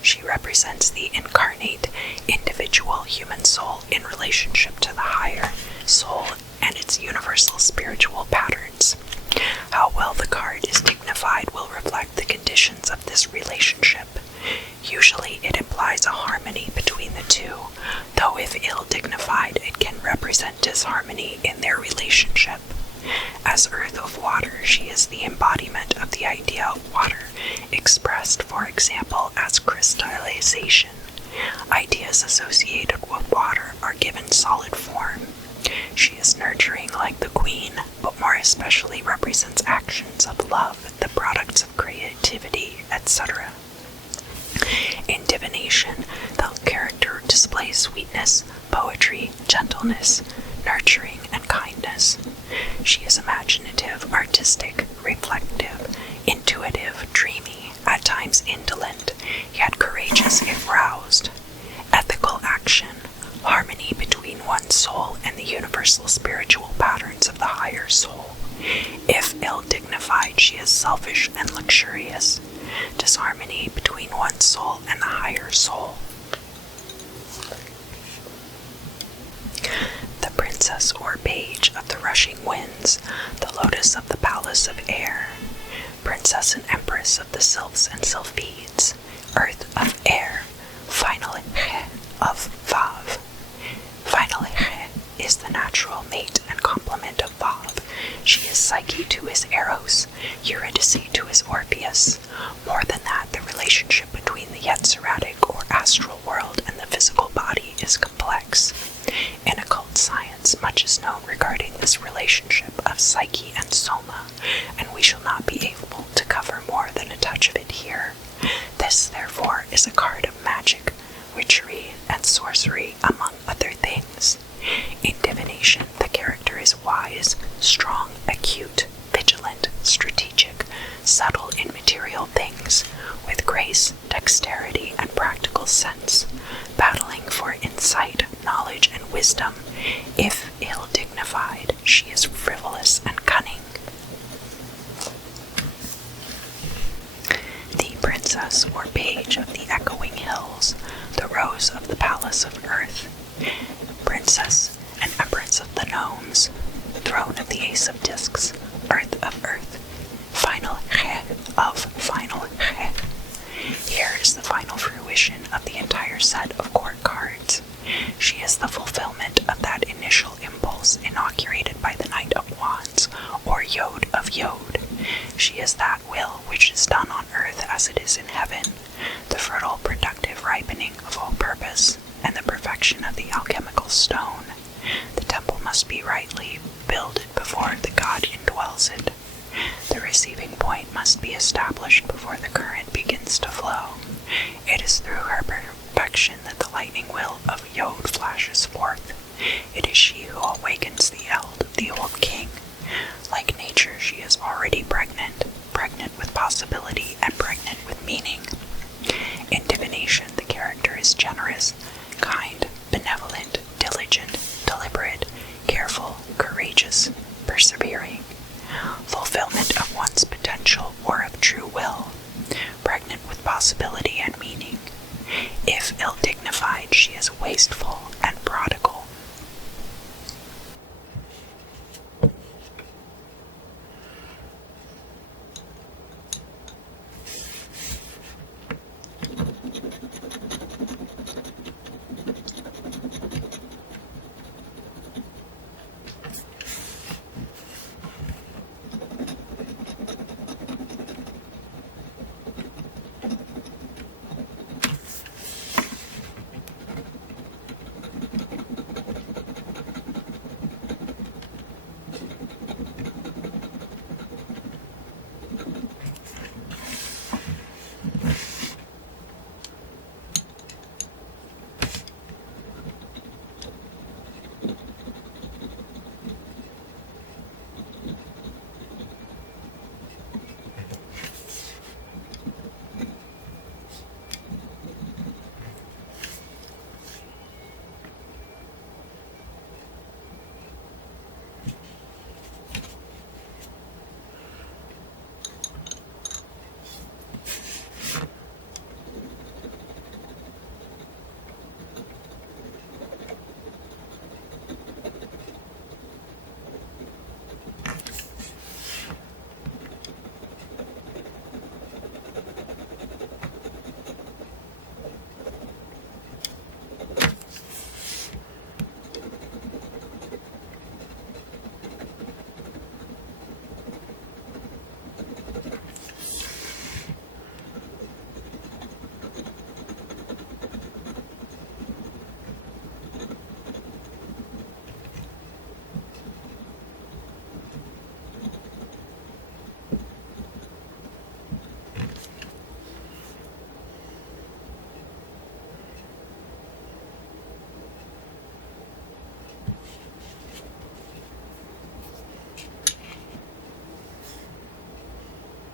She represents the incarnate, individual human soul in relationship to the higher soul and its universal spiritual patterns. How well the card is dignified will reflect the conditions of this relationship. Usually it implies a harmony between the two, though if ill-dignified it can represent disharmony in their relationship. As earth of water, she is the embodiment of the idea of water, expressed, for example, as crystallization. Ideas associated with water are given solid form. She is nurturing like the queen, but more especially represents actions of love, the products of creativity, etc. In divination, the character displays sweetness, poetry, gentleness, nurturing, and kindness. She is imaginative, artistic, reflective, intuitive, dreamy, at times indolent, yet courageous if roused. Ethical action, harmony between one's soul and the universal spiritual patterns of the higher soul. If ill-dignified, she is selfish and luxurious. Disharmony between one's soul and the higher soul. The princess or page of the rushing winds, the lotus of the palace of air, princess and empress of the sylphs and sylphides, earth of air, final Heh of Vav. Final Heh is the natural mate and complement of Vav. She is Psyche to his Eros, Eurydice to his Orpheus. More than that, the relationship between the Yetziratic or astral world and the physical body is complex. In occult science, much is known regarding this relationship of Psyche and Soma, and we shall not be able to cover more than a touch of it here. This, therefore, is a card of magic, witchery, and sorcery, among other things. In divination, the character is wise, strong, acute, vigilant, strategic, subtle in material things, with grace, dexterity, and practical sense, battling for insight, knowledge, and wisdom. If ill-dignified, she is frivolous and cunning. The princess or page of the echoing hills, the rose of the palace of earth, princess and empress of the gnomes, throne of the ace of discs, earth of earth, final Heh of final Heh. Here is the final fruition of the entire set of court cards. She is the fulfillment of that initial impulse inaugurated by the Knight of Wands, or Yod of Yod. She is that will which is done on earth as it is in heaven, the fertile, productive ripening of all purpose, and the perfection of the alchemical stone. The temple must be rightly builded before the god indwells it. The receiving point must be established before the current begins to flow. It is through her perfection that the lightning will of Yod flashes forth. It is she who awakens the eld of the old king. Like nature, she is already pregnant, pregnant with possibility and pregnant with meaning. In divination, the character is generous, kind, benevolent, diligent, deliberate, careful, courageous, persevering. Fulfillment of one's potential or of true will, pregnant with possibility and meaning. If ill-dignified, she is wasteful and prodigal.